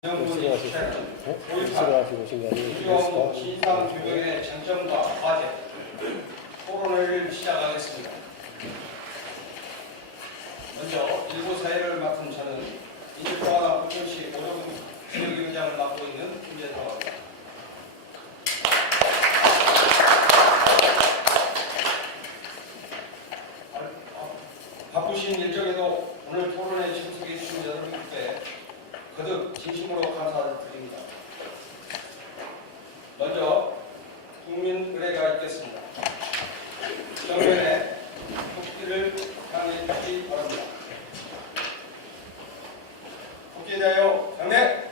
수고하시고 유병우 진상 규명의 장점과 과제 토론을 시작하겠습니다. 먼저 일부 사회를 맡은 저는 민주평화당 부천시 오정 지역위원장을 맡고 있는 김재성입니다. 바쁘신 일정에도 오늘 토론에 참석해 주신 여러분께 거듭 진심으로 감사드립니다. 먼저 국민의례가 있겠습니다. 정면에 국기를 향해 주시기 바랍니다. 국기에 대하여 경례!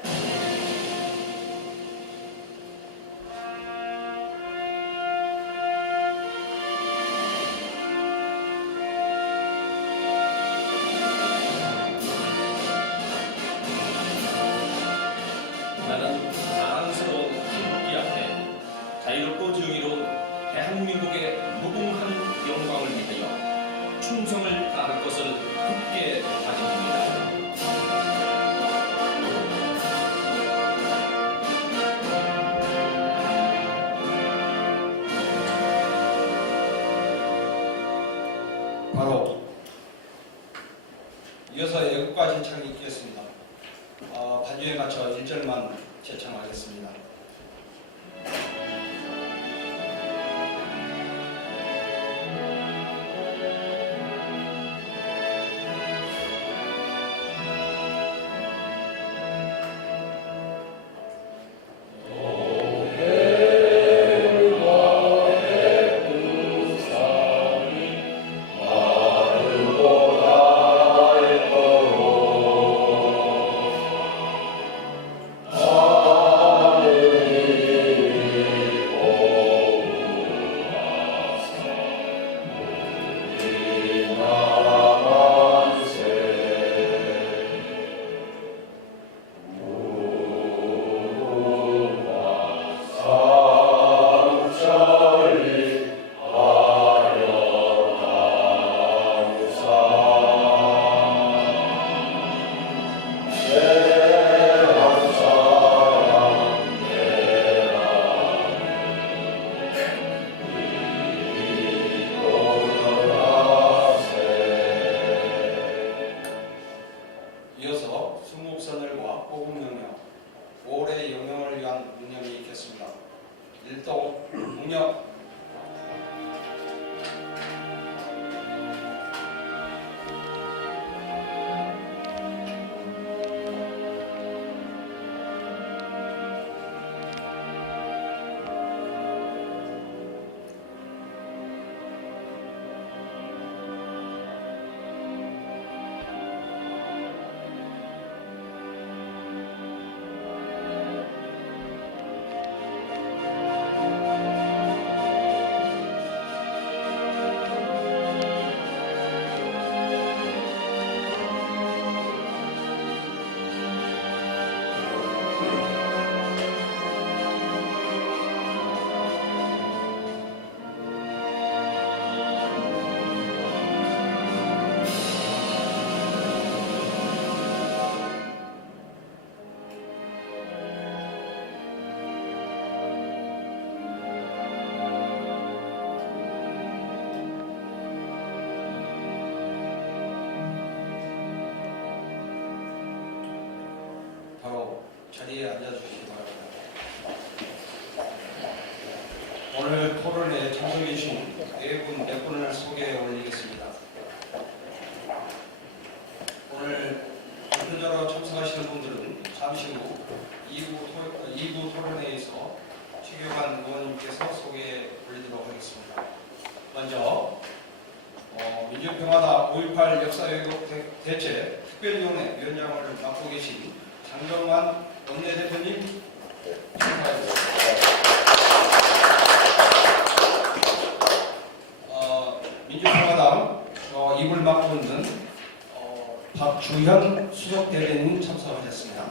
나는 자랑스러운 국기 앞에 자유롭고 정의로운 대한민국의 무궁한 영광을 위하여 충성을 다할 것을 굳게 다짐합니다. 바로 이어서 애국가 제창이 있겠습니다. 반주에 맞춰 1절만 제창하겠습니다. 이어서 순국선열과 보급명령, 5월의 영령을 위한 명령이 있겠습니다. 일동 명령. 바로 자리에 앉아주시기 바랍니다. 오늘 토론에 참석해 주신 네 분을 소개해 올리겠습니다. 오늘 대표자로 참석하시는 분들은 잠시 후 2부 토론회에서 최교관 의원님께서 소개해 올리도록 하겠습니다. 먼저 민주평화당 5.18 역사회복 대체 특별위원회 위원장을 맡고 계신 장정환 원내대표님 축하드립니다. 민주평화당 입을 맡고 있는 박주현 수석대변인 참석하셨습니다.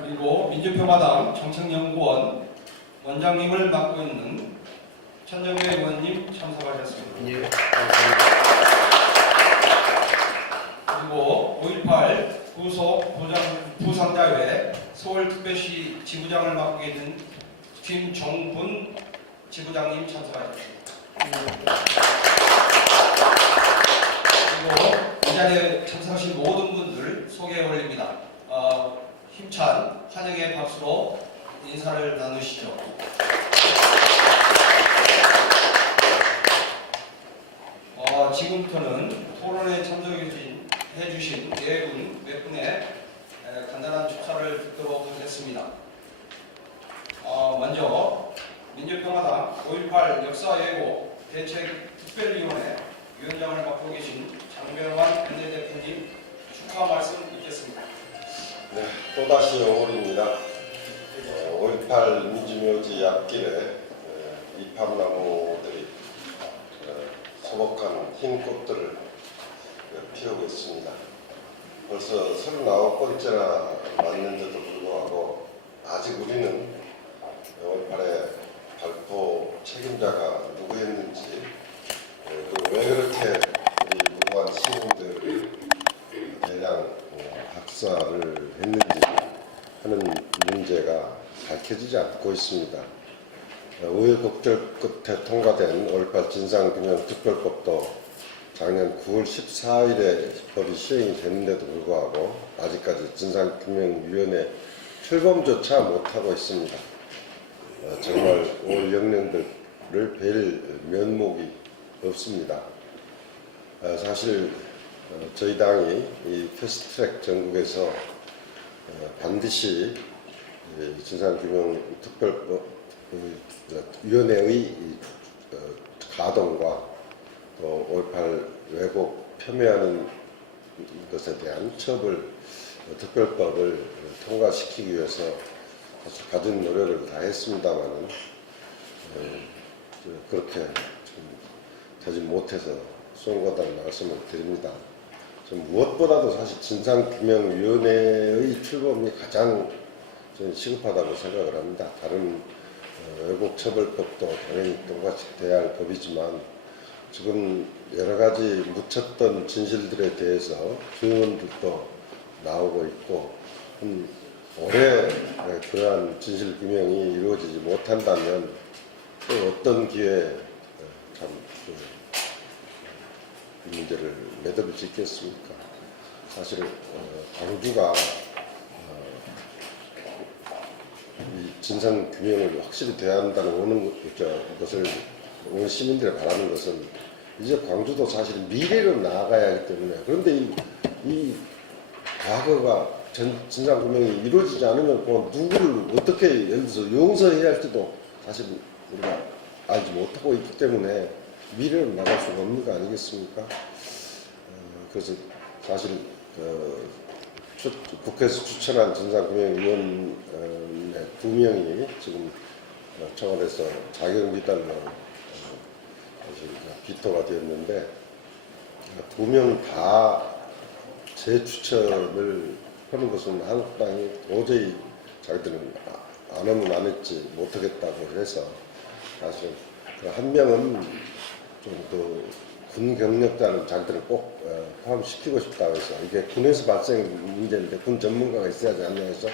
그리고 민주평화당 정책연구원 원장님을 맡고 있는 천정배 의원님 참석하셨습니다. 예, 감사합니다. 그리고 5.18 구속 부상자회 서울특별시 지부장을 맡고 계신 김정분 지부장님 참석하셨습니다. 그리고 이 자리에 참석하신 모든 분들 소개해 올립니다. 힘찬 환영의 박수로 인사를 나누시죠. 지금부터는 토론에 참석해 주신 네 분, 몇 분의 간단한 축사를 듣도록 하겠습니다. 먼저 민주평화당 5.18 역사예고 대책특별위원회 위원장을 맡고 계신 장병환 원내대표님 축하 말씀 듣겠습니다. 네, 또다시 영월입니다. 5.18 민주묘지 앞길에 이팝나무들이 소복한 흰 꽃들을 피우고 있습니다. 벌써 39번째나 맞는데도 불구하고 아직 우리는 5.18의 발포 책임자가 누구였는지, 왜 그렇게 우리 무고한 시민들을 대량 학살을 했는지 하는 문제가 밝혀지지 않고 있습니다. 우여곡절 끝에 통과된 5.18 진상규명특별법도 작년 9월 14일에 법이 시행이 됐는데도 불구하고 아직까지 진상규명위원회 출범조차 못하고 있습니다. 정말 올 영령들을 뵐 면목이 없습니다. 사실 저희 당이 이 패스트트랙 전국에서 반드시 진상규명특별위원회의 가동과 또 5.18 왜곡 폄훼하는 것에 대한 처벌 특별법을 통과시키기 위해서 가진 노력을 다했습니다만은 그렇게 좀 되지 못해서 송구하다는 말씀을 드립니다. 무엇보다도 사실 진상규명위원회의 출범이 가장 저는 시급하다고 생각을 합니다. 다른 왜곡처벌법도 당연히 똑같이 돼야 할 법이지만 지금 여러 가지 묻혔던 진실들에 대해서 증언들도 나오고 있고 올해 그러한 진실규명이 이루어지지 못한다면 또 어떤 기회에 참 이 문제를 매듭을 짓겠습니까? 사실 광주가 이 진상규명을 확실히 돼야 한다는 것을 오늘 시민들이 바라는 것은 이제 광주도 사실 미래로 나아가야 하기 때문에, 그런데 이 과거가 진상규명이 이루어지지 않으면 누구를 어떻게 예를 들어서 용서해야 할지도 사실 우리가 알지 못하고 있기 때문에 미래로 나갈 수가 없는 거 아니겠습니까? 그래서 사실 국회에서 추천한 진상규명위원회 2명이 지금 청와대에서 자격미달로 비토가 되었는데 2명 다 재추천을 하는 것은 한국당이 도저히 자기들은 안 하면 안 했지 못하겠다고 해서 사실 한 명은 좀 더 군 경력자는 자기들은 꼭 포함시키고 싶다고 해서 이게 군에서 발생 문제인데 군 전문가가 있어야 하지 않냐 해서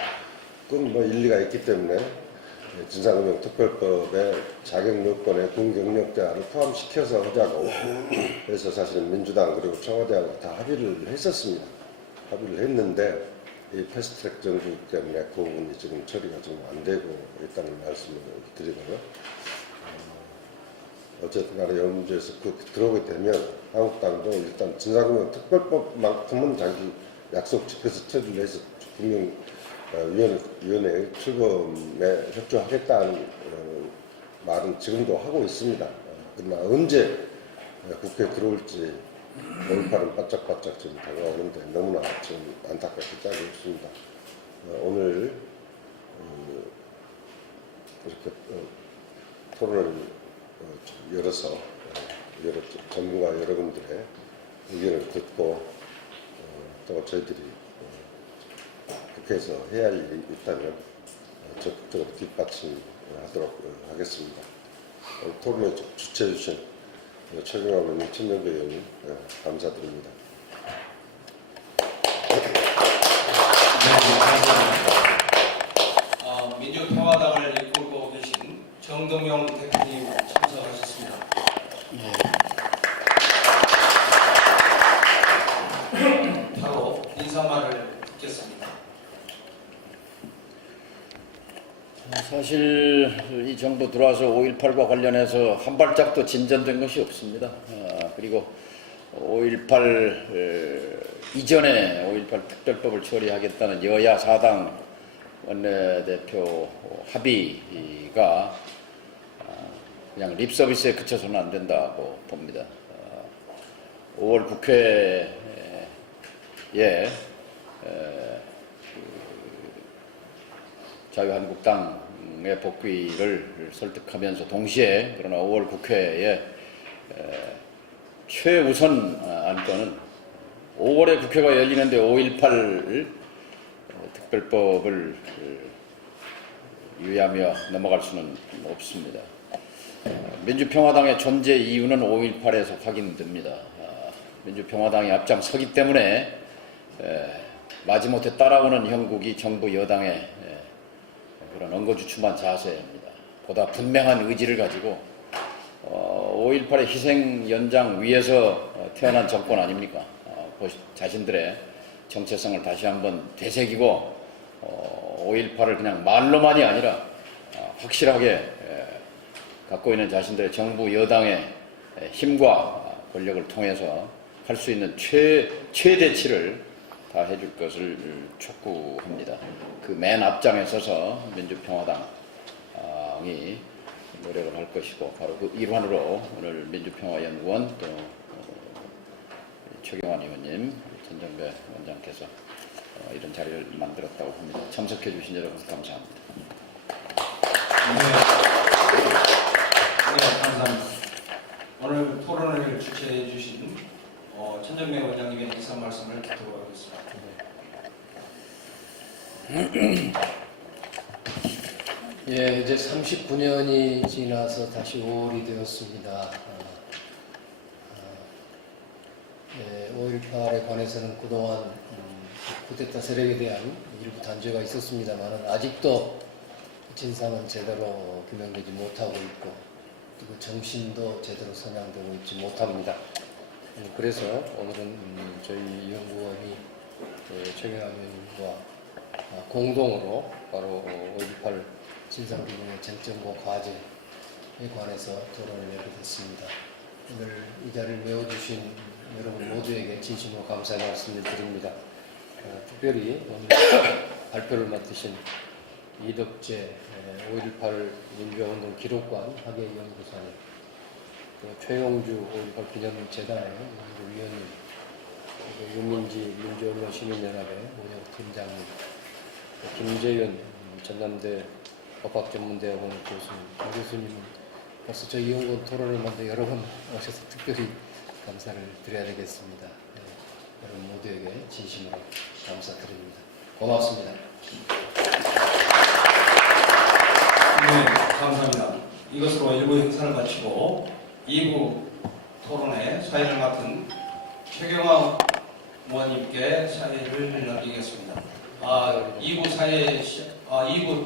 그건 뭐 일리가 있기 때문에 진상규명 특별법의 자격 요건에 군 경력자를 포함시켜서 하자고 그래서 사실은 민주당 그리고 청와대하고 다 합의를 했었습니다. 합의를 했는데 이 패스트트랙 정국 때문에 그 부분이 지금 처리가 좀 안 되고 있다는 말씀을 드리고요. 어쨌든 간에 이 문제에서 들어오게 되면 한국당도 일단 진상규명 특별법만큼은 자기 약속 지켜서 처리를 해서 위원회 출범에 협조하겠다는 말은 지금도 하고 있습니다. 그러나 언제 국회에 들어올지 5.18은 바짝바짝 지금 다가오는데 너무나 지금 안타깝게 짝이 없습니다. 오늘 이렇게 토론을 열어서 여러 전문가 여러분들의 의견을 듣고 또 저희들이 국회에서 해야 할 일이 있다면 적극적으로 뒷받침하도록 하겠습니다. 토론에 주최해 주신 최경환 의원님, 천명배 의원님 감사드립니다. 인사말을 듣겠습니다. 사실 이 정부 들어와서 5.18과 관련해서 한 발짝도 진전된 것이 없습니다. 그리고 5.18 이전에 5.18 특별법을 처리하겠다는 여야 4당 원내대표 합의가 그냥 립서비스에 그쳐서는 안 된다고 봅니다. 5월 국회에 자유한국당의 복귀를 설득하면서 동시에 그러나 5월 국회에 최우선 안건은 5월에 국회가 열리는데 5.18 특별법을 유예하며 넘어갈 수는 없습니다. 민주평화당의 존재 이유는 5.18에서 확인됩니다. 민주평화당이 앞장서기 때문에 마지못해 따라오는 형국이 정부 여당의 그런 엉거주춤한 자세입니다. 보다 분명한 의지를 가지고 5.18의 희생 연장 위에서 태어난 정권 아닙니까? 자신들의 정체성을 다시 한번 되새기고 5.18을 그냥 말로만이 아니라 확실하게 갖고 있는 자신들의 정부 여당의 힘과 권력을 통해서 할 수 있는 최대치를 다 해줄 것을 촉구합니다. 그 맨 앞장에 서서 민주평화당이 노력을 할 것이고 바로 그 일환으로 오늘 민주평화연구원 또 최경환 의원님, 전정배 원장께서 이런 자리를 만들었다고 합니다. 참석해 주신 여러분 감사합니다. 네, 감사합니다. 오늘 토론을 주최해 주신 천정배 원장님의 인사 말씀을 듣도록 하겠습니다. 예, 이제 39년이 지나서 다시 5월이 되었습니다. 5.18에 관해서는 그동안 쿠데타 세력에 대한 일부 단죄가 있었습니다만 아직도 진상은 제대로 규명되지 못하고 있고 그 정신도 제대로 선양되고 있지 못합니다. 그래서 오늘은 저희 연구원이 최경환 의원님과 공동으로 바로 5.18 진상규명의 쟁점과 과제에 관해서 토론을 하게 됐습니다. 오늘 이 자리를 메워주신 여러분 모두에게 진심으로 감사의 말씀을 드립니다. 특별히 오늘 발표를 맡으신 이덕재 5.18 민주화운동 기록관 학예연구사님, 또 최용주 5.18 기념재단의 연구위원님, 유민지 민주언론 시민연합의 원영팀장님, 김재윤 전남대 법학전문대학원 교수님, 김 교수님은 벌써 저희 연구원 토론을 만들 여러 번 오셔서 특별히 감사를 드려야 되겠습니다. 네, 여러분 모두에게 진심으로 감사드립니다. 고맙습니다. 네, 감사합니다. 이것으로 1부 행사를 마치고 2부 토론회 사회를 맡은 최경환 의원님께 사회를 넘기겠습니다. 2부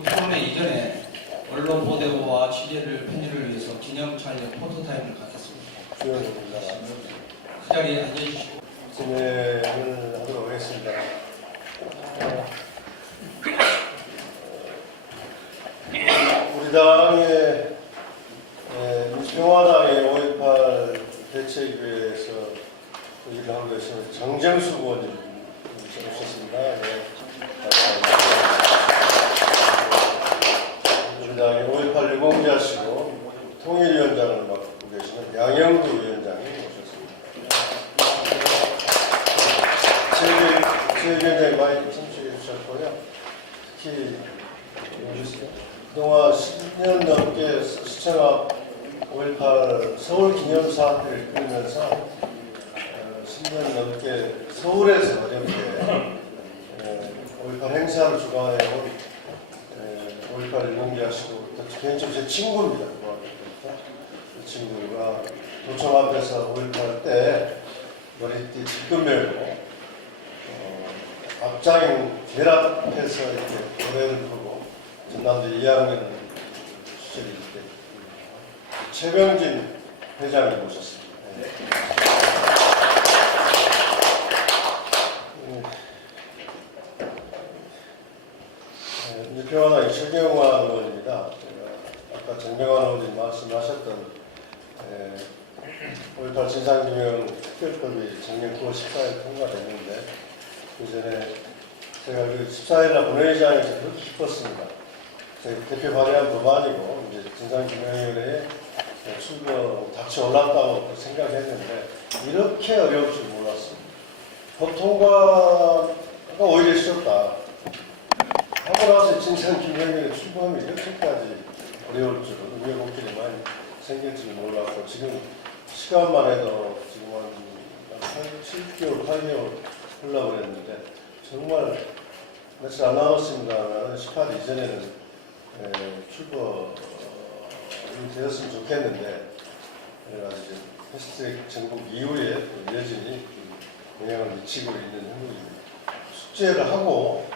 토론회 이전에 언론 보도와 취재를 편의를 위해서 기념 촬영 포토타임을 갖겠습니다. 주연입니다. 그 자리에 앉아주시고 진행을 하도록 하겠습니다. 우리 당의 민주평화당의 5.18 대책위에서 일을 하고 계시는 정정수 의원님 오셨습니다. 네, 우리 당의 5.18 유공자시고 통일위원장을 맡고 계시는 양영구 위원장이 오셨습니다. 제 위원장이 많이 참석해 주셨고요. 특히 그동안 10년 넘게 시청 앞 5.18 서울 기념사업을 이끌면서 10년 넘게 서울에서 이렇게 5.18 행사를 주관해온 5.18 유공자시고 개인적으로 제 친구입니다. 그 친구가 도청 앞에서 5.18 때 머리띠 질끈 메고 앞장인 길 앞에서 이렇게 노래를 부르고 전남대 2학년 시절일 때 최병진 회장이 모셨습니다. 5.18 진상규명 특별법이 작년 9월 14일 통과됐는데 그 전에 제가 그 14일날 본회의장에서 그렇게 기뻤습니다. 제가 대표 발의한 법안이고 이제 진상규명위원회에 출범 닥치 올랐다고 생각했는데 이렇게 어려울 줄 몰랐습니다. 법 통과가 오히려 쉬웠다. 하고 나서 진상규명위원회 출범이 이렇게까지 어려울 줄은 우여곡절이 많이 생길 줄 몰랐고 지금 시간만 해도 지금 한 7개월, 8개월 흘러고 그랬는데 정말 며칠 안 남았습니다만 18일 이전에는 출범이 되었으면 좋겠는데 그래가지고 패스트트랙 전국 이후에 여전히 영향을 미치고 있는 형국입니다. 숙제를 하고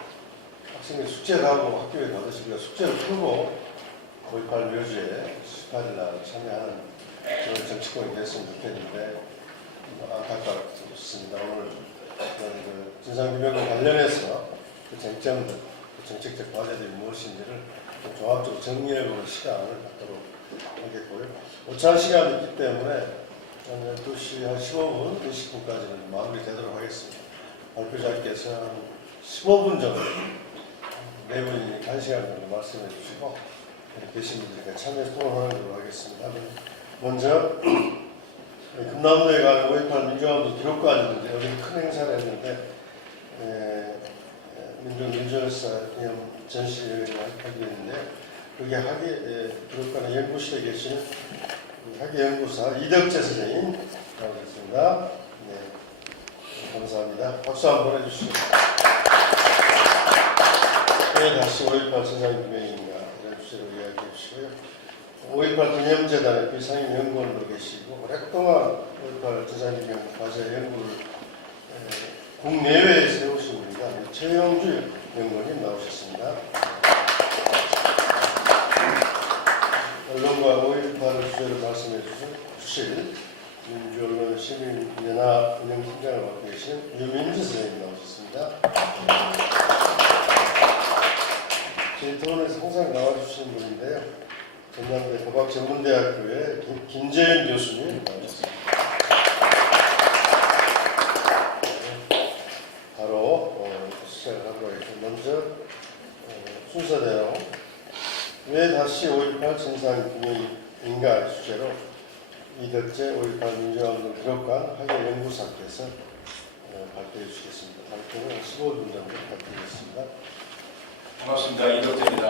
학생들이 숙제를 하고 학교에 가듯이 우리가 숙제를 풀고 5.18 묘지에 18일날 참여하는 그런 정치권이 됐으면 좋겠는데 안타깝습니다. 오늘 그 진상규명과 관련해서 그 쟁점들, 그 정책적 과제들이 무엇인지를 좀 종합적으로 정리해보는 시간을 갖도록 하겠고요. 오찬 시간이 있기 때문에 한 12시 한 15분, 20분까지는 마무리되도록 하겠습니다. 발표자께서 한 15분 정도, 네 분이 1시간 정도 말씀해 주시고 계신 분들께 참여해서 토론하는 걸로 하겠습니다. 먼저 금남로에 가는 5.18 민주화운동 기록관인데 여기 큰 행사를 했는데 민족민주사 기념 전시회를 하기로 했는데 여기 기록관의 연구실에 계시는 학예연구사 이덕재 선생님 나오겠습니다. 네, 감사합니다. 박수 한번 보내주시죠. 네, 다시 5.18 진상규명인가 이런 주제로 이야기해 주시고요. 5.18 기념재단의 비상임 연구원으로 계시고 오랫동안 5.18 진상규명 과제 연구를 국내외에 세우신 분입니다. 최영주 연구원님 나오셨습니다. 언론과 5.18을 주제로 말씀해 주실 민주언론 시민연합 운영팀장을 맡고 계신 유민주 선생님 나오셨습니다. 저희 토론에서 항상 나와주시는 분인데요. 전남대 법학전문대학교의 김재현 교수님 나오셨습니다. 바로 시작을 하도록 하겠습니다. 먼저 순서대로 왜 다시 5.18 진상규명인가 주제로 이덕재 5.18 민주화운동 기록관 학예연구사께서 발표해 주시겠습니다. 발표는 15분 정도 발표하겠습니다. 반갑습니다. 이덕재입니다.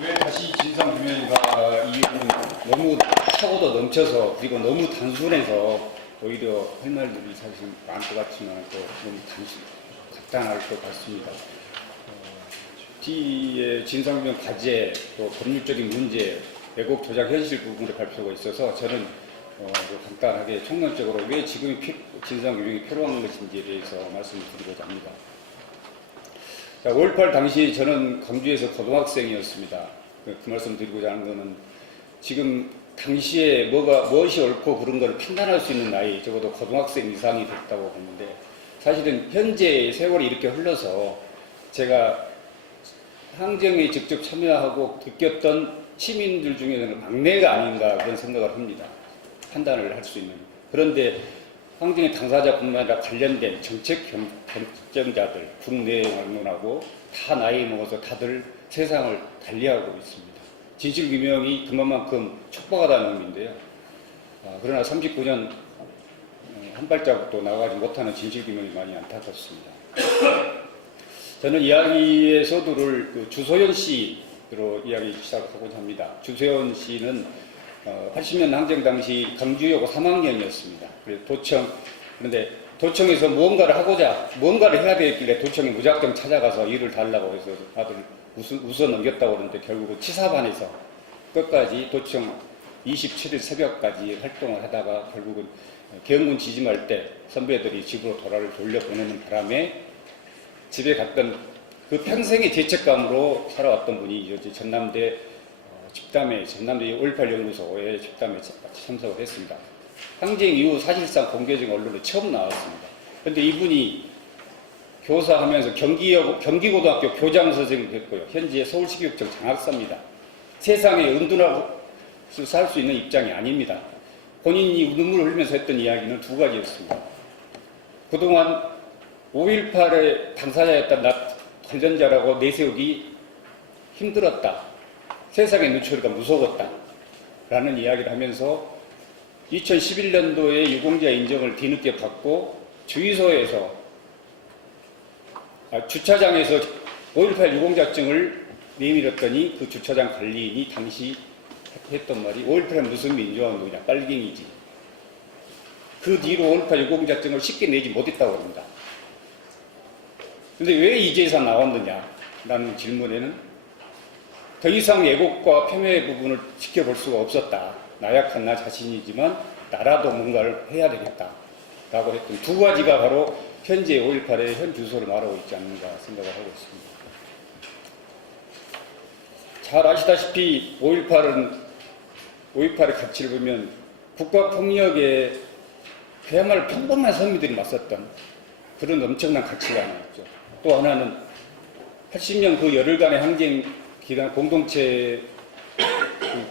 왜 다시 진상규명인가 이유는 너무 차고도 넘쳐서 그리고 너무 단순해서 오히려 할 말들이 사실 많을 것 같지만 또 너무 간단할 것 같습니다. 뒤에 진상규명 과제, 또 법률적인 문제, 왜곡 조작 현실 부분을 발표가 있어서 저는 간단하게 총론적으로 왜 지금 진상규명이 필요한 것인지에 대해서 말씀을 드리고자 합니다. 5.18 당시 저는 광주에서 고등학생이었습니다. 그 말씀 드리고자 하는 것은 지금 당시에 무엇이 옳고 그런 걸 판단할 수 있는 나이, 적어도 고등학생 이상이 됐다고 보는데 사실은 현재 세월이 이렇게 흘러서 제가 항쟁에 직접 참여하고 느꼈던 시민들 중에는 막내가 아닌가 그런 생각을 합니다. 판단을 할 수 있는. 그런데 항쟁의 당사자뿐만 아니라 관련된 정책 결정자들, 국내에 방문하고 다 나이 먹어서 다들 세상을 달리하고 있습니다. 진실규명이 그만큼 촉박하다는 의미인데요. 그러나 39년 한 발자국도 나가지 못하는 진실규명이 많이 안타깝습니다. 저는 이야기의 서두를 주소연 씨로 이야기 시작하고자 합니다. 주소연 씨는 80년 항쟁 당시 강주여고 3학년이었습니다. 그런데 도청에서 무언가를 해야 되겠길래 도청에 무작정 찾아가서 일을 달라고 해서 아들 웃어 넘겼다고 그러는데 결국은 치사반에서 끝까지 도청 27일 새벽까지 활동을 하다가 결국은 계엄군 지짐할 때 선배들이 집으로 돌려보내는 바람에 집에 갔던 그 평생의 죄책감으로 살아왔던 분이 이제 전남대 5.18 연구소의 집담에 참석을 했습니다. 항쟁 이후 사실상 공개적인 언론에 처음 나왔습니다. 그런데 이분이 교사하면서 경기고등학교 교장 선생님이 됐고요. 현재 서울시교육청 장학사입니다. 세상에 은둔하고 할 수 있는 입장이 아닙니다. 본인이 눈물을 흘리면서 했던 이야기는 두 가지였습니다. 그동안 5.18의 당사자였던 나 관련자라고 내세우기 힘들었다. 세상의 눈초리가 무서웠다. 라는 이야기를 하면서 2011년도에 유공자 인정을 뒤늦게 받고 주차장에서 5.18 유공자증을 내밀었더니 그 주차장 관리인이 당시 했던 말이 5.18은 무슨 민주화운동이냐, 빨갱이지. 그 뒤로 5.18 유공자증을 쉽게 내지 못했다고 합니다. 근데 왜 이제서 나왔느냐? 라는 질문에는 더 이상 왜곡과 폄훼 부분을 지켜볼 수가 없었다. 나약한 나 자신이지만 나라도 뭔가를 해야 되겠다. 라고 했던 두 가지가 바로 현재 5.18의 현 주소를 말하고 있지 않는가 생각을 하고 있습니다. 잘 아시다시피 5.18의 가치를 보면 국가폭력에 그야말로 평범한 서민들이 맞섰던 그런 엄청난 가치가 하나 있죠. 또 하나는 80년 그 열흘간의 항쟁 기간 공동체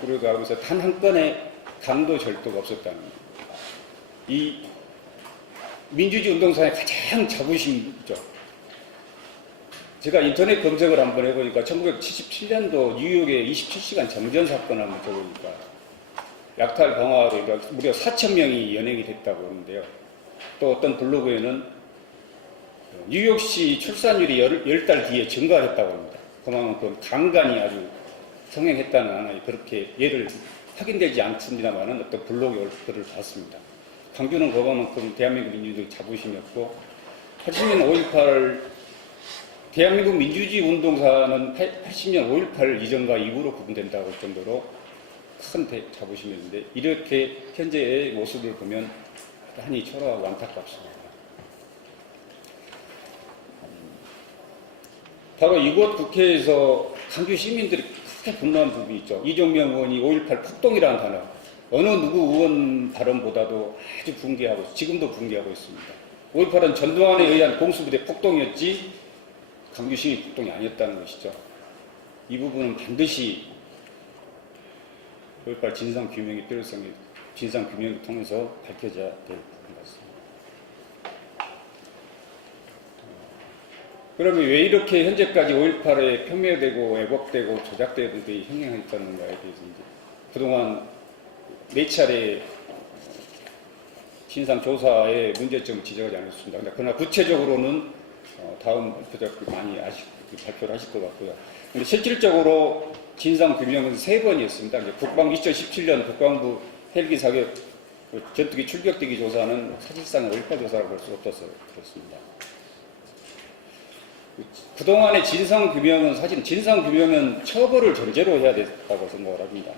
꾸려가면서 단 한 건의 강도 절도가 없었다는 겁니다. 이 민주주의 운동사의 가장 자부심이죠. 제가 인터넷 검색을 한번 해보니까 1977년도 뉴욕의 27시간 정전 사건을 한번 적으니까 약탈 방화로 무려 4,000명이 연행이 됐다고 하는데요. 또 어떤 블로그에는 뉴욕시 출산율이 10달 뒤에 증가했다고 합니다. 그만큼 강간이 아주 성행했다는 하나의 그렇게 예를 확인되지 않습니다만은 어떤 블로그 글을 봤습니다. 광주는 그만큼 대한민국 민주주의 자부심이었고 80년 5.18 대한민국 민주주의 운동사는 80년 5.18 이전과 이후로 구분된다고 할 정도로 큰 자부심이었는데 이렇게 현재의 모습을 보면 한이 초라하고 안타깝습니다. 바로 이곳 국회에서 광주 시민들이 크게 분노한 부분이 있죠. 이종명 의원이 5.18 폭동이라는 단어, 어느 누구 의원 발언보다도 아주 붕괴하고 지금도 붕괴하고 있습니다. 5.18은 전두환에 의한 공수부대 폭동이었지 광주 시민 폭동이 아니었다는 것이죠. 이 부분은 반드시 5.18 진상규명의 필요성이 진상규명을 통해서 밝혀져야 될 부분 같습니다. 그러면 왜 이렇게 현재까지 5.18에 폄훼되고 왜곡되고 조작되는 분들이 형행했다는가에 대해서 이제 그동안 4차례 진상조사의 문제점을 지적하지 않았습니다. 그러나 구체적으로는 다음 발표자들 많이 발표를 하실 것 같고요. 근데 실질적으로 진상규명은 3번이었습니다. 국방부 2017년 국방부 헬기 사격 전투기 출격대기 조사는 사실상 5.18 조사라고 볼 수 없어서 그렇습니다. 그동안의 진상규명은 사실 진상규명은 처벌을 전제로 해야 된다고 생각을 합니다.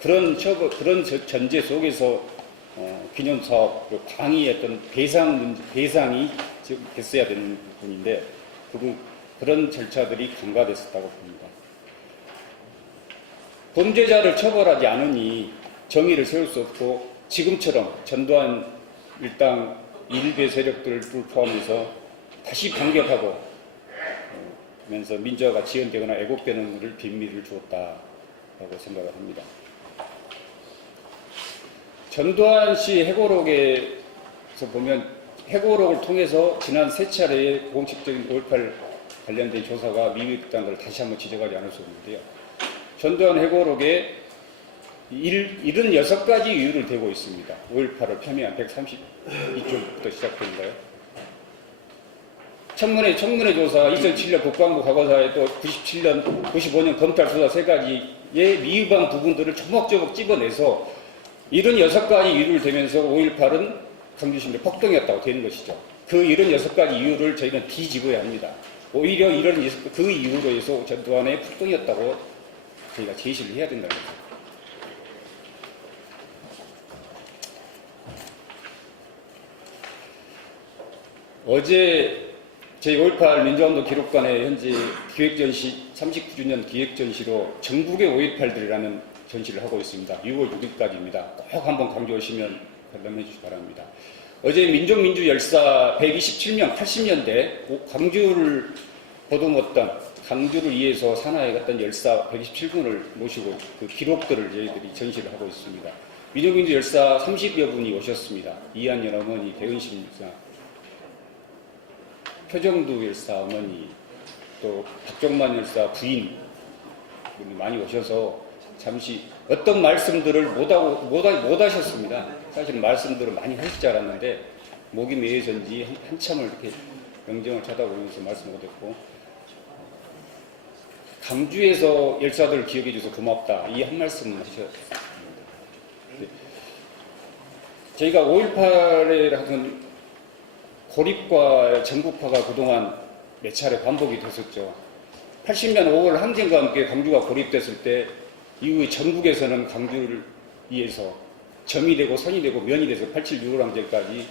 그런 전제 속에서 기념사업, 방위했던 배상이 지금 됐어야 되는 부분인데 그런 절차들이 간과됐었다고 봅니다. 범죄자를 처벌하지 않으니 정의를 세울 수 없고 지금처럼 전두환 일당 일개 세력들을 포함해서 다시 반격하고 면서 민주화가 지연되거나 왜곡되는 것을 빈미를 주었다라고 생각을 합니다. 전두환 씨 해고록에서 보면 해고록을 통해서 지난 3차례의 공식적인 5.18 관련된 조사가 미흡했다는 걸 다시 한번 지적하지 않을 수 없는데요. 전두환 해고록에 76가지 이유를 대고 있습니다. 5.18을 폄훼한 132쪽부터 시작되는가요? 청문회 조사, 2007년 국방부 과거사에 또 97년, 95년 검찰 수사 3가지의 미흡한 부분들을 조목조목 집어내서 76가지 이유를 대면서 5.18은 광주시민의 폭동이었다고 되는 것이죠. 그 76가지 이유를 저희는 뒤집어야 합니다. 오히려 그 이유로 해서 전두환의 폭동이었다고 저희가 제시를 해야 된다는 거죠. 어제 제5.18 민주화운동 기록관에 현재 기획전시 39주년 기획전시로 전국의 5.18들이라는 전시를 하고 있습니다. 6월 6일까지입니다. 꼭 한번 강조하시면 관람해 주시기 바랍니다. 어제 민족민주 열사 127명 80년대 광주를 보듬었던 강주를 위해서 산하에 갔던 열사 127분을 모시고 그 기록들을 저희들이 전시를 하고 있습니다. 민족민주 열사 30여 분이 오셨습니다. 이한열 어머니, 배은심 열사, 표정두 열사 어머니, 또 박종만 열사 부인 분이 많이 오셔서 잠시 어떤 말씀들을 못 하셨습니다. 사실 말씀들을 많이 하실 줄 알았는데 목이 메어서인지 한참을 이렇게 영정을 쳐다보면서 말씀 못했고, 강주에서 열사들을 기억해 줘서 고맙다, 이 한 말씀 하셨습니다. 저희가 5.18에 하던 고립과 전국화가 그동안 몇 차례 반복이 됐었죠. 80년 5월 항쟁과 함께 강주가 고립됐을 때 이후에 전국에서는 강주를 위해서 점이 되고 선이 되고 면이 돼서 87 6월 항쟁까지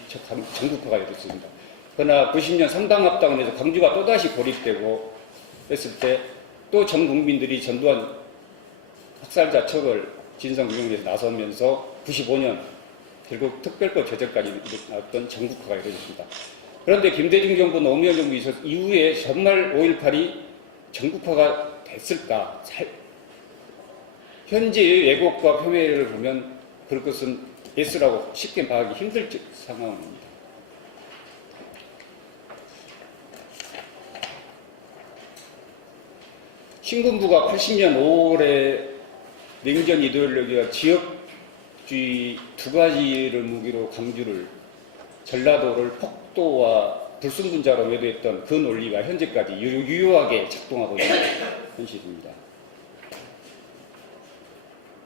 전국화가 이루어졌습니다. 그러나 90년 3당 합당을 해서 강주가 또다시 고립되고 했을 때 또 전 국민들이 전두환 학살자 처벌 진상규명에 대해서 나서면서 95년 결국 특별법 제정까지 나왔던 전국화가 이루어졌습니다. 그런데 김대중 정부, 노무현 정부 있었 이후에 정말 5.18이 전국화가 됐을까? 현재의 왜곡과 폄훼를 보면 그럴 것은 예스라고 쉽게 말하기 힘들 상황입니다. 신군부가 80년 5월에 냉전 이데올로기와 지역주의 두 가지를 무기로 강주를, 전라도를 폭도와 불순분자로 매도했던 그 논리가 현재까지 유효하게 작동하고 있는 현실입니다.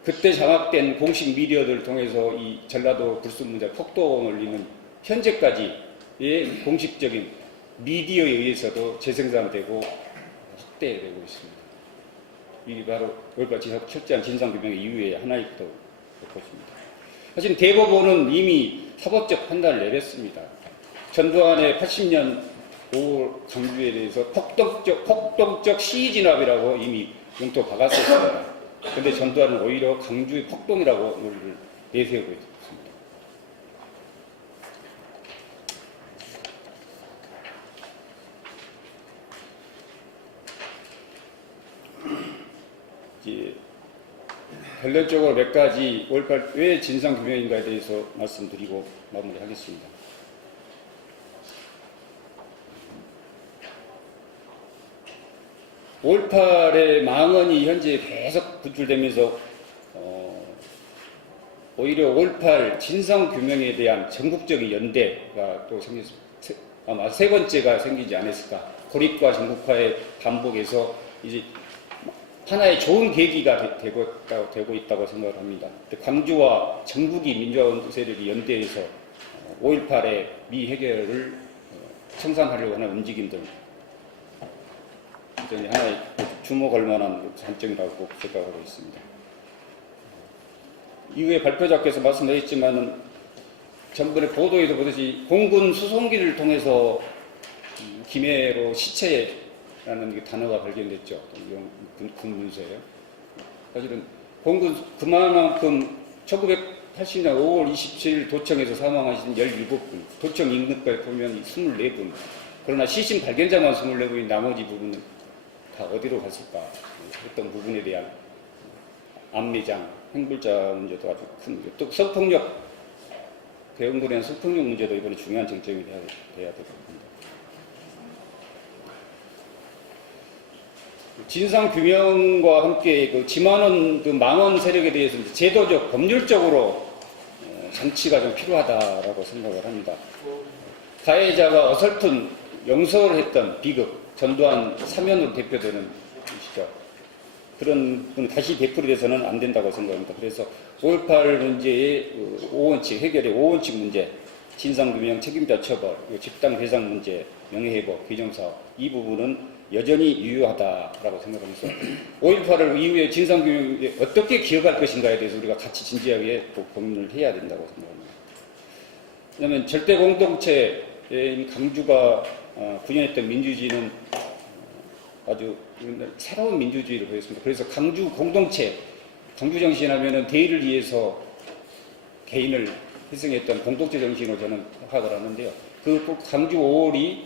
그때 장악된 공식 미디어들을 통해서 이 전라도 불순분자 폭도 논리는 현재까지의 공식적인 미디어에 의해서도 재생산되고 확대되고 있습니다. 이게 바로 5.18 철저한 진상규명의 이유의 하나일 것으로 보십니다. 사실 대법원은 이미 사법적 판단을 내렸습니다. 전두환의 80년 5월 강주에 대해서 폭동적 시위진압이라고 이미 용토 박았었습니다. 그런데 전두환은 오히려 강주의 폭동이라고 논리를 내세우고 있습니다. 결론적으로 몇 가지 5.18 왜 진상규명인가에 대해서 말씀드리고 마무리하겠습니다. 5.18의 망언이 현재 계속 분출되면서 오히려 5.18 진상규명에 대한 전국적인 연대가 또 아마 세 번째가 생기지 않았을까. 고립과 전국화의 반복에서 이제 하나의 좋은 계기가 되고 있다고 생각을 합니다. 광주와 전국이 민주화 세력이 연대해서 5.18의 미해결을 청산하려고 하는 움직임들, 하나의 주목할 만한 관점이라고 생각하고 있습니다. 이후에 발표자께서 말씀하셨지만은 전번에 보도에도 보듯이 공군 수송기를 통해서 김해로 시체라는 단어가 발견됐죠. 군 문서예요. 사실은 공군 그만큼 1980년 5월 27일 도청에서 사망하신 17분, 도청 인근까지 보면 24분. 그러나 시신 발견자만 24분인 나머지 부분은 다 어디로 갔을까? 어떤 부분에 대한 안매장, 행불자 문제도 아주 큰 문제. 또 성폭력, 배운군에 대한 성폭력 문제도 이번에 중요한 쟁점이 돼야 될 것 같습니다. 진상규명과 함께 그 지만원 그 망원 세력에 대해서 제도적, 법률적으로 장치가 좀 필요하다라고 생각을 합니다. 가해자가 어설픈 용서를 했던 비극, 전두환 사면으로 대표되는 것이죠. 그런 분 다시 되풀이돼서는 안 된다고 생각합니다. 그래서 5.18 문제의 5원칙, 해결의 5원칙 문제, 진상규명, 책임자 처벌, 집단 배상 문제, 명예회복, 개정사업, 이 부분은 여전히 유효하다라고 생각하면서 5.18을 이후에 진상규명에 어떻게 기억할 것인가에 대해서 우리가 같이 진지하게 고민을 해야 된다고 생각합니다. 왜냐하면 절대 공동체인 강주가 구현했던 민주주의는 아주 새로운 민주주의를 보였습니다. 그래서 강주 공동체, 강주 정신하면은 대의를 위해서 개인을 희생했던 공동체 정신으로 저는 파악을 하는데요. 그 강주 5월이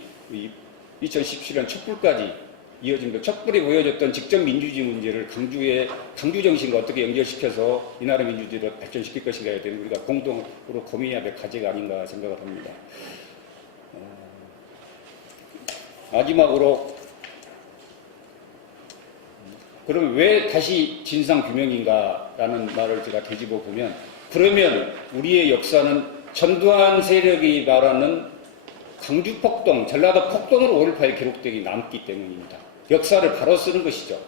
2017년 촛불까지 이어집니다. 촛불이 보여줬던 직접 민주주의 문제를 강주 정신과 어떻게 연결시켜서 이 나라 민주주의를 발전시킬 것인가에 대한 우리가 공동으로 고민해야 될 과제가 아닌가 생각을 합니다. 마지막으로 그럼 왜 다시 진상규명인가라는 말을 제가 되짚어 보면, 그러면 우리의 역사는 전두환 세력이 말하는 강주폭동, 전라도 폭동으로 5.18 기록되기 남기 때문입니다. 역사를 바로 쓰는 것이죠.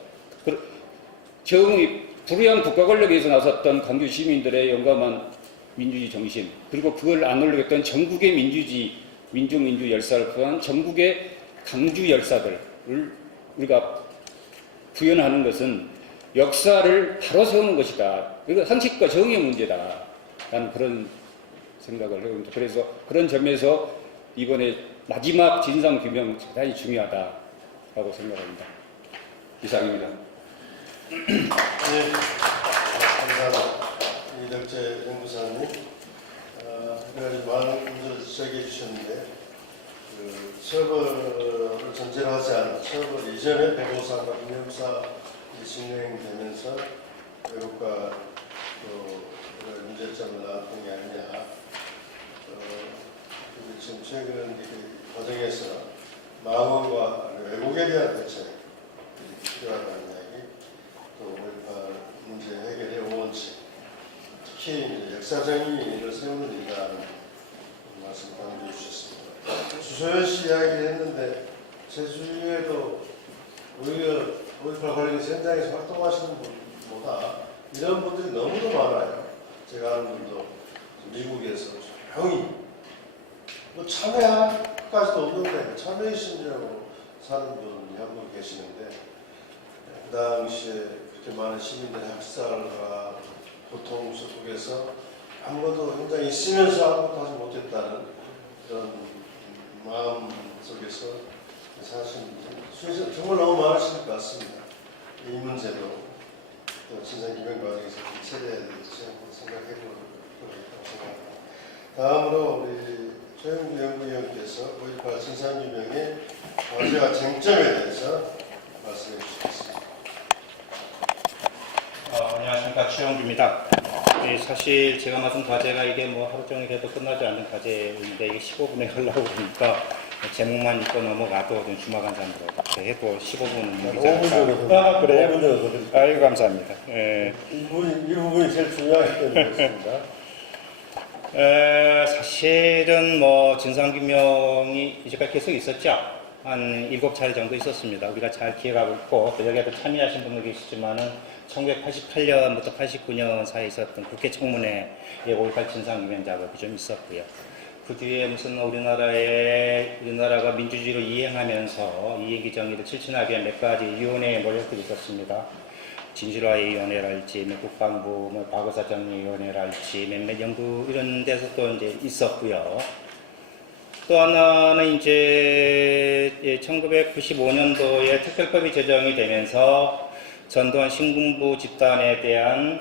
불우한 국가 권력에서 나섰던 강주 시민들의 용감한 민주주의 정신, 그리고 그걸 안올리겠던 전국의 민주주의, 민중민주 열사를 포함한 전국의 강주 열사들을 우리가 구현하는 것은 역사를 바로 세우는 것이다. 이거 상식과 정의의 문제다. 라는 그런 생각을 해봅니다. 그래서 그런 점에서 이번에 마지막 진상규명 대단히 중요하다고 생각합니다. 이상입니다. 네, 감사합니다. 이덕재 연구사님, 여러 가지 많은 문제를 지적해 주셨는데, 처벌을 전제로 하지 않은 처벌 이전에 배고사와 인형사이 진행되면서 외국과 또 여러 문제점을 나왔던 게 아니냐. 그리고 지금 최근 이 과정에서 망언과 왜곡에 대한 대책이 필요하다는 이야기, 또 5.18 문제 해결의 원칙, 특히 이제 역사정의를 세우는 일이라는 말씀 강조해 주셨습니다. 주소연 씨 이야기를 했는데 제 주위에도 오히려 5.18 관련해서 현장에서 활동하시는 분보다 이런 분들이 너무도 많아요. 제가 아는 분도 미국에서 조용히 뭐 참여까지도 없는데 참여의 심정으로 사는 분이 한 분 계시는데, 그 당시에 그렇게 많은 시민들의 학살과 고통 속에서 아무것도 현장에 있으면서 아무것도 하지 못했다는 그런 마음 속에서 사실 정말 너무 많으실 것 같습니다. 이 문제도 또 진상규명 과정에서 체대해야 될지 생각해 볼 필요가 있다고 생각합니다. 다음으로 우리 최영주 연구위원께서 5.18 진상규명의 과제와 쟁점에 대해서 말씀해 주시겠습니다. 안녕하십니까, 최영주입니다. 사실 제가 맡은 과제가 이게 뭐 하루 종일 해도 끝나지 않는 과제인데 이게 15분에 하려고 그러니까 제목만 읽고 넘어가도 좀 주마간 잠들어 이렇게 해도 15분은 넘기지 않을까. 그래요? 5분 정도 드릴게요. 아유, 감사합니다. 이 부분이 제일 중요하기 때문에 그렇습니다. 사실은 뭐 진상규명이 이제까지 계속 있었죠. 한 7차례 정도 있었습니다. 우리가 잘 기억하고 있고, 또 여기에도 참여하신 분도 계시지만은 1988년부터 89년 사이에 있었던 국회 청문회 5.18 진상규명 작업이 좀 있었고요. 그 뒤에 무슨 우리나라가 민주주의로 이행하면서 이행기 정의를 실천하기 위한 몇 가지 위원회의 노력들이 있었습니다. 진실화의 위원회랄지, 국방부 과거사 정리위원회랄지 몇몇 연구 이런 데서 또 이제 있었고요. 또 하나는 이제 1995년도에 특별법이 제정이 되면서 전두환 신군부 집단에 대한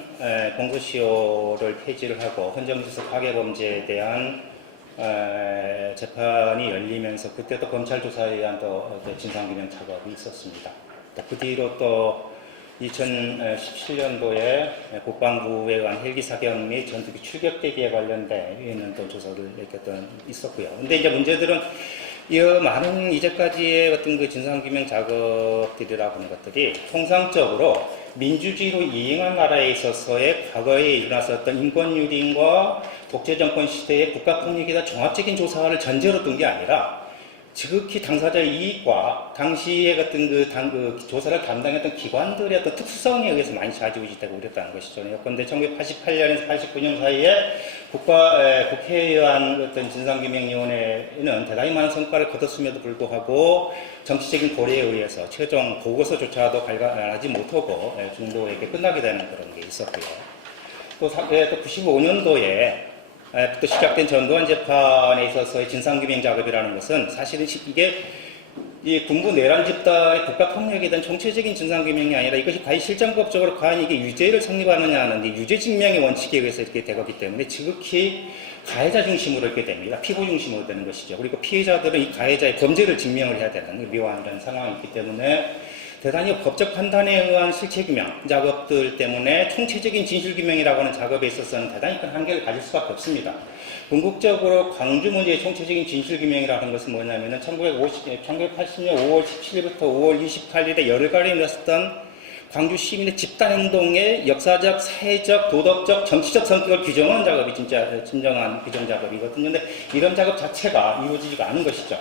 공소시효를 폐지를 하고 헌정질서 파괴범죄에 대한 재판이 열리면서 그때도 검찰 조사에 의한 또 진상규명 작업이 있었습니다. 그 뒤로 또 2017년도에 국방부에 의한 헬기 사격 및 전투기 출격 대기에 관련된 또 조사를 있었고요. 근데 이제 문제들은 이 많은 이제까지의 어떤 그 진상규명 작업들이라고 하는 것들이 통상적으로 민주주의로 이행한 나라에 있어서의 과거에 일어났었던 인권유린과 독재정권 시대의 국가폭력에 대한 종합적인 조사를 전제로 둔 게 아니라 지극히 당사자의 이익과 당시의 같은 그 조사를 담당했던 기관들의 어떤 특수성에 의해서 많이 좌지우지되고 그랬다는 것이죠. 그런데 1988년에서 89년 사이에 국회에 의한 어떤 진상규명위원회는 대단히 많은 성과를 거뒀음에도 불구하고 정치적인 고려에 의해서 최종 보고서조차도 발간하지 못하고 중도에게 끝나게 되는 그런 게 있었고요. 또 95년도에 또 시작된 전두환 재판에 있어서의 진상규명 작업이라는 것은 사실은 이게 이 군부 내란 집단의 국가폭력에 대한 정체적인 진상규명이 아니라 이것이 과연 실정법적으로 과연 이게 유죄를 성립하느냐 하는 유죄증명의 원칙에 의해서 이렇게 되었기 때문에 지극히 가해자 중심으로 있게 됩니다. 피고 중심으로 되는 것이죠. 그리고 피해자들은 이 가해자의 범죄를 증명을 해야 되는 묘한 이런 상황이 있기 때문에 대단히 법적 판단에 의한 실체규명 작업들 때문에 총체적인 진실규명이라고 하는 작업에 있어서는 대단히 큰 한계를 가질 수밖에 없습니다. 궁극적으로 광주 문제의 총체적인 진실규명이라는 것은 뭐냐면은 1980년 5월 17일부터 5월 28일에 열흘간에 일어났던 광주 시민의 집단행동의 역사적, 사회적, 도덕적, 정치적 성격을 규정하는 작업이 진짜 진정한 규정 작업이거든요. 근데 이런 작업 자체가 이루어지지가 않은 것이죠.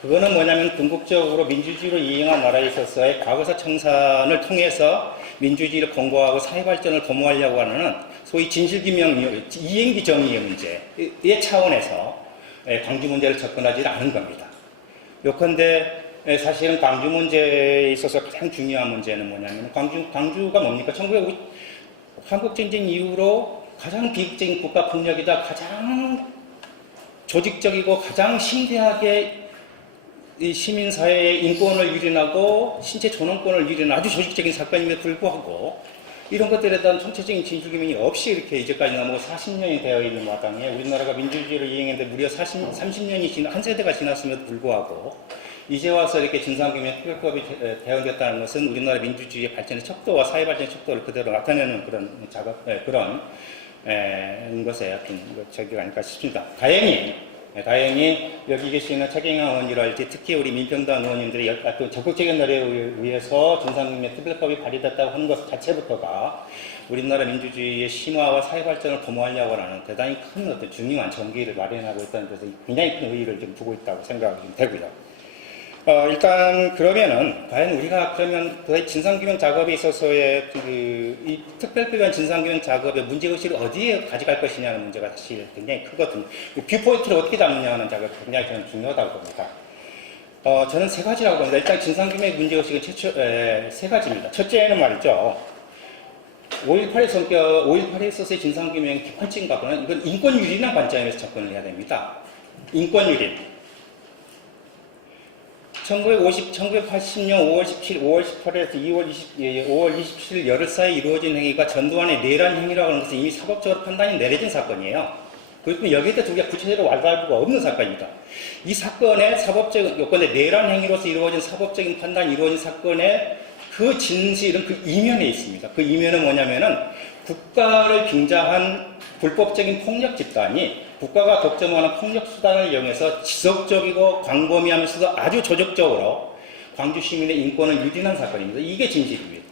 그거는 뭐냐면 궁극적으로 민주주의를 이행한 나라에 있어서의 과거사 청산을 통해서 민주주의를 공고하고 사회발전을 도모하려고 하는 소위 진실규명, 이행기 정의의 문제의 차원에서 광주 문제를 접근하지 않은 겁니다. 요컨대 사실은 광주 문제에 있어서 가장 중요한 문제는 뭐냐면 광주가 뭡니까? 한국전쟁 이후로 가장 비극적인 국가 폭력이다, 가장 조직적이고 가장 심대하게 이 시민사회의 인권을 유린하고 신체 존엄권을 유린하는 아주 조직적인 사건임에도 불구하고 이런 것들에 대한 총체적인 진실규명이 없이 이렇게 이제까지 넘어가 40년이 되어 있는 마당에 우리나라가 민주주의를 이행했는데 무려 30년이 한 세대가 지났음에도 불구하고 이제 와서 이렇게 진상규명 특별법이 대응됐다는 것은 우리나라 민주주의의 발전의 척도와 사회 발전의 척도를 그대로 나타내는 그런 작업, 그런 것에 어떤 적이 아닐까 싶습니다. 다행히 여기 계시는 최경영 의원이랄지 특히 우리 민평당 의원님들이 또 적극적인 노력에 의해서 진상규명 특별법이 발의됐다고 하는 것 자체부터가 우리나라 민주주의의 심화와 사회 발전을 도모하려고 하는 대단히 큰 어떤 중요한 전기를 마련하고 있다는 데서 굉장히 큰 의의를 좀 두고 있다고 생각이 좀 되고요. 일단 그러면은 과연 우리가 그러면 그 진상규명 작업에 있어서의 이 특별법원 진상규명 작업의 문제의식을 어디에 가져갈 것이냐는 문제가 사실 굉장히 크거든요. 뷰포인트를 어떻게 잡느냐 하는 작업이 굉장히 저는 중요하다고 봅니다. 저는 세 가지라고 봅니다. 일단 진상규명 문제의식은 세 가지입니다. 첫째는 말이죠. 5.18에 있어서의 진상규명의 기본적인 각오는 이건 인권유린한 관점에서 접근을 해야 됩니다. 인권유린. 1980년 5월 17일, 5월 18일에서 5월 27일 열흘 사이에 이루어진 행위가 전두환의 내란 행위라고 하는 것은 이미 사법적으로 판단이 내려진 사건이에요. 그렇지만 여기에 대해서 우리가 구체적으로 와닿을 없는 사건입니다. 이 사건의 사법적 요건의 내란 행위로서 이루어진 사법적인 판단이 이루어진 사건의 그 진실은 그 이면에 있습니다. 그 이면은 뭐냐면은 국가를 빙자한 불법적인 폭력 집단이 국가가 독점하는 폭력 수단을 이용해서 지속적이고 광범위하면서도 아주 조직적으로 광주 시민의 인권을 유린한 사건입니다. 이게 진실입니다.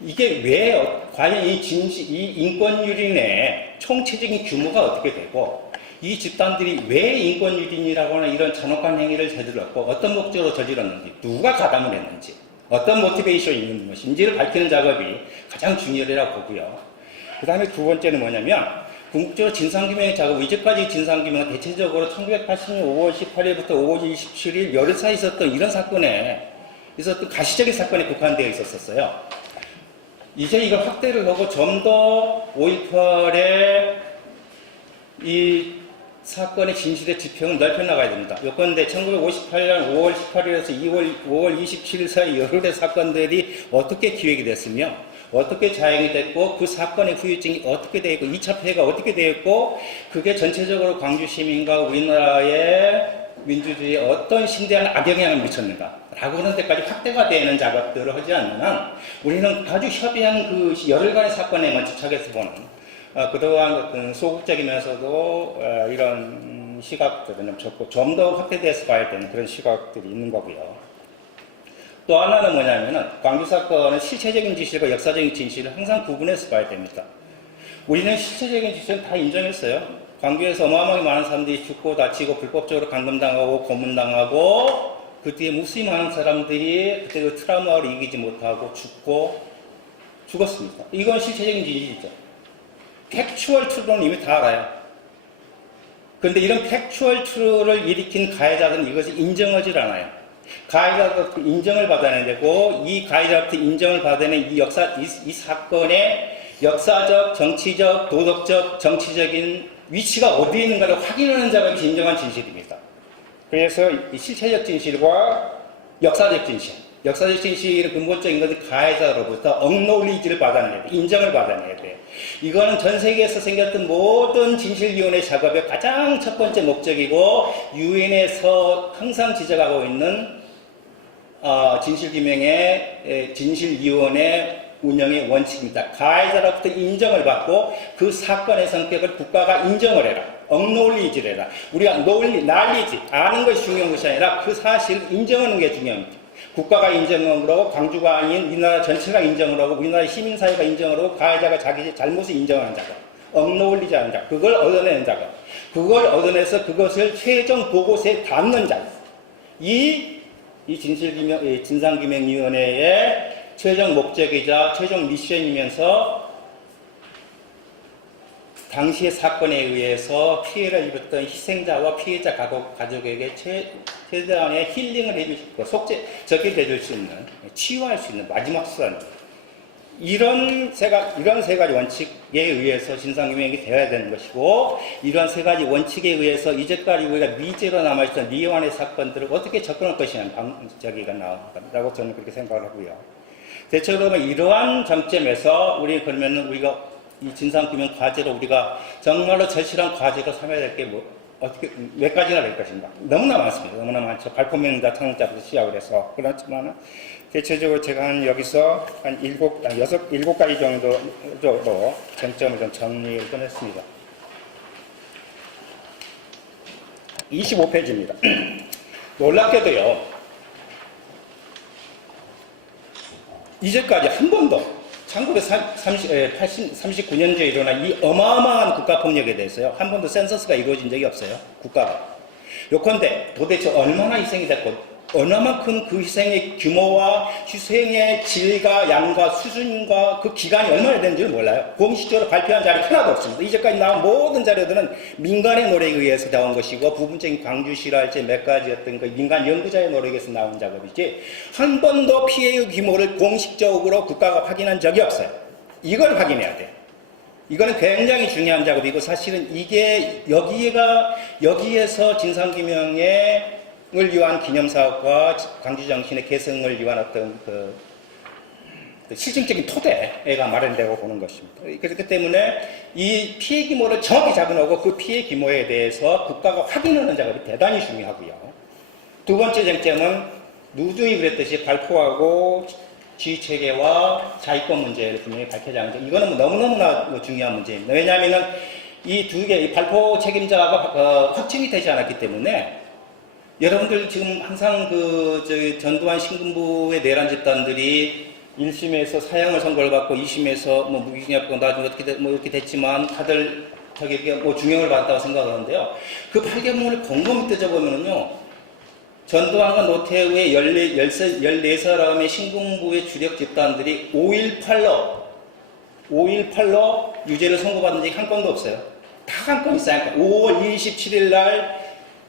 이게 왜 과연 이 인권 유린의 총체적인 규모가 어떻게 되고 이 집단들이 왜 인권 유린이라고 하는 이런 잔혹한 행위를 저질렀고 어떤 목적으로 저질렀는지 누가 가담을 했는지 어떤 모티베이션이 있는 것인지를 밝히는 작업이 가장 중요하다고 보고요. 그 다음에 두 번째는 뭐냐면 궁극적으로 진상규명의 작업, 이제까지 진상규명은 대체적으로 1980년 5월 18일부터 5월 27일 열흘 사이에 있었던 이런 사건에 있었던 가시적인 사건에 국한되어 있었어요. 이제 이걸 확대를 하고 좀 더 5.18의 이 사건의 진실의 지평을 넓혀나가야 됩니다. 요건데 1958년 5월 18일에서 5월 27일 사이 열흘의 사건들이 어떻게 기획이 됐으며 어떻게 자행이 됐고 그 사건의 후유증이 어떻게 되어 있고 2차 폐해가 어떻게 되어 있고 그게 전체적으로 광주 시민과 우리나라의 민주주의에 어떤 심대한 악영향을 미쳤는가 라고 하는 데까지 확대가 되는 작업들을 하지 않는 한 우리는 아주 협의한 그 열흘간의 사건에만 집착해서 보는 그동안 어떤 소극적이면서도 이런 시각들은 좀 더 확대돼서 봐야 되는 그런 시각들이 있는 거고요. 또 하나는 뭐냐면은 광주 사건은 실체적인 진실과 역사적인 진실을 항상 구분해서 봐야 됩니다. 우리는 실체적인 진실은 다 인정했어요. 광주에서 어마어마하게 많은 사람들이 죽고 다치고 불법적으로 감금당하고 고문당하고 그 뒤에 무수히 많은 사람들이 그때 그 트라우마를 이기지 못하고 죽었습니다. 이건 실체적인 진실이죠. 팩추얼 트루는 이미 다 알아요. 그런데 이런 팩추얼 트루를 일으킨 가해자들은 이것을 인정하지 않아요. 가해자로부터 인정을 받아야 되고 이 가해자로부터 인정을 받아내는 이 사건의 역사적, 정치적, 도덕적, 정치적인 위치가 어디에 있는가를 확인하는 작업이 진정한 진실입니다. 그래서 이 실체적 진실과 역사적 진실 역사적 진실의 근본적인 것은 가해자로부터 억놀리지를 받아내야 돼. 인정을 받아내야 돼. 이거는 전 세계에서 생겼던 모든 진실위원회 작업의 가장 첫 번째 목적이고 유엔에서 항상 지적하고 있는 진실규명의 진실위원회 운영의 원칙입니다. 가해자로부터 인정을 받고 그 사건의 성격을 국가가 인정을 해라. 억놀리지를 해라. 우리가 난리지 아는 것이 중요한 것이 아니라 그 사실을 인정하는 게 중요합니다. 국가가 인정을 하고 광주가 아닌 우리나라 전체가 인정을 하고 우리나라 시민사회가 인정을 하고 가해자가 자기 잘못을 인정하는 작업. 억놀리지 않는 작업. 그걸 얻어내는 작업. 그걸 얻어내서 그것을 최종 보고서에 담는 작업. 이 진상규명위원회의 최종 목적이자 최종 미션이면서 당시의 사건에 의해서 피해를 입었던 희생자와 피해자 가족에게 최대한의 힐링을 해줄 수 있고 적기를 해줄 수 있는, 치유할 수 있는 마지막 수단. 이런 세 가지 원칙에 의해서 진상규명이 되어야 되는 것이고, 이런 세 가지 원칙에 의해서 이제까지 우리가 미제로 남아있던 미완의 사건들을 어떻게 접근할 것이냐는 저기가 나온다고 저는 그렇게 생각을 하고요. 대체로 이러한 정점에서 우리가 이 진상규명 과제로 우리가 정말로 절실한 과제로 삼아야 될 게 몇 가지나 될 것인가. 너무나 많습니다. 너무나 많죠. 발포명자 창작부터 시작을 해서. 그렇지만 대체적으로 제가 여기서 한 7가지 정도로 쟁점을 좀 정리를 꺼냈습니다. 25페이지입니다. 놀랍게도요, 이제까지 한 번도 1939년도에 일어난 이 어마어마한 국가폭력에 대해서요, 한 번도 센서스가 이루어진 적이 없어요. 국가가. 요컨대 도대체 얼마나 희생이 됐고, 얼마만큼 그 희생의 규모와 희생의 질과 양과 수준과 그 기간이 얼마나 되는지를 몰라요. 공식적으로 발표한 자료 하나도 없습니다. 이제까지 나온 모든 자료들은 민간의 노력에 의해서 나온 것이고, 부분적인 광주시랄지 몇 가지 어떤 그 민간 연구자의 노력에 의해서 나온 작업이지, 한 번도 피해의 규모를 공식적으로 국가가 확인한 적이 없어요. 이걸 확인해야 돼요. 이거는 굉장히 중요한 작업이고, 사실은 이게 여기에서 진상규명의 을 위한 기념사업과 광주정신의 개성을 위한 어떤 그 실증적인 토대가 마련되고 보는 것입니다. 그렇기 때문에 이 피해 규모를 정확히 잡아놓고 그 피해 규모에 대해서 국가가 확인하는 작업이 대단히 중요하고요. 두 번째 쟁점은 누누이 그랬듯이 발포하고 지휘체계와 자위권 문제를 분명히 밝혀야 하는 점. 이거는 너무너무나 중요한 문제입니다. 왜냐하면 이 두 개, 이 발포 책임자가 확정이 되지 않았기 때문에 여러분들 지금 항상 전두환 신군부의 내란 집단들이 1심에서 사형을 선고를 받고 2심에서 무기징역받고 나중에 어떻게 이렇게 됐지만 다들 중형을 받았다고 생각하는데요. 그 8개문을 곰곰이 뜯어보면요, 전두환과 노태우의 14사람의 신군부의 주력 집단들이 5.18로 유죄를 선고받은 적이 한 건도 없어요. 다 한 건 있어요. 5월 27일 날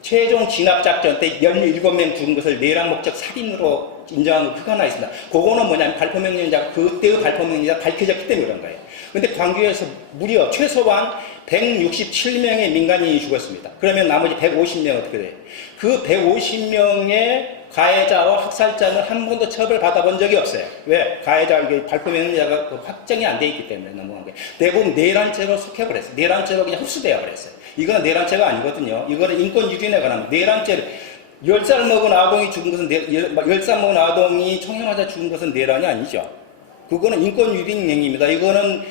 최종 진압작전 때 17명 죽은 것을 내란 목적 살인으로 인정한 거 그거 하나 있습니다. 그거는 뭐냐면 발포명령자, 그때의 발포명령자가 밝혀졌기 때문에 그런 거예요. 근데 광주에서 무려 최소한 167명의 민간인이 죽었습니다. 그러면 나머지 150명 어떻게 돼요? 그 150명의 가해자와 학살자는 한 번도 처벌받아본 적이 없어요. 왜? 가해자, 발포명령자가 확정이 안 돼 있기 때문에 넘어간 거예요. 대부분 내란죄로 속해버렸어요. 내란죄로 그냥 흡수되어 버렸어요. 이거는 내란죄가 아니거든요. 이거는 인권유린에 관한 내란죄를 10살 먹은 아동이 죽은 것은 10살 먹은 아동이 총형하자 죽은 것은 내란이 아니죠. 그거는 인권유린 행위입니다. 이거는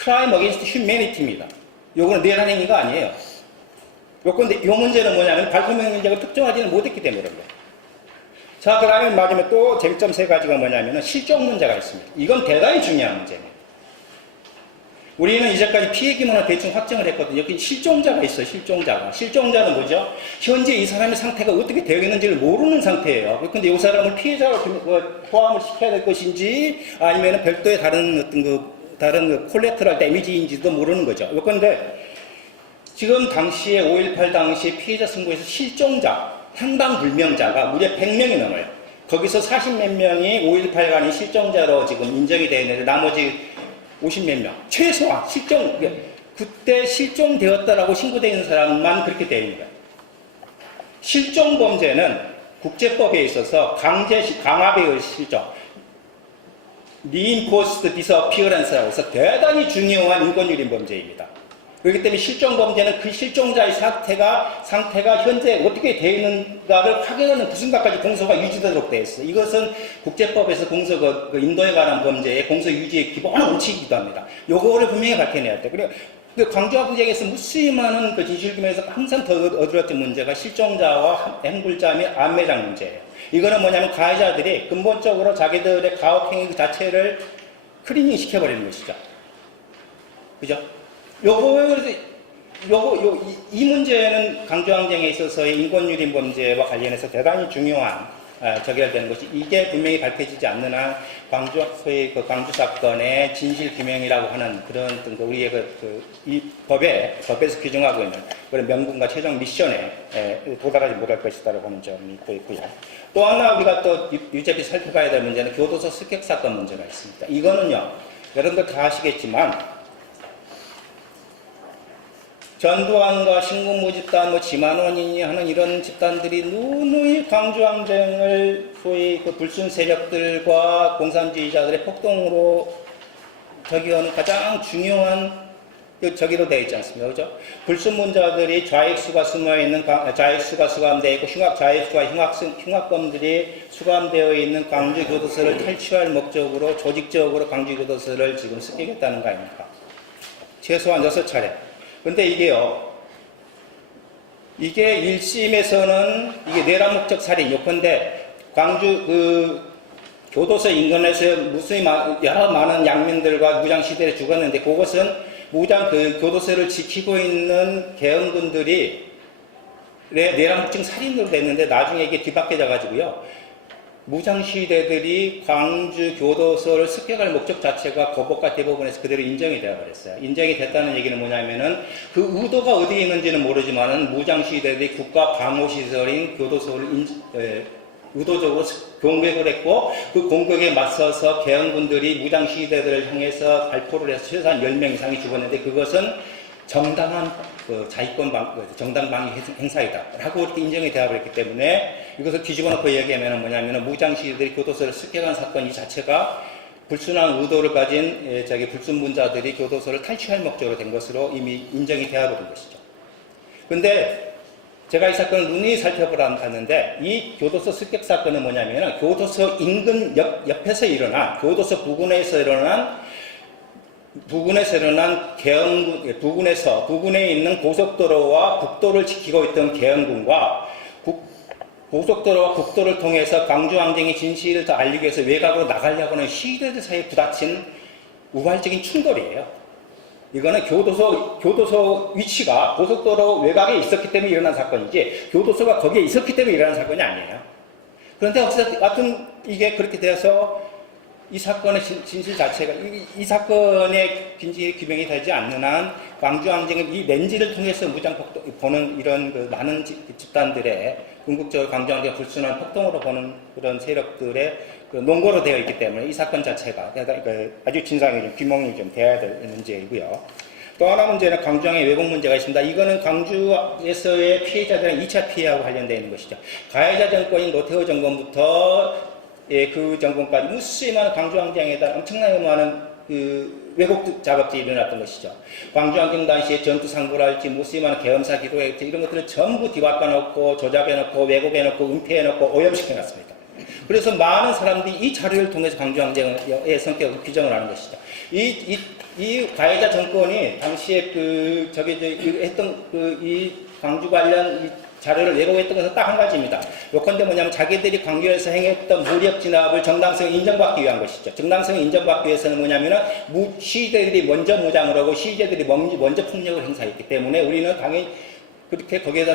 crime against humanity입니다. 요거는 내란 행위가 아니에요. 요건데 요 문제는 뭐냐면 발포명령자가 특정하지는 못했기 때문에 그런 거예요. 자, 그러면 마지막에 또 쟁점 세 가지가 뭐냐면 실종 문제가 있습니다. 이건 대단히 중요한 문제입니다. 우리는 이제까지 피해 규모는 대충 확정을 했거든요. 여기 실종자가 있어요. 실종자는 뭐죠? 현재 이 사람의 상태가 어떻게 되어 있는지를 모르는 상태예요. 그런데 이 사람을 피해자로 포함을 시켜야 될 것인지 아니면 별도의 다른 콜레터럴 데미지인지도 모르는 거죠. 그런데 지금 당시에 5.18 당시에 피해자 선고에서 실종자, 행방불명자가 무려 100명이 넘어요. 거기서 40몇 명이 5.18간의 실종자로 지금 인정이 되어 있는데 나머지 50몇 명. 최소한 그때 실종되었다라고 신고되어 있는 사람만 그렇게 되어 있는 거예요. 실종 범죄는 국제법에 있어서 강압의 실종, reinforced disappearance라고 해서 대단히 중요한 인권유린 범죄입니다. 그렇기 때문에 실종 범죄는 그 실종자의 상태가 현재 어떻게 되어 있는가를 확인하는 그 순간까지 공소가 유지되도록 되어 있어요. 이것은 국제법에서 공소 그 인도에 관한 범죄의 공소 유지의 기본 원칙이기도 합니다. 요거를 분명히 밝혀내야 돼. 그리고 그 광주와 분쟁에서 무수히 많은 그 진실규명에서 항상 더 어드러졌던 문제가 실종자와 행불자 및 안매장 문제예요. 이거는 뭐냐면 가해자들이 근본적으로 자기들의 가혹행위 자체를 클리닝 시켜버리는 것이죠. 그죠? 이 문제는 강주항쟁에 있어서의 인권유린 범죄와 관련해서 대단히 중요한 적용되는 것이 이게 분명히 밝혀지지 않는 한 소위 그 광주 사건의 진실 규명이라고 하는 그런 어떤 우리의 이 법에서 규정하고 있는 그런 명분과 최종 미션에 도달하지 못할 것이다라고 하는 점이 또 있고요. 또 하나 우리가 또 유죄비 살펴봐야 될 문제는 교도소 습격 사건 문제가 있습니다. 이거는요, 여러분들 다 아시겠지만 전두환과 신군부 집단, 지만원이니 하는 이런 집단들이 누누이 광주항쟁을 소위 그 불순 세력들과 공산주의자들의 폭동으로 저기하는 가장 중요한 저기로 되어 있지 않습니까? 그죠? 불순문자들이 좌익수가 숨어있는, 좌익수가 수감되어 있고, 좌익수와 흉악범들이 수감되어 있는 광주 교도소를 탈취할 목적으로 조직적으로 광주 교도소를 지금 습격했다는 거 아닙니까? 최소한 6차례. 근데 이게 1심에서는 이게 내란 목적 살인, 요컨대 광주 교도소 인근에서 무수히 여러 많은 양민들과 무장시대에 죽었는데 그것은 교도소를 지키고 있는 계엄군들이 내란 목적 살인으로 됐는데 나중에 이게 뒤바뀌어 가지고요. 무장시대들이 광주 교도소를 습격할 목적 자체가 거법과 대법원에서 그대로 인정이 되어버렸어요. 인정이 됐다는 얘기는 뭐냐면은 그 의도가 어디에 있는지는 모르지만은 무장시대들이 국가 방호시설인 교도소를 의도적으로 공격을 했고 그 공격에 맞서서 계엄군들이 무장시대들을 향해서 발포를 해서 최소한 10명 이상이 죽었는데 그것은 정당한 정당방위 행사이다라고 이렇게 인정이 되어버렸기 때문에 이것을 뒤집어 놓고 얘기하면 뭐냐면 무장시대들이 교도소를 습격한 사건 이 자체가 불순한 의도를 가진 불순문자들이 교도소를 탈취할 목적으로 된 것으로 이미 인정이 되어버린 것이죠. 근데 제가 이 사건을 누누이 살펴보았는데 이 교도소 습격 사건은 뭐냐면 교도소 인근 옆에서 일어난 교도소 부근에서 일어난 부근에 있는 고속도로와 국도를 지키고 있던 계엄군과 고속도로와 국도를 통해서 광주항쟁의 진실을 더 알리기 위해서 외곽으로 나가려고 하는 시위대들 사이에 부딪힌 우발적인 충돌이에요. 이거는 교도소 위치가 고속도로 외곽에 있었기 때문에 일어난 사건이지 교도소가 거기에 있었기 때문에 일어난 사건이 아니에요. 그런데 어쨌든 이게 그렇게 되어서 이 사건의 진실 자체가 이 사건의 진실이 규명이 되지 않는 한 광주항쟁은 이 렌즈를 통해서 무장폭동 보는 이런 많은 집단들의 궁극적으로 광주항쟁을 불순한 폭동으로 보는 그런 세력들의 논거로 되어 있기 때문에 이 사건 자체가 아주 진상이 규명이 좀 돼야 될 문제이고요. 또 하나 문제는 광주항의 왜곡 문제가 있습니다. 이거는 광주에서의 피해자들은 2차 피해하고 관련되어 있는 것이죠. 가해자 정권인 노태우 정권부터 그 정권까지 무수히 많은 광주항쟁에 대한 엄청나게 많은 왜곡 작업들이 일어났던 것이죠. 광주항쟁 당시에 전투상부랄지 무수히 많은 계엄사 기록했지 이런 것들을 전부 뒤바꿔놓고 조작해놓고 왜곡해놓고 은폐해놓고 오염시켜놨습니다. 그래서 많은 사람들이 이 자료를 통해서 광주항쟁의 성격을 규정을 하는 것이죠. 이 가해자 정권이 당시에 했던 이 광주 관련 자료를 왜곡했던 것은 딱 한 가지입니다. 요컨대 뭐냐면 자기들이 광주에서 행했던 무력 진압을 정당성을 인정받기 위한 것이죠. 정당성을 인정받기 위해서는 뭐냐면은 시위대들이 먼저 무장을 하고 시위대들이 먼저 폭력을 행사했기 때문에 우리는 당연히 그렇게 거기에다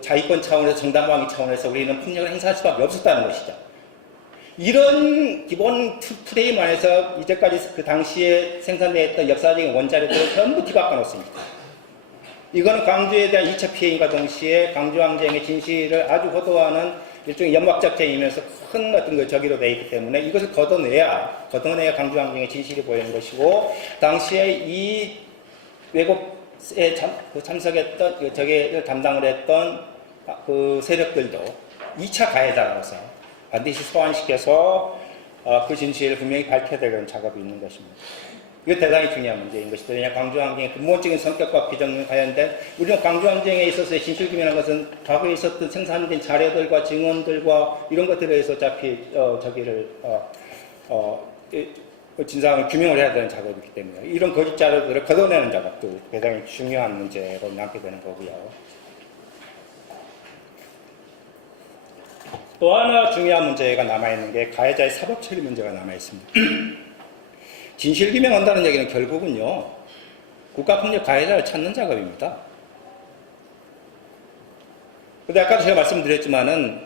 자위권 차원에서 정당방위 차원에서 우리는 폭력을 행사할 수밖에 없었다는 것이죠. 이런 기본 프레임 안에서 이제까지 그 당시에 생산되었던 역사적인 원자료들을 전부 뒤바꿔 놓습니다. 이거는 광주에 대한 2차 피해인과 동시에 광주항쟁의 진실을 아주 호도하는 일종의 연막적 제이면서 큰 어떤 저기로 되어 있기 때문에 이것을 걷어내야 광주항쟁의 진실이 보이는 것이고 당시에 이 왜곡에 참석했던 저게 담당을 했던 그 세력들도 2차 가해자로서 반드시 소환시켜서 그 진실을 분명히 밝혀야 되는 작업이 있는 것입니다. 이거 대단히 중요한 문제인 것이죠. 왜냐 광주항쟁의 근본적인 성격과 규정에 관련된 우리는 광주항쟁에 있어서의 진실규명이라는 것은 과거에 있었던 생산된 자료들과 증언들과 이런 것들에 의해서 어차피 진상을 규명을 해야 되는 작업이기 때문에 이런 거짓 자료들을 걷어내는 작업도 대단히 중요한 문제로 남게 되는 거고요. 또 하나 중요한 문제가 남아있는 게 가해자의 사법 처리 문제가 남아있습니다. 진실규명한다는 얘기는 결국은요, 국가폭력 가해자를 찾는 작업입니다. 근데 아까도 제가 말씀드렸지만은,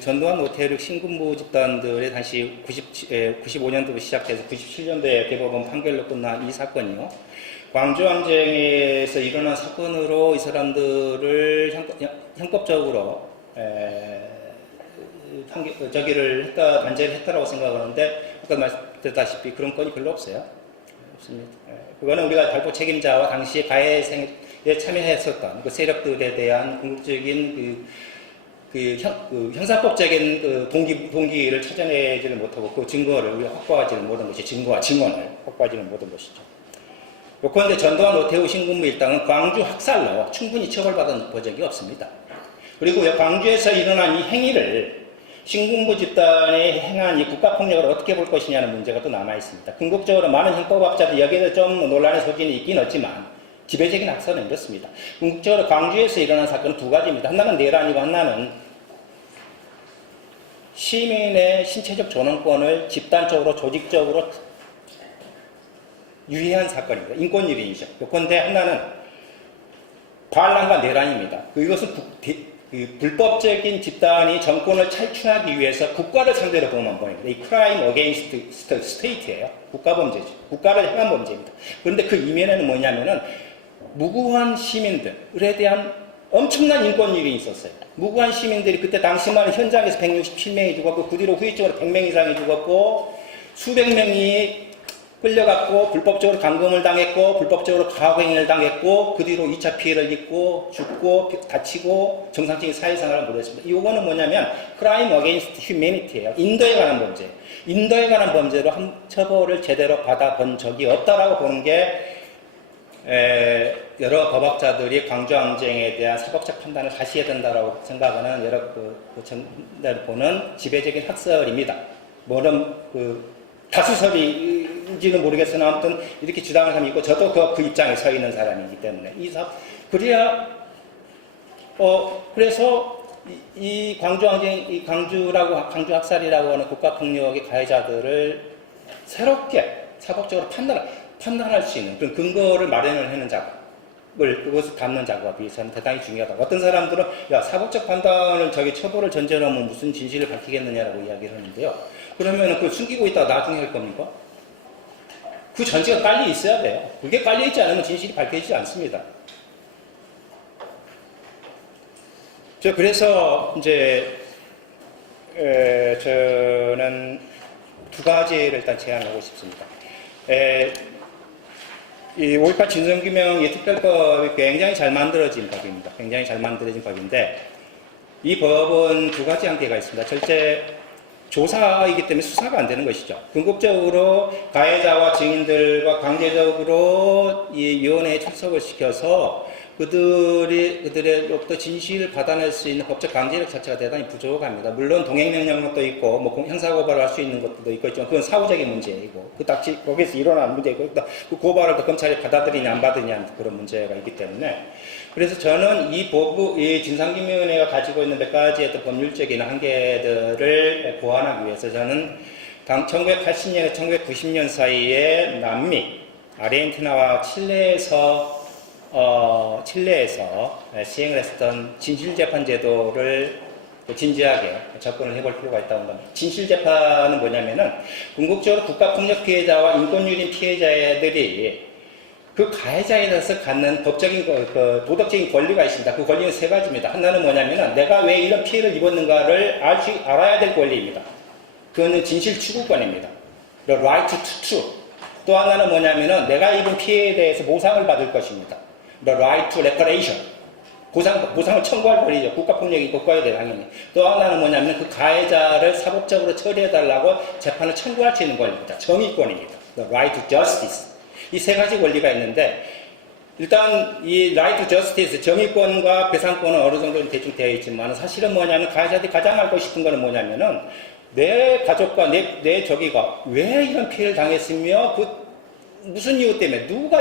전두환 노태우 신군부 집단들의 당시 95년도부터 시작해서 97년도에 대법원 판결로 끝난 이 사건이요. 광주항쟁에서 일어난 사건으로 이 사람들을 형법적으로 단죄를 했다라고 생각하는데, 아까 말씀드렸다시피 그런 건이 별로 없어요. 없습니다. 그거는 우리가 발포 책임자와 당시에 가해에 참여했었던 그 세력들에 대한 궁극적인 형사법적인 동기를 찾아내지를 못하고 그 증거를 우리가 확보하지는 못한 것이 증거와 증언을 확보하지는 못한 것이죠. 그런데 전두환 노태우 신군부 일당은 광주 학살로 충분히 처벌받은 적이 없습니다. 그리고 광주에서 일어난 이 행위를 신군부 집단이 행한 이 국가폭력을 어떻게 볼 것이냐는 문제가 또 남아있습니다. 궁극적으로 많은 형법학자들이 여기에도 좀 논란의 소진이 있긴 하지만 지배적인 학설은 이렇습니다. 궁극적으로 광주에서 일어난 사건은 두 가지입니다. 하나는 내란이고 하나는 시민의 신체적 존엄권을 집단적으로 조직적으로 유해한 사건입니다. 인권유린이죠. 그런데 하나는 반란과 내란입니다. 이것은 불법적인 집단이 정권을 탈취하기 위해서 국가를 상대로 범한 범입니다. 이 crime against state예요. 국가범죄죠. 국가를 향한 범죄입니다. 그런데 그 이면에는 뭐냐면은 무고한 시민들에 대한 엄청난 인권유린이 있었어요. 무고한 시민들이 그때 당시만 현장에서 167명이 죽었고 그 뒤로 후유증으로 100명 이상이 죽었고 수백 명이 끌려갔고 불법적으로 감금을 당했고 불법적으로 가혹행위를 당했고 그 뒤로 2차 피해를 입고 죽고 다치고 정상적인 사회생활을 못했습니다. 이거는 뭐냐면 crime against humanity예요. 인도에 관한 범죄. 인도에 관한 범죄로 처벌을 제대로 받아본 적이 없다라고 보는 게 여러 법학자들이 광주항쟁에 대한 사법적 판단을 하셔야 된다라고 생각하는 여러 보는 지배적인 학설입니다. 뭐는 다수설인지는 모르겠으나 아무튼 이렇게 주장을 하면 있고 저도 그 입장에 서 있는 사람이기 때문에 그래야 그래서 이 광주항쟁, 이 광주 학살이라고 하는 국가폭력의 가해자들을 새롭게 사법적으로 판단할 수 있는 그런 근거를 마련을 하는 그것을 담는 작업이 저는 대단히 중요하다. 어떤 사람들은 사법적 판단을 처벌을 전제로 하면 무슨 진실을 밝히겠느냐라고 이야기를 하는데요. 그러면 그걸 숨기고 있다가 나중에 할 겁니까? 그 전제가 깔려 있어야 돼요. 그게 깔려 있지 않으면 진실이 밝혀지지 않습니다. 그래서 이제 저는 두 가지를 일단 제안하고 싶습니다. 이 5.18 진상규명 특별법이 굉장히 잘 만들어진 법입니다. 굉장히 잘 만들어진 법인데 이 법은 두 가지 한계가 있습니다. 첫째, 조사이기 때문에 수사가 안 되는 것이죠. 궁극적으로 가해자와 증인들과 강제적으로 이 위원회에 출석을 시켜서 그들로부터 진실을 받아낼 수 있는 법적 강제력 자체가 대단히 부족합니다. 물론 동행명령도 있고, 형사고발을 할 수 있는 것도 있지만, 그건 사후적인 문제이고, 거기서 일어난 문제이고, 그 고발을 또 검찰이 받아들이냐, 안 받느냐, 그런 문제가 있기 때문에. 그래서 저는 이 진상규명위원회가 가지고 있는 몇 가지의 어떤 법률적인 한계들을 보완하기 위해서 저는 1980년에 1990년 사이에 남미, 아르헨티나와 칠레에서 시행을 했었던 진실재판 제도를 진지하게 접근을 해볼 필요가 있다고 합니다. 진실재판은 뭐냐면은 궁극적으로 국가폭력 피해자와 인권유린 피해자들이 그 가해자에 대해서 갖는 법적인 도덕적인 권리가 있습니다. 그 권리는 세 가지입니다. 하나는 뭐냐면은 내가 왜 이런 피해를 입었는가를 알아야 될 권리입니다. 그거는 진실 추구권입니다. The right to truth. 또 하나는 뭐냐면은 내가 입은 피해에 대해서 보상을 받을 것입니다. The right to reparation. 보상을 청구할 권리죠. 국가폭력이 국가에 대해 당연히. 또 하나는 뭐냐면 그 가해자를 사법적으로 처리해달라고 재판을 청구할 수 있는 권리입니다. 정의권입니다. The right to justice. 이 세 가지 권리가 있는데 일단 이 right to justice, 정의권과 배상권은 어느 정도 대충 되어 있지만 사실은 뭐냐면 가해자들이 가장 알고 싶은 거는 뭐냐면은 내 가족과 내 저기가 왜 이런 피해를 당했으며 그 무슨 이유 때문에 누가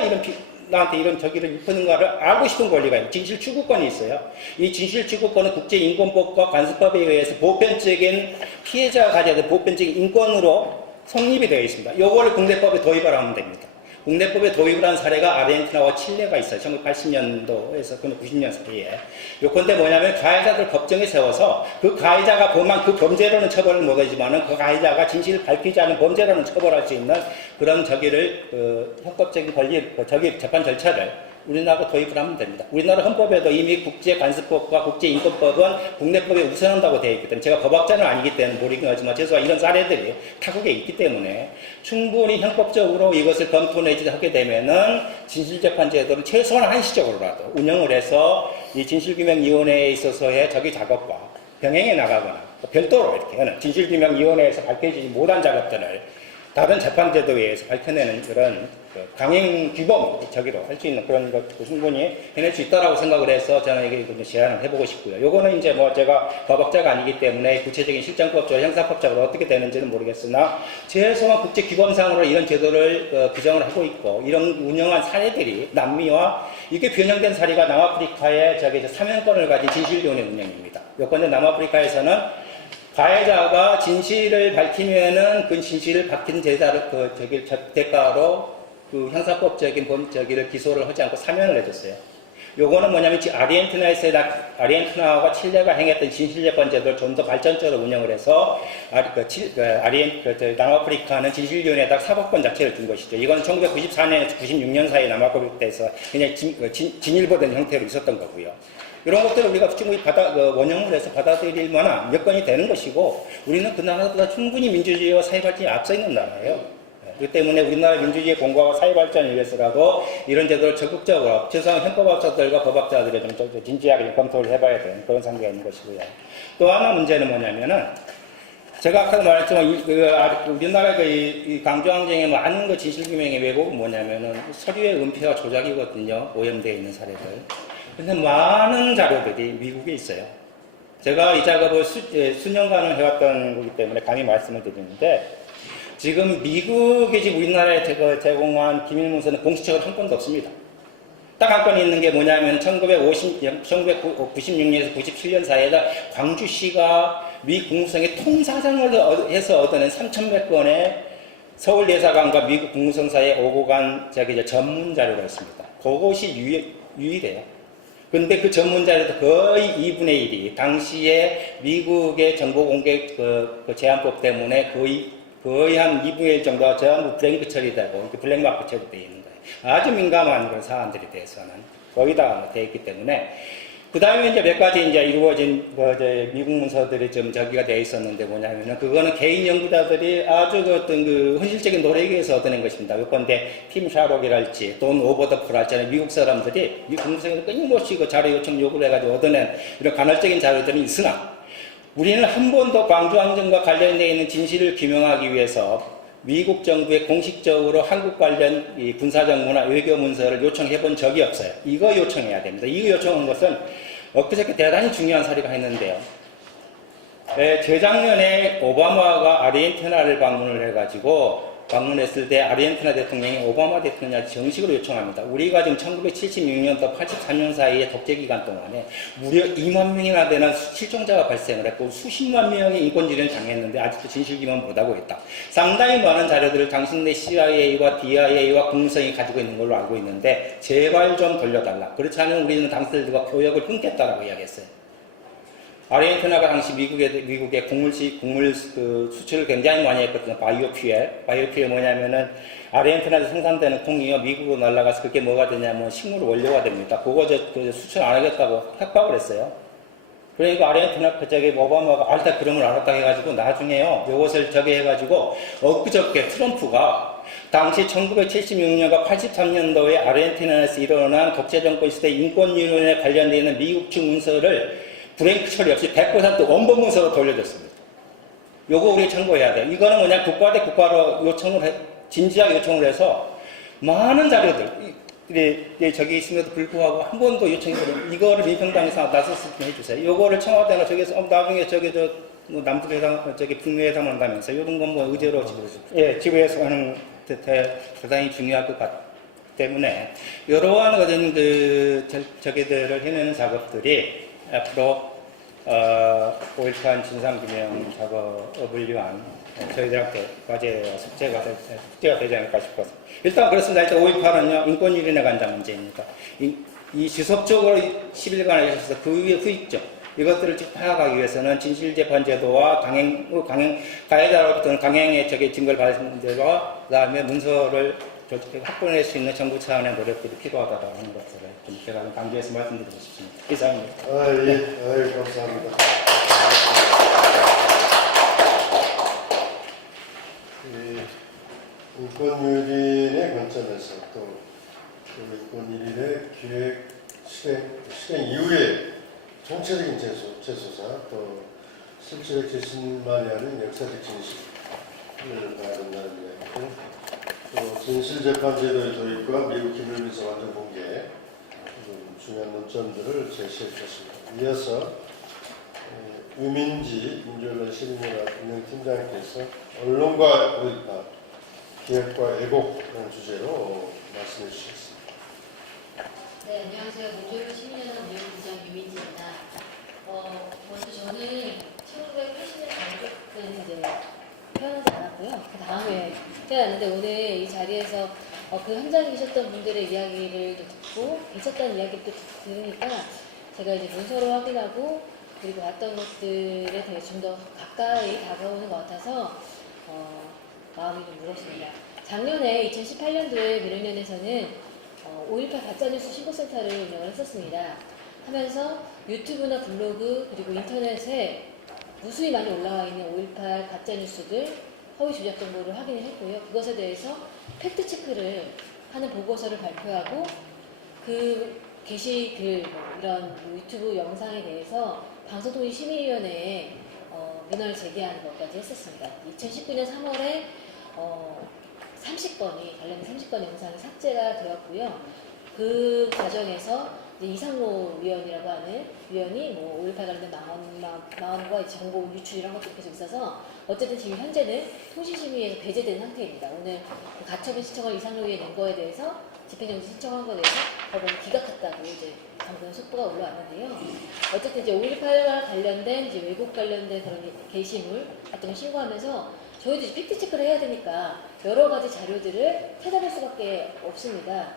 나한테 이런 저기를 입히는가를 알고 싶은 권리가 있어요. 진실 추구권이 있어요. 이 진실 추구권은 국제인권법과 관습법에 의해서 보편적인 피해자가 가져야 될 보편적인 인권으로 성립이 되어 있습니다. 이걸 국내법에 도입을 하면 됩니다. 국내법에 도입을 한 사례가 아르헨티나와 칠레가 있어요. 1980년도에서 90년 사이에. 요건데 뭐냐면 가해자들 법정에 세워서 그 가해자가 범한 그 범죄로는 처벌을 못하지만은 그 가해자가 진실을 밝히지 않은 범죄로는 처벌할 수 있는 그런 형법적인 권리, 재판 절차를 우리나라가 도입을 하면 됩니다. 우리나라 헌법에도 이미 국제관습법과 국제인권법은 국내법에 우선한다고 되어 있기 때문에 제가 법학자는 아니기 때문에 모르긴 하지만 최소한 이런 사례들이 타국에 있기 때문에 충분히 형법적으로 이것을 검토 내지 하게 되면은 진실재판제도를 최소한 한시적으로라도 운영을 해서 이 진실규명위원회에 있어서의 저기 작업과 병행해 나가거나 별도로 이렇게 하는 진실규명위원회에서 밝혀지지 못한 작업들을 다른 재판제도에 의해서 밝혀내는 그런 강행 규범 저기로 할 수 있는 그런 것도 충분히 해낼 수 있다라고 생각을 해서 저는 이게 제안을 해보고 싶고요. 요거는 이제 뭐 제가 법학자가 아니기 때문에 구체적인 실정법적으로 형사법적으로 어떻게 되는지는 모르겠으나 최소한 국제 규범상으로 이런 제도를 규정을 하고 있고 이런 운영한 사례들이 남미와 이게 변형된 사례가 남아프리카의 저기 사면권을 가진 진실위원회 운영입니다. 요건데 남아프리카에서는 가해자가 진실을 밝히면은 그 진실을 밝힌 대가로 그 형사법적인 저기를 기소를 하지 않고 사면을 해줬어요. 요거는 뭐냐면 아르헨티나와 칠레가 행했던 진실재판제도를 좀 더 발전적으로 운영을 해서 남아프리카는 진실위원회에다가 사법권 자체를 준 것이죠. 이건 1994년에서 96년 사이에 남아프리카에서 그냥 진일보된 형태로 있었던 거고요. 이런 것들을 우리가 충분히 원형을 해서 받아들일 만한 여건이 되는 것이고 우리는 그 나라보다 충분히 민주주의와 사회발전이 앞서 있는 나라예요. 그렇기 때문에 우리나라 민주주의 공과와 사회발전을 위해서라도 이런 제도를 적극적으로 최소한 현법학자들과 법학자들이 좀 진지하게 검토를 해봐야 되는 그런 상태가 있는 것이고요. 또 하나 문제는 뭐냐면은 제가 아까도 말했지만 우리나라 이 강조항쟁의 많은 진실규명의 왜곡은 뭐냐면은 서류의 은폐와 조작이거든요. 오염되어 있는 사례들. 근데 많은 자료들이 미국에 있어요. 제가 이 작업을 수년간을 해왔던 거기 때문에 감히 말씀을 드리는데 지금 미국이 지금 우리나라에 제공한 기밀문서는 공식적으로 한 건도 없습니다. 딱 한 건 있는 게 뭐냐면 1996년에서 97년 사이에다 광주시가 미 국무성의 통사장을 해서 얻어낸 3,100건의 서울대사관과 미국 국무성 사이에 오고 간 전문 자료가 있습니다. 그것이 유일해요. 근데 그 전문 자료도 거의 2분의 1이 당시에 미국의 정보공개 제한법 때문에 거의 한 2분의 1 정도가 전부 블랭크 처리되고 블랙마크 처리되어 있는 거예요. 아주 민감한 그런 사안들에 대해서는 거의 다 되어 있기 때문에 그 다음에 이제 몇 가지 이제 이루어진 미국 문서들이 좀 저기가 되어 있었는데 뭐냐면은 그거는 개인 연구자들이 아주 현실적인 노력에 의해서 얻어낸 것입니다. 요건데 팀 샤록이랄지 돈 오버 더 풀할지 미국 사람들이 미국 문서에서 끊임없이 자료 요청 요구를 해가지고 얻어낸 이런 간헐적인 자료들이 있으나 우리는 한 번도 광주항쟁과 관련되어 있는 진실을 규명하기 위해서 미국 정부에 공식적으로 한국 관련 군사정보나 외교 문서를 요청해 본 적이 없어요. 이거 요청해야 됩니다. 이거 요청한 것은 엊그저께 대단히 중요한 사례가 있는데요. 재작년에 오바마가 아르헨티나를 방문했을 때 아르헨티나 대통령이 오바마 대통령한테 정식으로 요청합니다. 우리가 지금 1976년부터 83년 사이에 독재 기간 동안에 무려 2만 명이나 되는 실종자가 발생을 했고 수십만 명의 인권지리를 당했는데 아직도 진실규명 못하고 있다. 상당히 많은 자료들을 당신네 CIA와 DIA와 국무성이 가지고 있는 걸로 알고 있는데 제발 좀 돌려달라. 그렇지 않으면 우리는 당사자들과 교역을 끊겠다라고 이야기했어요. 아르헨티나가 당시 미국의 곡물 수출을 굉장히 많이 했거든요. 바이오퓨엘 뭐냐면은 아르헨티나에서 생산되는 콩이요 미국으로 날아가서 그게 뭐가 되냐면 식물 원료가 됩니다. 그거 수출 안 하겠다고 협박을 했어요. 그러니까 아르헨티나 오바마가 그러면 알았다 해가지고 나중에요 이것을 해가지고 엊그저께 트럼프가 당시 1976년과 83년도에 아르헨티나에서 일어난 독재정권 시대 인권유린에 관련되어 미국 측 문서를 브레이크 처리 없이 100% 원본 문서로 돌려줬습니다. 요거 우리 참고해야 돼요. 이거는 뭐냐, 국가 대 국가로 진지하게 요청을 해서 많은 자료들, 저기 있음에도 불구하고 한 번도 요청해서 이거를 민평당에서 나서서 좀 해주세요. 요거를 청와대나 저기서 나중에 남북회담, 북미회담 한다면서 이런 건 뭐 의제로 지구에서 하는 대단히 중요할 것 같기 때문에 이러한 것은 저기들을 해내는 작업들이 앞으로 5.18 진상규명 작업을 위한 저희들한테 과제와 숙제가 되지 않을까 싶어서 일단 그렇습니다. 일단 5.18은요 인권유린에 관한 문제입니다. 이 지속적으로 10일간에 있어서 그 위에 후익점 이것들을 쭉 파악하기 위해서는 진실재판제도와 가해자로부터는 강행의 증거를 받은 데와 그다음에 문서를 확보할 수 있는 정부 차원의 노력들이 필요하다고 하는 것들을 좀 제가 강조해서 말씀드리고 싶습니다. 이상입니다. 예, 감사합니다. 인권유린의 관점에서 또 인권유린의 기획 실행 이후에 총체적인 재수사 또 실질적 재신만이 하는 역사적 진실을 봐야 된다는 이야기고 또 진실재판제도의 도입과 미국 기밀문서 완전 공개 중요한 논점들을 제시해 주셨습니다. 이어서 유민지 민주언론 시민연합 운영팀장께서 언론과 5.18 기획과 애국이라는 주제로 말씀해 주시겠습니다. 네, 안녕하세요. 민주언론 시민연합 운영팀장 유민지입니다. 먼저 저는 1980년 전국은 이제 태어나지 않았고요. 그 다음에 태어났는데 오늘 이 자리에서 그 현장에 계셨던 분들의 이야기를 듣고 계셨다는 이야기도 들으니까 제가 이제 문서로 확인하고 그리고 봤던 것들에 대해 좀 더 가까이 다가오는 것 같아서 마음이 좀 무겁습니다. 작년에 2018년도에 민원연에서는 5.18 가짜뉴스 신고센터를 운영을 했었습니다. 하면서 유튜브나 블로그 그리고 인터넷에 무수히 많이 올라와 있는 5.18 가짜뉴스들, 허위 조작 정보를 확인을 했고요. 그것에 대해서 팩트체크를 하는 보고서를 발표하고 그 게시글, 이런 유튜브 영상에 대해서 방송통신심의위원회에 민원을 제기하는 것까지 했었습니다. 2019년 3월에 관련 30건 영상이 삭제가 되었고요. 그 과정에서 이상로 위원이라고 하는 위원이 5.18 관련된 망언과 정보 유출 이런 것들이 계속 있어서 어쨌든 지금 현재는 통신심의에서 배제된 상태입니다. 오늘 가처분 신청을 이상로 위에 낸 거에 대해서 집행정지 신청한 거에 대해서 법원이 기각했다고 이제 방금 속보가 올라왔는데요. 어쨌든 이제 5.18과 관련된 이제 외국 관련된 그런 게시물 같은 걸 신고하면서 저희도 이제 팩트체크를 해야 되니까 여러 가지 자료들을 찾아볼 수밖에 없습니다.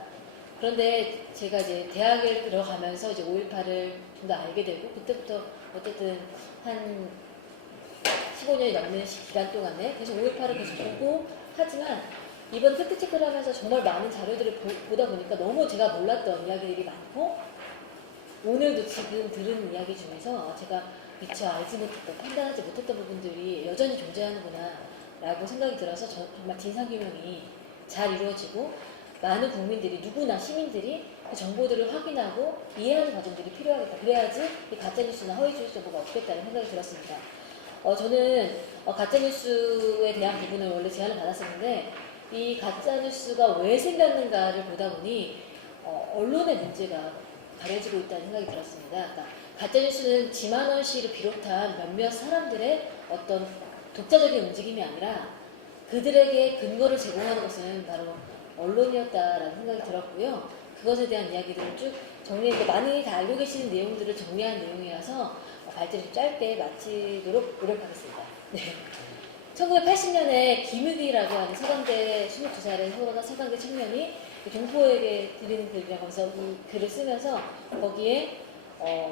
그런데 제가 이제 대학을 들어가면서 이제 5.18을 좀 더 알게 되고 그때부터 어쨌든 한 15년이 넘는 기간 동안에 계속 5.18을 계속 보고 하지만 이번 팩트체크를 하면서 정말 많은 자료들을 보다 보니까 너무 제가 몰랐던 이야기들이 많고 오늘도 지금 들은 이야기 중에서 제가 미처 알지 못했던, 판단하지 못했던 부분들이 여전히 존재하는구나 라고 생각이 들어서 정말 진상규명이 잘 이루어지고 많은 국민들이, 누구나 시민들이 그 정보들을 확인하고 이해하는 과정들이 필요하겠다. 그래야지 이 가짜뉴스나 허위주의 정보가 없겠다는 생각이 들었습니다. 저는 가짜뉴스에 대한 부분을 원래 제안을 받았었는데 이 가짜뉴스가 왜 생겼는가를 보다 보니 언론의 문제가 가려지고 있다는 생각이 들었습니다. 그러니까 가짜뉴스는 지만원 씨를 비롯한 몇몇 사람들의 어떤 독자적인 움직임이 아니라 그들에게 근거를 제공하는 것은 바로 언론이었다라는 생각이 들었고요. 그것에 대한 이야기들을 쭉 정리했는데 많이 다 알고 계시는 내용들을 정리한 내용이라서 발제를 짧게 마치도록 노력하겠습니다. 네. 1980년에 김유기라고 하는 서강대 22살의 서강대 청년이 동포에게 드리는 글이라고 하면서 이 글을 쓰면서 거기에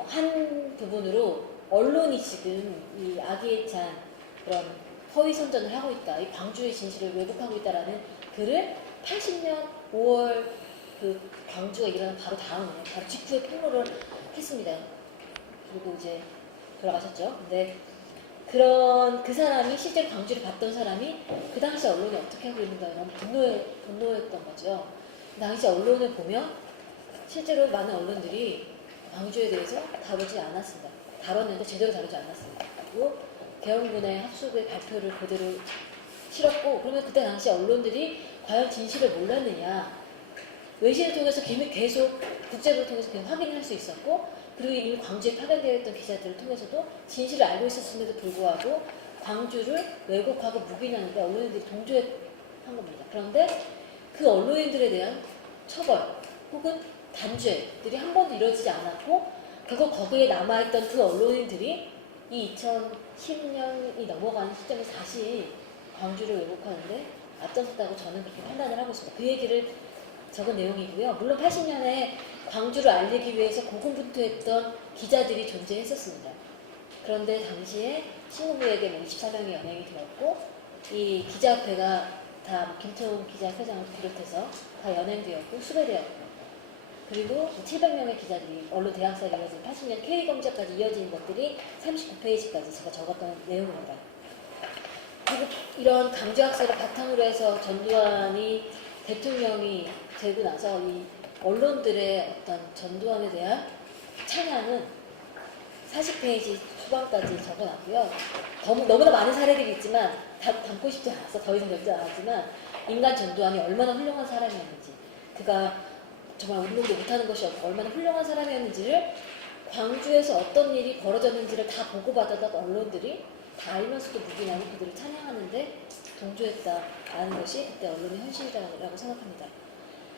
한 부분으로 언론이 지금 이 아기에 찬 그런 허위 선전을 하고 있다. 이 광주의 진실을 왜곡하고 있다라는 글을 80년 5월 그 광주가 일어난 바로 다음에 바로 직후에 폭로를 했습니다. 그리고 이제 돌아가셨죠. 근데 그런 그 사람이 실제로 광주를 봤던 사람이 그 당시 언론이 어떻게 하고 있는가에 너무 분노했던 거죠. 그 당시 언론을 보면 실제로 많은 언론들이 광주에 대해서 다루지 않았습니다. 다뤘는데 제대로 다루지 않았습니다. 그리고 계엄군의 합숙의 발표를 그대로 실었고, 그러면 그때 당시 언론들이 과연 진실을 몰랐느냐, 외신을 통해서 계속 국제부를 통해서 계속 확인할 수 있었고, 그리고 이미 광주에 파견되어 있던 기자들을 통해서도 진실을 알고 있었음에도 불구하고 광주를 왜곡하고 묵인하는데 언론인들이 동조한 겁니다. 그런데 그 언론인들에 대한 처벌 혹은 단죄들이 한 번도 이루어지지 않았고, 결국 거기에 남아있던 그 언론인들이 이 2010년이 넘어가는 시점에 다시 광주를 왜곡하는데 앞장섰다고 저는 그렇게 판단을 하고 있습니다. 그 얘기를 적은 내용이고요. 물론 80년에 광주를 알리기 위해서 고군분투했던 기자들이 존재했었습니다. 그런데 당시에 신문부에게 24명이 연행이 되었고, 이 기자협회가 다 김태훈 기자회장을 비롯해서 다 연행되었고 수배되었고, 그리고 700명의 기자들이 언론 대학살이 이어진 80년 K검사까지 이어진 것들이 39페이지까지 제가 적었던 내용입니다. 그리고 이런 강제학살을 바탕으로 해서 전두환이 대통령이 되고 나서 이 언론들의 어떤 전두환에 대한 찬양은 40페이지 초반까지 적어놨고요. 너무나 많은 사례들이 있지만 담고 싶지 않아서 더 이상 적지 않았지만, 인간 전두환이 얼마나 훌륭한 사람이었는지, 그가 정말 운동도 못하는 것이 없고 얼마나 훌륭한 사람이었는지를, 광주에서 어떤 일이 벌어졌는지를 다 보고받았던 언론들이 다 알면서도 묵인하고 그들을 찬양하는데 동조했다라는 것이 그때 언론의 현실이라고 생각합니다.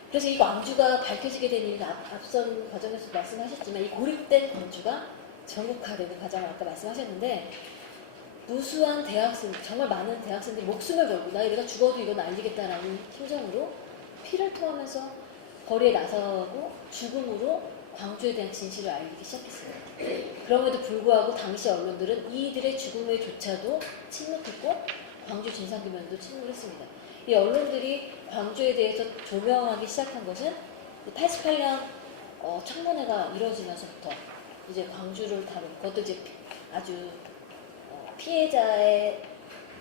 그래서 이 광주가 밝혀지게 된 일은 앞선 과정에서 말씀하셨지만, 이 고립된 광주가 전국화되는 과정을 아까 말씀하셨는데, 무수한 대학생, 정말 많은 대학생들이 목숨을 걸고 나 이러다 죽어도 이건 알리겠다라는 심정으로 피를 토하면서 거리에 나서고 죽음으로 광주에 대한 진실을 알리기 시작했어요. 그럼에도 불구하고 당시 언론들은 이들의 죽음에조차도 침묵했고 광주 진상규명도 침묵을 했습니다. 이 언론들이 광주에 대해서 조명하기 시작한 것은 88년 청문회가 이루어지면서부터 이제 광주를 다룬, 그것도 이제 아주 피해자의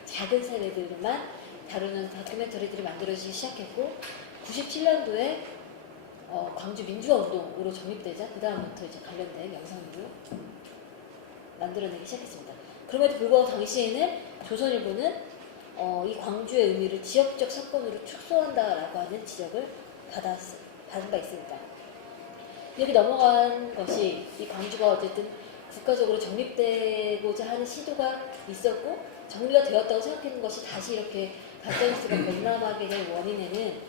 작은 세대들만 다루는 다큐멘터리들이 만들어지기 시작했고, 97년도에 광주 민주화운동으로 정립되자 그 다음부터 이제 관련된 영상들을 만들어내기 시작했습니다. 그럼에도 불구하고 당시에는 조선일보는 이 광주의 의미를 지역적 사건으로 축소한다라고 하는 지적을 받은 바 있습니다. 이렇게 넘어간 것이, 이 광주가 어쨌든 국가적으로 정립되고자 하는 시도가 있었고 정리가 되었다고 생각하는 것이 다시 이렇게 가짜뉴스가 범람하게 된 원인에는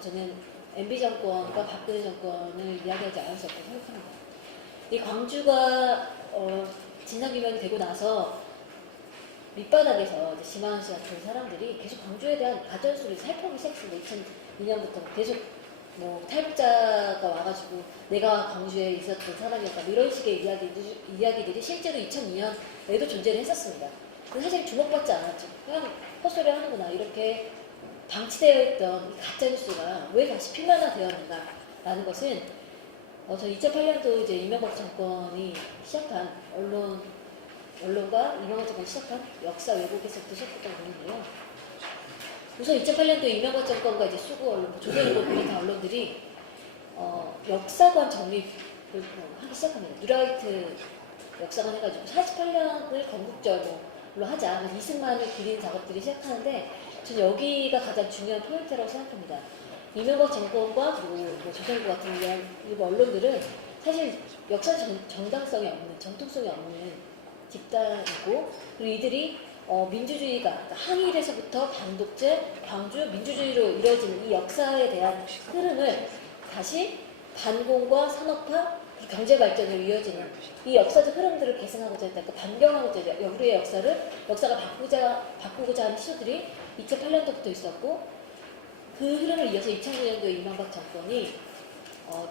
저는 MB 정권과 박근혜 정권을 이야기하지 않을 수 없다고 생각합니다. 이 광주가 진상규명이 되고 나서 밑바닥에서 심하은 씨 같은 사람들이 계속 광주에 대한 가짜뉴스를 살펴보기 시작했습니다. 2002년부터 계속 탈북자가 와가지고 내가 광주에 있었던 사람이었다, 이런 식의 이야기들이 실제로 2002년에도 존재를 했었습니다. 근데 사실 주목받지 않았죠. 그냥 헛소리 하는구나, 이렇게 방치되어 있던 이 가짜뉴스가 왜 다시 필면화되었는가라는 것은 저 2008년도 이제 이명박 정권이 시작한 언론과 이명박 정권이 시작한 역사 왜곡에서부터 시작했던 부분인데요. 우선 2008년도 이명박 정권과 이제 수구 언론, 조선일보 비롯한 언론들이 역사관 정립을 하기 시작합니다. 뉴라이트 역사관 해가지고 48년을 건국절로 하자, 이승만을 기리는 작업들이 시작하는데, 저는 여기가 가장 중요한 포인트라고 생각합니다. 이명박 정권과 그리고 조선일보 같은 일부 언론들은 사실 역사 정당성이 없는, 정통성이 없는 집단이고, 그리고 이들이 민주주의가, 항일에서부터 반독재, 광주 민주주의로 이루어지는 이 역사에 대한 흐름을 다시 반공과 산업화, 경제 발전으로 이어지는 이 역사적 흐름들을 계승하고자 했다. 그러니까 반경하고자 했다. 우리의 역사가 바꾸고자 하는 시도들이 2008년도부터 있었고, 그 흐름을 이어서 2009년도에 이명박 정권이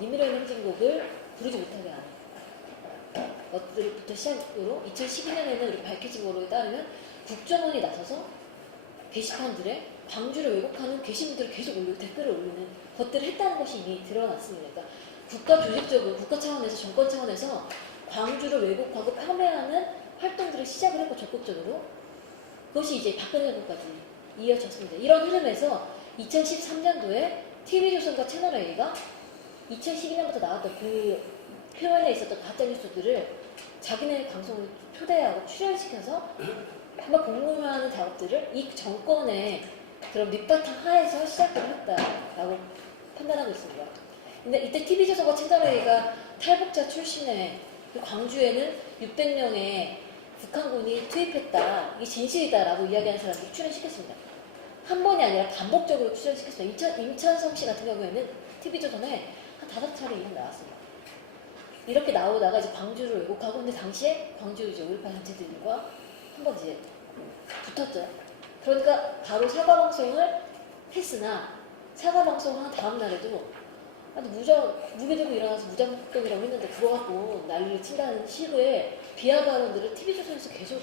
니미로의 행진곡을 부르지 못하게 하는 것들부터 시작으로 2012년에는 우리 밝혀진 거로에 따르면 국정원이 나서서 게시판들에 광주를 왜곡하는 게시물들을 계속 올리고 댓글을 올리는 것들을 했다는 것이 이미 드러났습니다. 그러니까 국가 조직적으로, 국가 차원에서, 정권 차원에서 광주를 왜곡하고 폄훼하는 활동들을 시작을 했고 적극적으로 그것이 이제 박근혜 정부까지 이어졌습니다. 이런 흐름에서 2013년도에 TV조선과 채널A가 2012년부터 나왔던 그 표현에 있었던 가짜뉴스들을 자기네 방송을 초대하고 출연시켜서 한번 공론화하는 작업들을 이 정권의 그런 밑바탕 하에서 시작을 했다라고 판단하고 있습니다. 근데 이때 TV조선과 채널A가 탈북자 출신의 그 광주에는 600명의 북한군이 투입했다. 이게 진실이다라고 이야기하는 사람들이 출연시켰습니다. 한 번이 아니라 반복적으로 출연시켰습니다. 임찬성 씨 같은 경우에는 TV조선에 한 5차례 이상 나왔습니다. 이렇게 나오다가 이제 광주를 왜곡하고 근데 당시에 광주 이제 5.18 단체들과 한번 이제 붙었죠. 그러니까 바로 사과 방송을 했으나 사과 방송한 다음 날에도 무게 들고 일어나서 무장폭동이라고 했는데 그거 갖고 난리를 친다는 식의 비하 발언들을 TV조선에서 계속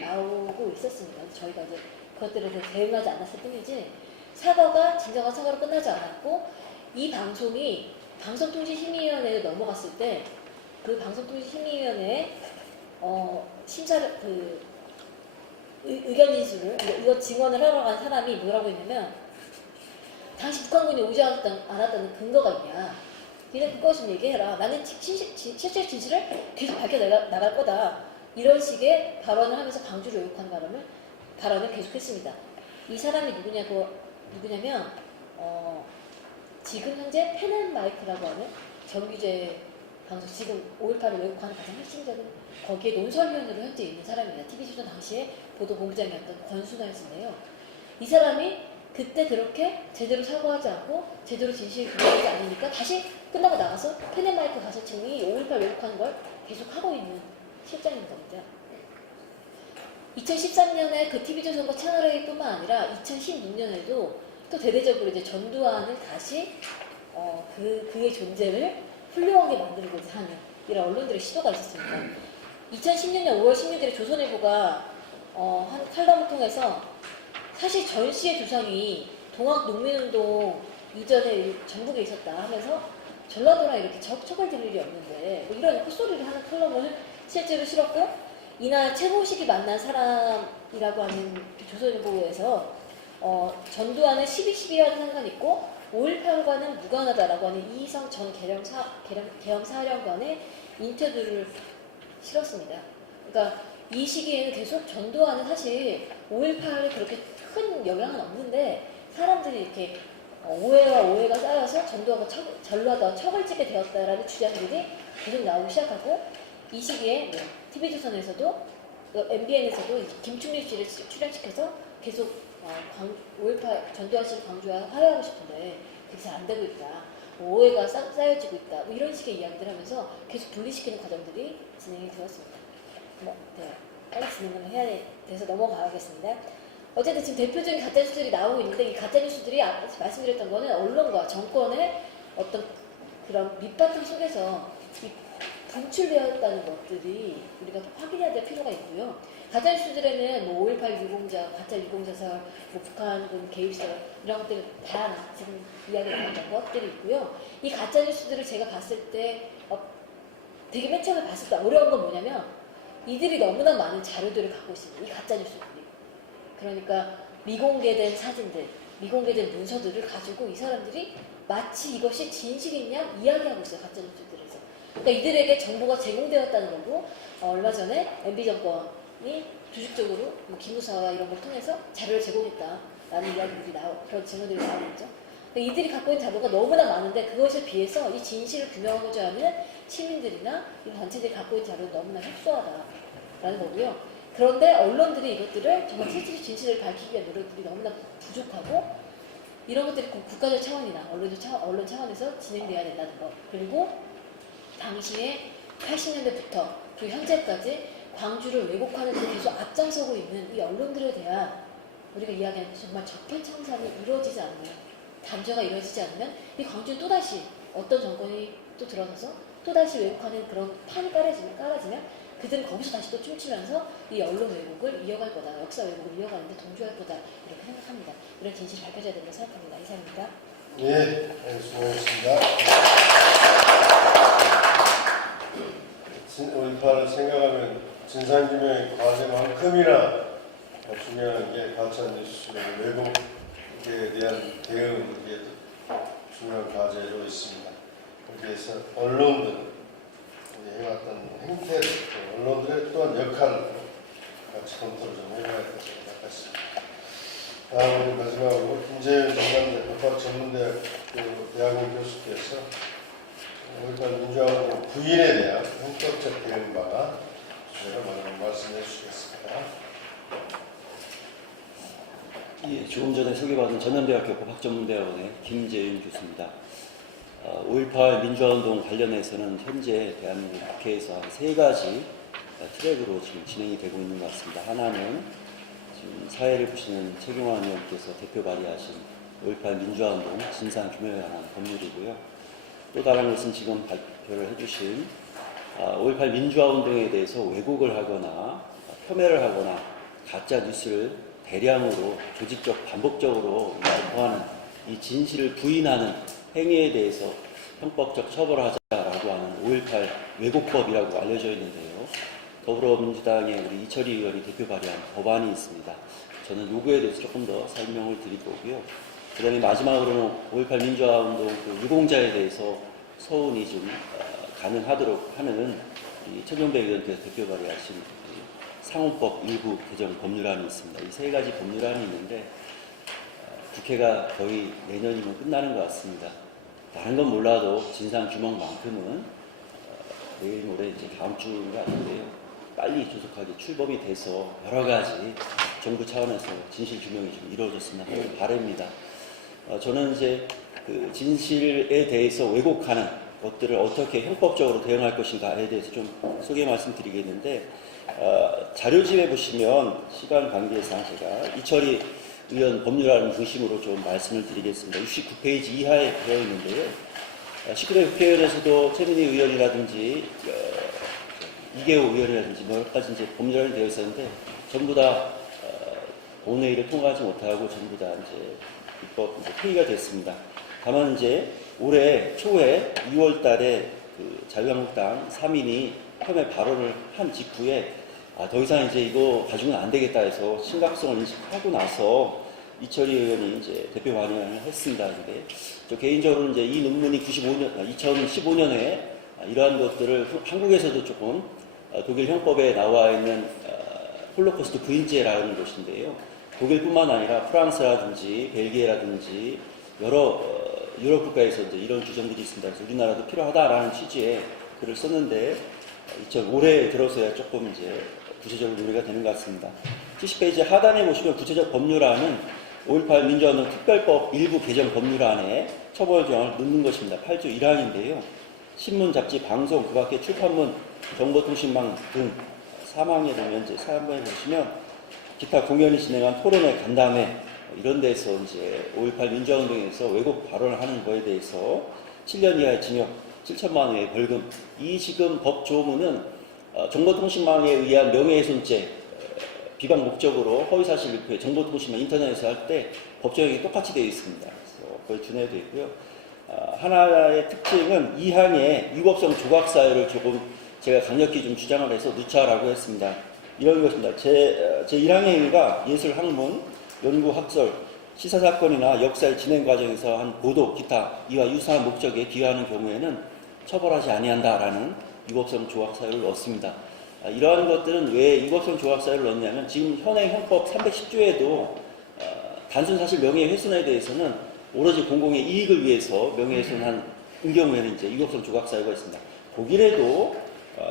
나오고 있었습니다. 저희가 이제 그것들에 대해 대응하지 않았을 뿐이지 사과가 진정한 사과로 끝나지 않았고 이 방송이 방송통신심의위원회에 넘어갔을 때 그 방송통신심의위원회에 심사를 의견 진술을 이거 증언을 하러 간 사람이 뭐라고 했냐면 당시 북한군이 오지 않았다는 근거가 있냐. 니네 그거 좀 얘기해라. 나는 실제 진실을 계속 밝혀나갈 거다. 이런 식의 발언을 하면서 광주를 왜곡하는 발언을 계속했습니다. 이 사람이 누구냐면 지금 현재 펜앤마이크라고 하는 정규제 방송 지금 5.18을 왜곡하는 가장 핵심적인 거기에 논설위원으로 현재 있는 사람입니다. TV조선 당시에 보도본부장이었던 권순환 씨인데요. 이 사람이 그때 그렇게 제대로 사과하지 않고 제대로 진실을 규명하지 않으니까 다시 끝나고 나가서 펜앤마이크 가서 지금 이 5.18 왜곡하는 걸 계속 하고 있는 실장인 겁니다. 2013년에 그 TV조선과 채널A뿐만 아니라 2016년에도 또 대대적으로 이제 전두환을 다시 그의 존재를 훌륭하게 만들고자 하는 이런 언론들의 시도가 있었습니다. 2016년 5월 16일에 조선일보가 한 칼럼을 통해서 사실 전 씨의 주장이 동학농민운동 이전에 전북에 있었다 하면서 전라도랑 이렇게 척을 들 일이 없는데 뭐 이런 헛소리를 하는 칼럼을 실제로 실었고 이날 최고식이 만난 사람이라고 하는 조선일보에서 전두환은 12.12와는 상관있고 5.18과는 무관하다라고 하는 이희성 전 계엄사령관의 인터뷰를 실었습니다. 그러니까 이 시기에는 계속 전두환은 사실 5.18에 그렇게 큰 영향은 없는데 사람들이 이렇게 오해가 쌓여서 전두환과 척을 찍게 되었다라는 주장들이 계속 나오기 시작하고 이 시기에 TV조선에서도 MBN에서도 김충리 씨를 출연시켜서 계속 5.18 전두환 씨를 광주와 화해하고 싶은데 그게 잘 안 되고 있다. 오해가 쌓여지고 있다. 뭐 이런 식의 이야기들 하면서 계속 분리시키는 과정들이 진행이 되었습니다. 빨리 진행을 해야 돼서 넘어가겠습니다. 어쨌든 지금 대표적인 가짜뉴스들이 나오고 있는데 이 가짜뉴스들이 아까 말씀드렸던 거는 언론과 정권의 어떤 그런 밑바탕 속에서 분출되었다는 것들이 우리가 확인해야 될 필요가 있고요. 가짜뉴스들에는 뭐 5.18 유공자, 가짜 유공자설, 뭐 북한군 개입설 이런 것들 다양한 지금 이야기 나왔던 것들이 있고요. 이 가짜뉴스들을 제가 봤을 때 되게 맨 처음에 봤을 때 어려운 건 뭐냐면 이들이 너무나 많은 자료들을 갖고 있습니다. 이 가짜뉴스들이. 그러니까 미공개된 사진들, 미공개된 문서들을 가지고 이 사람들이 마치 이것이 진실이냐 이야기하고 있어요. 가짜뉴스들에서. 그러니까 이들에게 정보가 제공되었다는 거고 얼마 전에 MB 정권이 조직적으로 뭐 기무사와 이런 걸 통해서 자료를 제공했다라는 이야기들이 그런 증언들이 나오겠죠. 그러니까 이들이 갖고 있는 자료가 너무나 많은데 그것에 비해서 이 진실을 규명하고자 하는 시민들이나 이 단체들이 갖고 있는 자료는 너무나 협소하다라는 거고요. 그런데 언론들이 이것들을 정말 실질의 진실을 밝히기 위한 노력들이 너무나 부족하고 이런 것들이 국가적 차원이나 언론 차원에서 진행돼야 된다는 것. 그리고 당시에 80년대부터 그리고 현재까지 광주를 왜곡하는 데 계속 앞장서고 있는 이 언론들에 대한 우리가 이야기하는 정말 적폐청산이 이루어지지 않으면 단죄가 이루어지지 않으면 이 광주는 또다시 어떤 정권이 또 들어서서 또다시 왜곡하는 그런 판이 깔아지면 그들은 거기서 다시 또 춤추면서 이 언론 왜곡을 이어갈 거다. 역사 왜곡을 이어가는데 동조할 거다. 이렇게 생각합니다. 이런 진실이 밝혀져야 된다고 생각합니다. 이상입니다. 예, 수고하셨습니다. 5.18을 생각하면 진상규명의 과제만큼이나 중요한 게 가짜 뉴스의 왜곡에 대한 대응, 이게 중요한 과제로 있습니다. 거기에서 언론들 해왔던 행태, 언론들의 또한 역할을 같이 검토를 좀 해봐야 될 것 같습니다. 다음으로 마지막으로 김재현 정남대 법학전문대학교 대학원 교수께서 5.18 민주화운동 부인에 대한 형법적 대응 방안 주제로 말씀해 주시겠습니다. 예, 조금 전에 소개받은 전남대학교 법학전문대학원의 김재윤 교수입니다. 5.18 민주화운동 관련해서는 현재 대한민국 국회에서 한 3가지 트랙으로 지금 진행이 되고 있는 것 같습니다. 하나는 지금 사회를 보시는 최경환 의원께서 대표 발의하신 5.18 민주화운동 진상규명에 관한 법률이고요. 또 다른 것은 지금 발표를 해주신 5.18 민주화운동에 대해서 왜곡을 하거나 폄훼를 하거나 가짜 뉴스를 대량으로 조직적 반복적으로 유포하는 이 진실을 부인하는 행위에 대해서 형법적 처벌하자라고 하는 5.18 왜곡법이라고 알려져 있는데요. 더불어민주당의 우리 이철희 의원이 대표 발의한 법안이 있습니다. 저는 요구에 대해서 조금 더 설명을 드릴 거고요. 그 다음에 마지막으로는 5.18 민주화운동 그 유공자에 대해서 서운이 좀 가능하도록 하는 이 최경배 의원께서 대표 발의하신 상호법 일부 개정 법률안이 있습니다. 이 3가지 법률안이 있는데 국회가 거의 내년이면 끝나는 것 같습니다. 다른 건 몰라도 진상규명만큼은 내일 모레 이제 다음 주인 것 같은데요. 빨리 조속하게 출범이 돼서 여러 가지 정부 차원에서 진실규명이 좀 이루어졌으면 하는 바람입니다. 저는 이제 그 진실에 대해서 왜곡하는 것들을 어떻게 형법적으로 대응할 것인가에 대해서 좀 소개 말씀드리겠는데 자료집에 보시면 시간 관계상 제가 이철희 의원 법률안 중심으로 좀 말씀을 드리겠습니다. 69페이지 이하에 되어 있는데요. 19대 국회의원에서도 최민희 의원이라든지 이계호 의원이라든지 몇 가지 이제 법률안이 되어 있었는데 전부 다 본회의를 통과하지 못하고 전부 다 이제 입법 폐기가 됐습니다. 다만 이제 올해 초에 2월 달에 그 자유한국당 3인이 폄훼 발언을 한 직후에 더 이상 이제 이거 가지고는 안 되겠다 해서 심각성을 인식하고 나서 이철희 의원이 이제 대표 발의를 했습니다. 근데 저 개인적으로 이제 이 논문이 2015년에 이러한 것들을 한국에서도 조금 독일 형법에 나와 있는 홀로코스트 부인죄라는 것인데요. 독일뿐만 아니라 프랑스라든지 벨기에라든지 여러 유럽 국가에서 이제 이런 규정들이 있습니다. 그래서 우리나라도 필요하다라는 취지의 글을 썼는데 올해 들어서야 조금 이제 구체적으로 논의가 되는 것 같습니다. 70페이지 하단에 보시면 구체적 법률안은 5.18 민주화운동 특별법 일부 개정 법률안에 처벌 조항을 넣는 것입니다. 8조 1항인데요. 신문, 잡지, 방송, 그 밖에 출판물, 정보통신망 등 사망에 보면 이제 3번에 보시면 기타 공연이 진행한 토론회, 간담회 이런 데서 이제 5.18 민주화운동에서 왜곡 발언을 하는 거에 대해서 7년 이하의 징역, 7천만 원의 벌금. 이 지금 법 조문은 정보통신망에 의한 명예훼손죄 비방 목적으로 허위사실 유포에 정보통신망 인터넷에서 할 때 법조형이 똑같이 되어 있습니다. 그래서 거의 준해되어 있고요. 하나의 특징은 이 항에 위법성 조각사유를 조금 제가 강력히 좀 주장을 해서 넣자라고 했습니다. 이런 것입니다. 제 1항의 의미가 예술 학문, 연구 학설, 시사사건이나 역사의 진행 과정에서 한 보도, 기타 이와 유사한 목적에 기여하는 경우에는 처벌하지 아니한다라는 위법성 조각사유를 넣습니다. 이러한 것들은 왜 위법성 조각사유를 넣냐면 지금 현행 형법 310조에도 단순 사실 명예훼손에 대해서는 오로지 공공의 이익을 위해서 명예훼손한 경우에는 이제 위법성 조각사유가 있습니다. 독일에도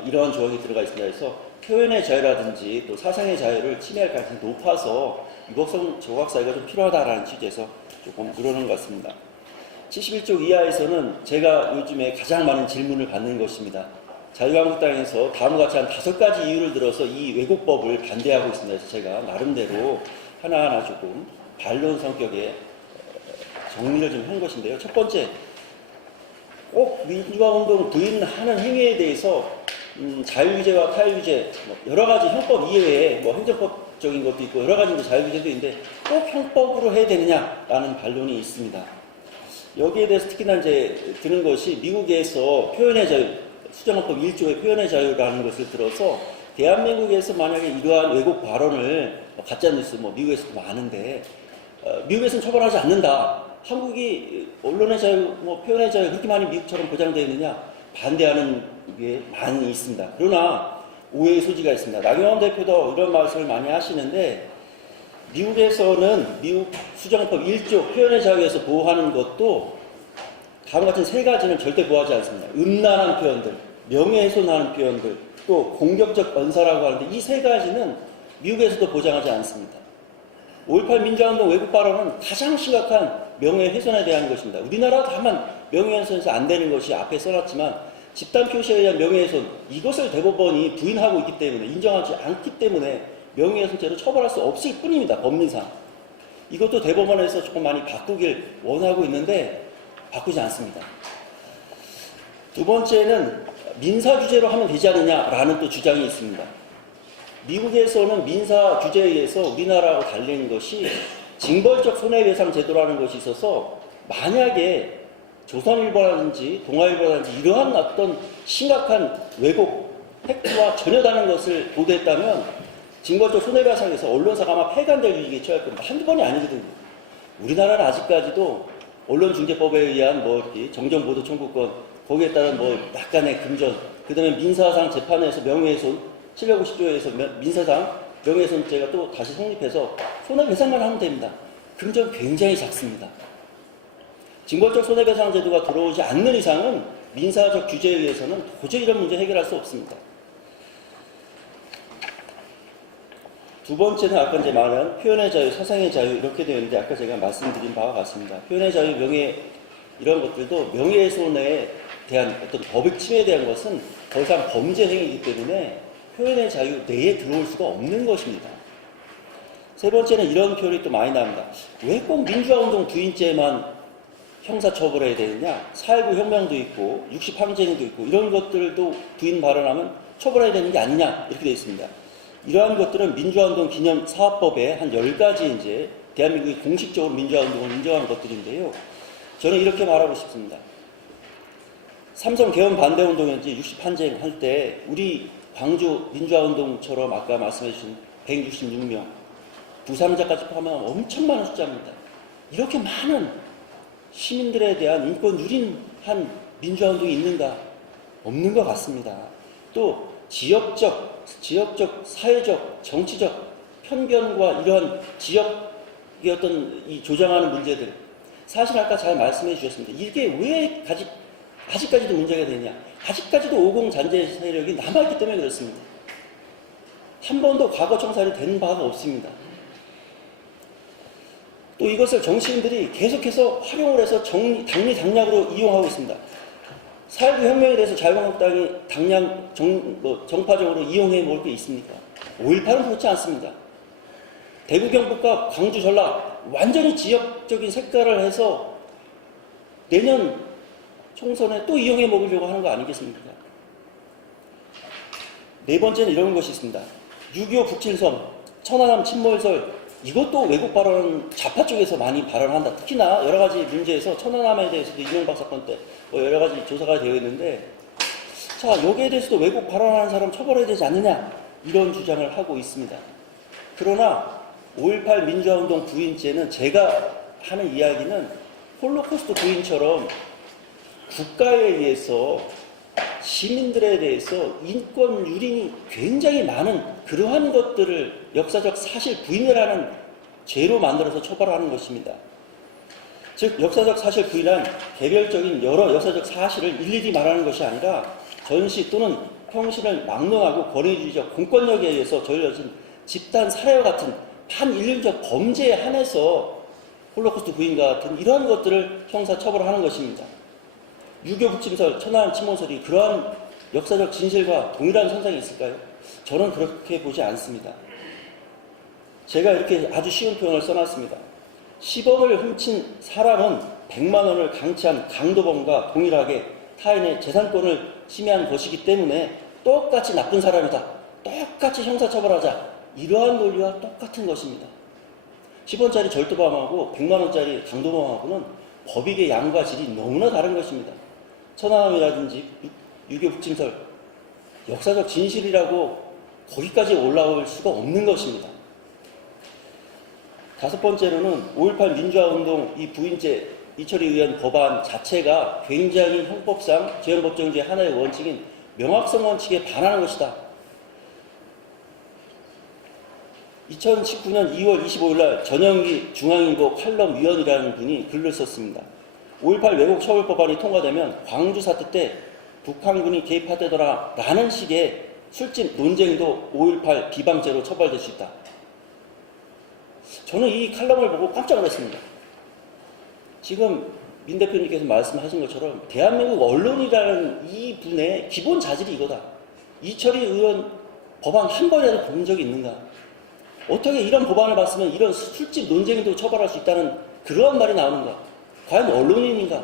이러한 조항이 들어가 있습니다. 그래서 표현의 자유라든지 또 사상의 자유를 침해할 가능성이 높아서 위법성 조각사유가 좀 필요하다라는 취지에서 조금 그러는 것 같습니다. 71조 이하에서는 제가 요즘에 가장 많은 질문을 받는 것입니다. 자유한국당에서 다음과 같이 한 5가지 이유를 들어서 이 왜곡법을 반대하고 있습니다. 그래서 제가 나름대로 하나하나 조금 반론 성격의 정리를 좀 한 것인데요. 첫 번째, 꼭 민주화운동 부인하는 행위에 대해서 자유규제와 타유규제 여러 가지 형법 이외에 행정법적인 것도 있고 여러 가지 자유규제도 있는데 꼭 형법으로 해야 되느냐라는 반론이 있습니다. 여기에 대해서 특히나 이제 드는 것이 미국에서 표현의 자유, 수정헌법 1조의 표현의 자유라는 것을 들어서 대한민국에서 만약에 이러한 왜곡 발언을 가짜뉴스 미국에서도 많은데 미국에서는 처벌하지 않는다. 한국이 언론의 자유, 표현의 자유 그렇게 많이 미국처럼 보장되어 있느냐 반대하는 게 많이 있습니다. 그러나 오해의 소지가 있습니다. 나경원 대표도 이런 말씀을 많이 하시는데 미국에서는 미국 수정법 1조 표현의 자유에서 보호하는 것도 다음과 같은 세 가지는 절대 보호하지 않습니다. 음란한 표현들, 명예훼손하는 표현들, 또 공격적 언사라고 하는데 이 세 가지는 미국에서도 보장하지 않습니다. 5.18 민주화운동 외국 발언은 가장 심각한 명예훼손에 대한 것입니다. 우리나라도 다만 명예훼손에서 안 되는 것이 앞에 써놨지만 집단 표시에 의한 명예훼손 이것을 대법원이 부인하고 있기 때문에 인정하지 않기 때문에 명예훼손죄로 처벌할 수 없을 뿐입니다. 법리상. 이것도 대법원에서 조금 많이 바꾸길 원하고 있는데 바꾸지 않습니다. 두 번째는 민사 규제로 하면 되지 않느냐라는 또 주장이 있습니다. 미국에서는 민사 규제에 의해서 우리나라하고 다른 것이 징벌적 손해배상 제도라는 것이 있어서 만약에 조선일보라든지 동아일보라든지 이러한 어떤 심각한 왜곡, 팩트와 전혀 다른 것을 보도했다면 징벌적 손해배상에서 언론사가 아마 폐간될 위기에 처할 겁니다. 한두 번이 아니거든요. 우리나라는 아직까지도 언론중재법에 의한 이렇게 정정보도 청구권, 거기에 따른 약간의 금전, 그 다음에 민사상 재판에서 명예훼손, 750조에서 민사상 명예훼손죄가 또 다시 성립해서 손해배상만 하면 됩니다. 금전 굉장히 작습니다. 징벌적 손해배상 제도가 들어오지 않는 이상은 민사적 규제에 의해서는 도저히 이런 문제 해결할 수 없습니다. 두 번째는 아까 이제 말한 표현의 자유, 사상의 자유 이렇게 되어 있는데 아까 제가 말씀드린 바와 같습니다. 표현의 자유, 명예 이런 것들도 명예훼손에 대한 어떤 법익 침해에 대한 것은 더 이상 범죄 행위이기 때문에 표현의 자유 내에 들어올 수가 없는 것입니다. 세 번째는 이런 표현이 또 많이 나옵니다. 왜 꼭 민주화운동 부인죄만 형사처벌해야 되느냐? 4.19 혁명도 있고 60 항쟁도 있고 이런 것들도 부인 발언하면 처벌해야 되는 게 아니냐 이렇게 되어 있습니다. 이러한 것들은 민주화운동 기념 사업법에 한 10가지 이제 대한민국이 공식적으로 민주화운동을 인정한 것들인데요. 저는 이렇게 말하고 싶습니다. 삼성 개헌 반대운동이었지 60 항쟁 할 때 우리 광주 민주화운동처럼 아까 말씀해 주신 166명 부상자까지 포함하면 엄청 많은 숫자입니다. 이렇게 많은 시민들에 대한 인권 유린한 민주화운동이 있는가? 없는 것 같습니다. 또 지역적, 사회적, 정치적 편견과 이러한 지역의 어떤 이 조장하는 문제들 사실 아까 잘 말씀해 주셨습니다. 이게 왜 아직까지도 문제가 되냐? 아직까지도 50 잔재 세력이 남아있기 때문에 그렇습니다. 한 번도 과거 청산이 된 바가 없습니다. 또 이것을 정치인들이 계속해서 활용을 해서 당리당략으로 이용하고 있습니다. 4.19 혁명에 대해서 자유한국당이 정파적으로 이용해 먹을 게 있습니까? 5.18은 그렇지 않습니다. 대구 경북과 광주 전라 완전히 지역적인 색깔을 해서 내년 총선에 또 이용해 먹으려고 하는 거 아니겠습니까? 네 번째는 이런 것이 있습니다. 6.25 북칠섬, 천안함 침몰설 이것도 왜곡 발언 좌파 쪽에서 많이 발언한다. 특히나 여러 가지 문제에서 천안함에 대해서도 이명박 사건 때 여러 가지 조사가 되어 있는데 자 여기에 대해서도 왜곡 발언하는 사람 처벌해야 되지 않느냐 이런 주장을 하고 있습니다. 그러나 5.18 민주화운동 부인죄는 제가 하는 이야기는 홀로코스트 부인처럼 국가에 의해서 시민들에 대해서 인권 유린이 굉장히 많은 그러한 것들을 역사적 사실 부인을 하는 죄로 만들어서 처벌하는 것입니다. 즉 역사적 사실 부인은 개별적인 여러 역사적 사실을 일일이 말하는 것이 아니라 전시 또는 평신을 막론하고 권위주의적 공권력에 의해서 저질러진 집단 살해와 같은 반인륜적 범죄에 한해서 홀로코스트 부인과 같은 이러한 것들을 형사 처벌하는 것입니다. 6.25 북침설, 천안함 침몰설이 그러한 역사적 진실과 동일한 선상이 있을까요? 저는 그렇게 보지 않습니다. 제가 이렇게 아주 쉬운 표현을 써놨습니다. 10억을 훔친 사람은 100만 원을 강취한 강도범과 동일하게 타인의 재산권을 침해한 것이기 때문에 똑같이 나쁜 사람이다. 똑같이 형사처벌하자. 이러한 논리와 똑같은 것입니다. 10원짜리 절도범하고 100만 원짜리 강도범하고는 법익의 양과 질이 너무나 다른 것입니다. 천안함이라든지 6.25 북침설 역사적 진실이라고 거기까지 올라올 수가 없는 것입니다. 다섯 번째로는 5.18 민주화운동 이 부인제 이철희 의원 법안 자체가 굉장히 형법상 재헌법정주의 하나의 원칙인 명확성 원칙에 반하는 것이다. 2019년 2월 25일 날 전영기 중앙일보 칼럼위원이라는 분이 글을 썼습니다. 5.18 왜곡 처벌법안이 통과되면 광주 사태 때 북한군이 개입하더라 라는 식의 술집 논쟁도 5.18 비방죄로 처벌될 수 있다. 저는 이 칼럼을 보고 깜짝 놀랐습니다. 지금 민 대표님께서 말씀하신 것처럼 대한민국 언론이라는 이 분의 기본 자질이 이거다. 이철희 의원 법안 한 번이라도 본 적이 있는가? 어떻게 이런 법안을 봤으면 이런 술집 논쟁도 처벌할 수 있다는 그러한 말이 나오는가? 과연 언론인인가?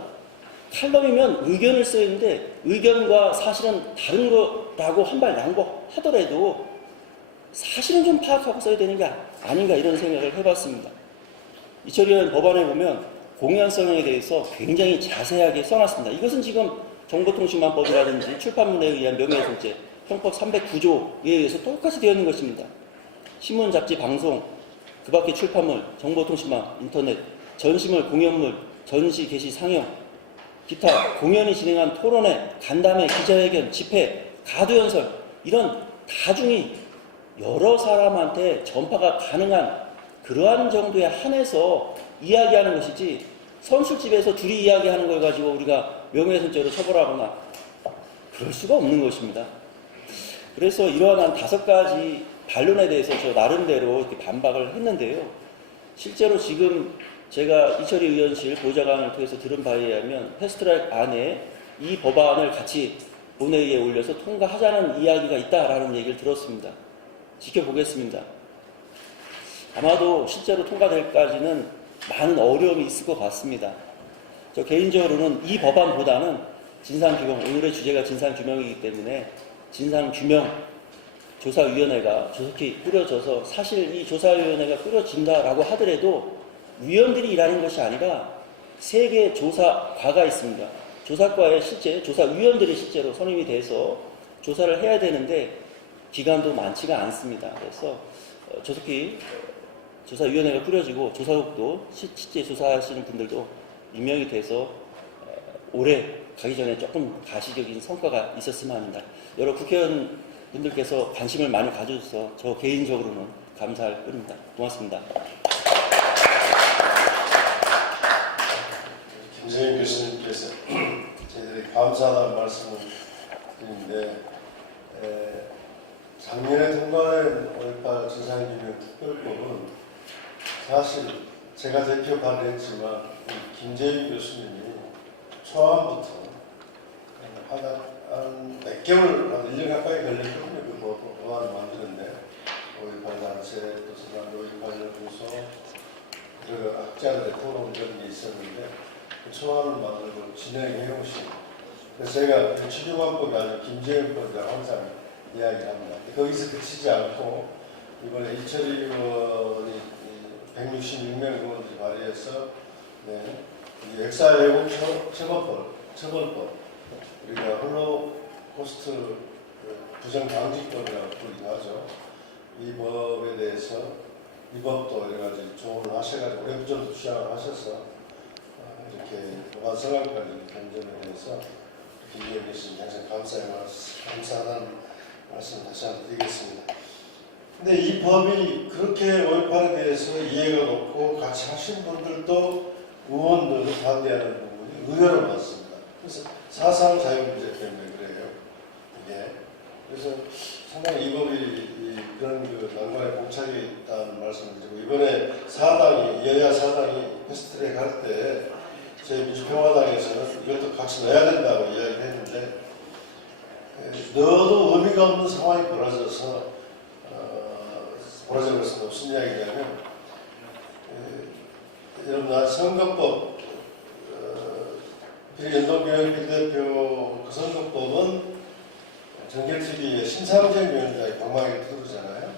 칼럼이면 의견을 써야 했는데 의견과 사실은 다른 거라고 한 발 양보하더라도 사실은 좀 파악하고 써야 되는 게 아닌가 이런 생각을 해봤습니다. 이철희 의원 법안에 보면 공연성에 대해서 굉장히 자세하게 써놨습니다. 이것은 지금 정보통신망법이라든지 출판물에 의한 명예훼손죄 형법 309조에 의해서 똑같이 되어 있는 것입니다. 신문, 잡지, 방송, 그 밖에 출판물, 정보통신망, 인터넷, 전시물, 공연물, 전시, 게시, 상영, 기타, 공연이 진행한 토론회, 간담회, 기자회견, 집회, 가도연설 이런 다중이 여러 사람한테 전파가 가능한 그러한 정도에 한해서 이야기하는 것이지 선술집에서 둘이 이야기하는 걸 가지고 우리가 명예훼손죄로 처벌하거나 그럴 수가 없는 것입니다. 그래서 이러한 5가지 반론에 대해서 저 나름대로 이렇게 반박을 했는데요. 실제로 지금 제가 이철희 의원실 보좌관을 통해서 들은 바에 의하면 패스트트랙 안에 이 법안을 같이 본회의에 올려서 통과하자는 이야기가 있다라는 얘기를 들었습니다. 지켜보겠습니다. 아마도 실제로 통과될까지는 많은 어려움이 있을 것 같습니다. 저 개인적으로는 이 법안보다는 진상규명, 오늘의 주제가 진상규명이기 때문에 진상규명 조사위원회가 조속히 꾸려져서 사실 이 조사위원회가 꾸려진다라고 하더라도 위원들이 일하는 것이 아니라 3개 조사과가 있습니다. 조사과에 실제 조사위원들이 실제로 선임이 돼서 조사를 해야 되는데 기간도 많지가 않습니다. 그래서 조속히 조사위원회가 꾸려지고 조사국도 실제 조사하시는 분들도 임명이 돼서 올해 가기 전에 조금 가시적인 성과가 있었으면 합니다. 여러 국회의원 분들께서 관심을 많이 가져주셔서 저 개인적으로는 감사할 뿐입니다. 고맙습니다. 김정인 교수님께서 저희들이 감사하다는 말씀을 드리는데 작년에 통과된 5.18 진상규명 특별법은 사실 제가 대표 발의했지만 김재인 교수님이 초안부터 한 몇 개월, 한 1년 가까이 걸렸거든요. 그 법안을 만드는데 5.18 단체, 또 서남 5.18 연구소, 그리고 학자들의 토론 이런 게 있었는데 그 초안을 만들고 진행해 오신. 그래서 제가 추경안법이 아니라 김재현법이라고 항상 이야기합니다. 거기서 그치지 않고 이번에 이철희 의원이 166명 의원들이 발의해서 역사 왜곡 처벌법 우리가 홀로코스트 부정방지법이라고 부르기도 하죠. 이 법에 대해서 이 법도 여러 가지 조언을 하셔가지고 오래전부터 주장을 하셔서 이렇게 법안 성안까지 견점에 대해서 김재현 교수님 항상 감사하다는 말씀 다시 한번 드리겠습니다. 근데 이 법이 그렇게 5.18에 대해서 이해가 높고 같이 하신 분들도 의원들도 반대하는 부분이 의외로 많습니다. 그래서 사상 자유 문제 때문에 그래요. 이게 그래서 상당히 이 법이 그런 그 난관에 봉착이 있다는 말씀을 드리고 이번에 여야 사당이 패스트트랙 할 때 저희 민주평화당에서는 이것도 같이 넣어야 된다고 이야기를 했는데 넣어도 의미가 없는 상황이 벌어져서 벌어져서 무슨 이야기냐면 여러분 난 선거법 연동교회 비대표 그 선거법은 정결특위의 심상정 위원장이 방망이를 두드리잖아요.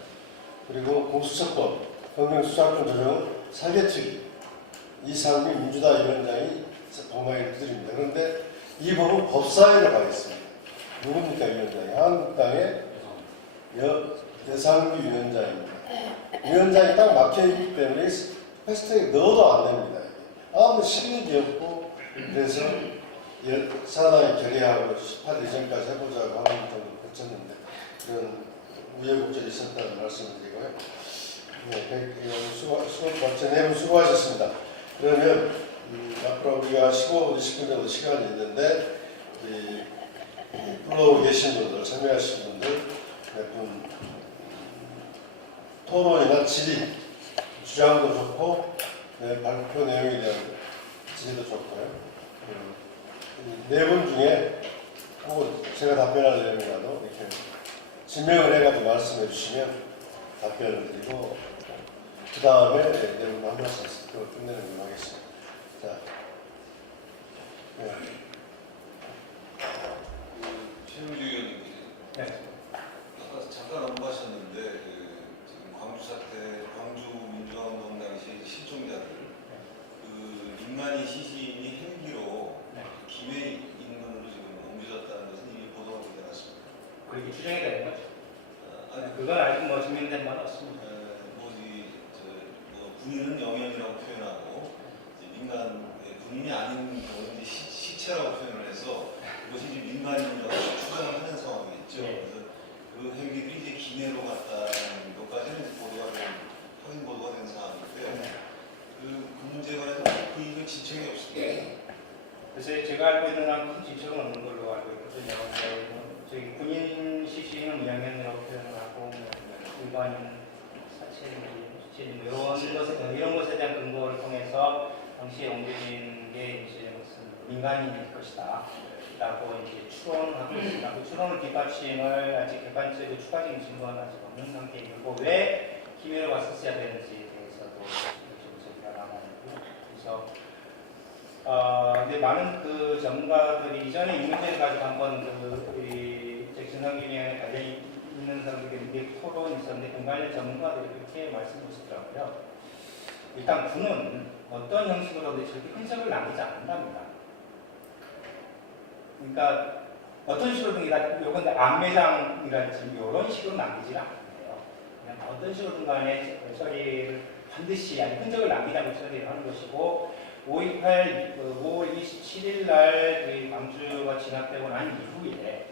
그리고 공수처법, 검경수사권 조정 사개특위 이상민 민주당 위원장이 방망이를 두드립니다. 그런데 이 법은 법사위로 가 있습니다. 누굽니까 위원장이? 한국당의 대상규 위원장입니다. 위원장이 딱 막혀있기 때문에 패스트트랙에 넣어도 안 됩니다. 아무 실력이 없고 그래서 사당이 결의하고 18일 이전까지 해보자고 하는 정도 거쳤는데 그런 우여곡절이 있었다는 말씀을 드리고요. 네, 네분 수고하셨습니다. 그러면 앞으로 우리가 15분, 20분 정도 시간이 있는데 불러오고 계신 분들, 참여하신 분들 몇 분 토론이나 질의, 주장도 좋고 발표 내용에 대한 질의도 좋고요. 네 분 중에 꼭 제가 답변할 내용이라도 이렇게 지명을 해가지고 말씀해 주시면 답변을 드리고 그 다음에 내용 한 말씀 듣고 끝내는 걸로 하겠습니다. 자, 최영주 의원님, 아까 잠깐 언급하셨는데 지금 광주 사태, 광주 민주화운동 당시 실종자들 민간인 시신이 헬기로 김해 인근으로 지금 옮겨졌다는 것은 이미 보도가 되지 않았습니다. 그렇게 추정이 되는 거죠. 아니, 그건 아직 뭐 증명된 바는 없습니다. 군인은 영연이라고 표현하고 민간 군인이 아닌 뭐 시체라고 표현을 해서 그것이 이제 민간인이라고 추정을 하는 상황이겠죠. 그래서 그 헬기들이 이제 기내로 갔다는 것까지는 보도가 된 확인 보도가 된 상황인데 그 문제에 관해서 그 이후 진척이 없습니다. 그래서 제가 알고 있는 한 큰 진척은 없는 걸로 알고 있거든요. 저희 군인 시신은 영연이라고 표현을 하고 일반인 이런 것에 대한 근거를 통해서 당시에 옮겨진 게 이제 무슨 민간인일 것이다 라고 이제 추론하고 있습니다. 그 추론을 뒷받침을 아직 객관적이고 추가적인 증거는 아직 없는 상태이고 왜 기회로 왔었어야 되는지에 대해서도 좀 저희가 남아있고요. 그래서 근데 많은 그 전문가들이 이전에 이 문제를 가지고 한번 진상규명에 관련이 있는 사람들에게 토론이 있었는데 공관련 전문가들이 그렇게 말씀하시더라고요. 일단 군은 어떤 형식으로든 절대 흔적을 남기지 않는답니다. 그러니까 어떤 식으로든 요건 안매장이랄지 이런 식으로 남기지 않는데요. 그냥 어떤 식으로든 간에 처리를 반드시 아니 흔적을 남기자고 처리를 하는 것이고 5.18 27일 날 광주가 진압되고 난 이후에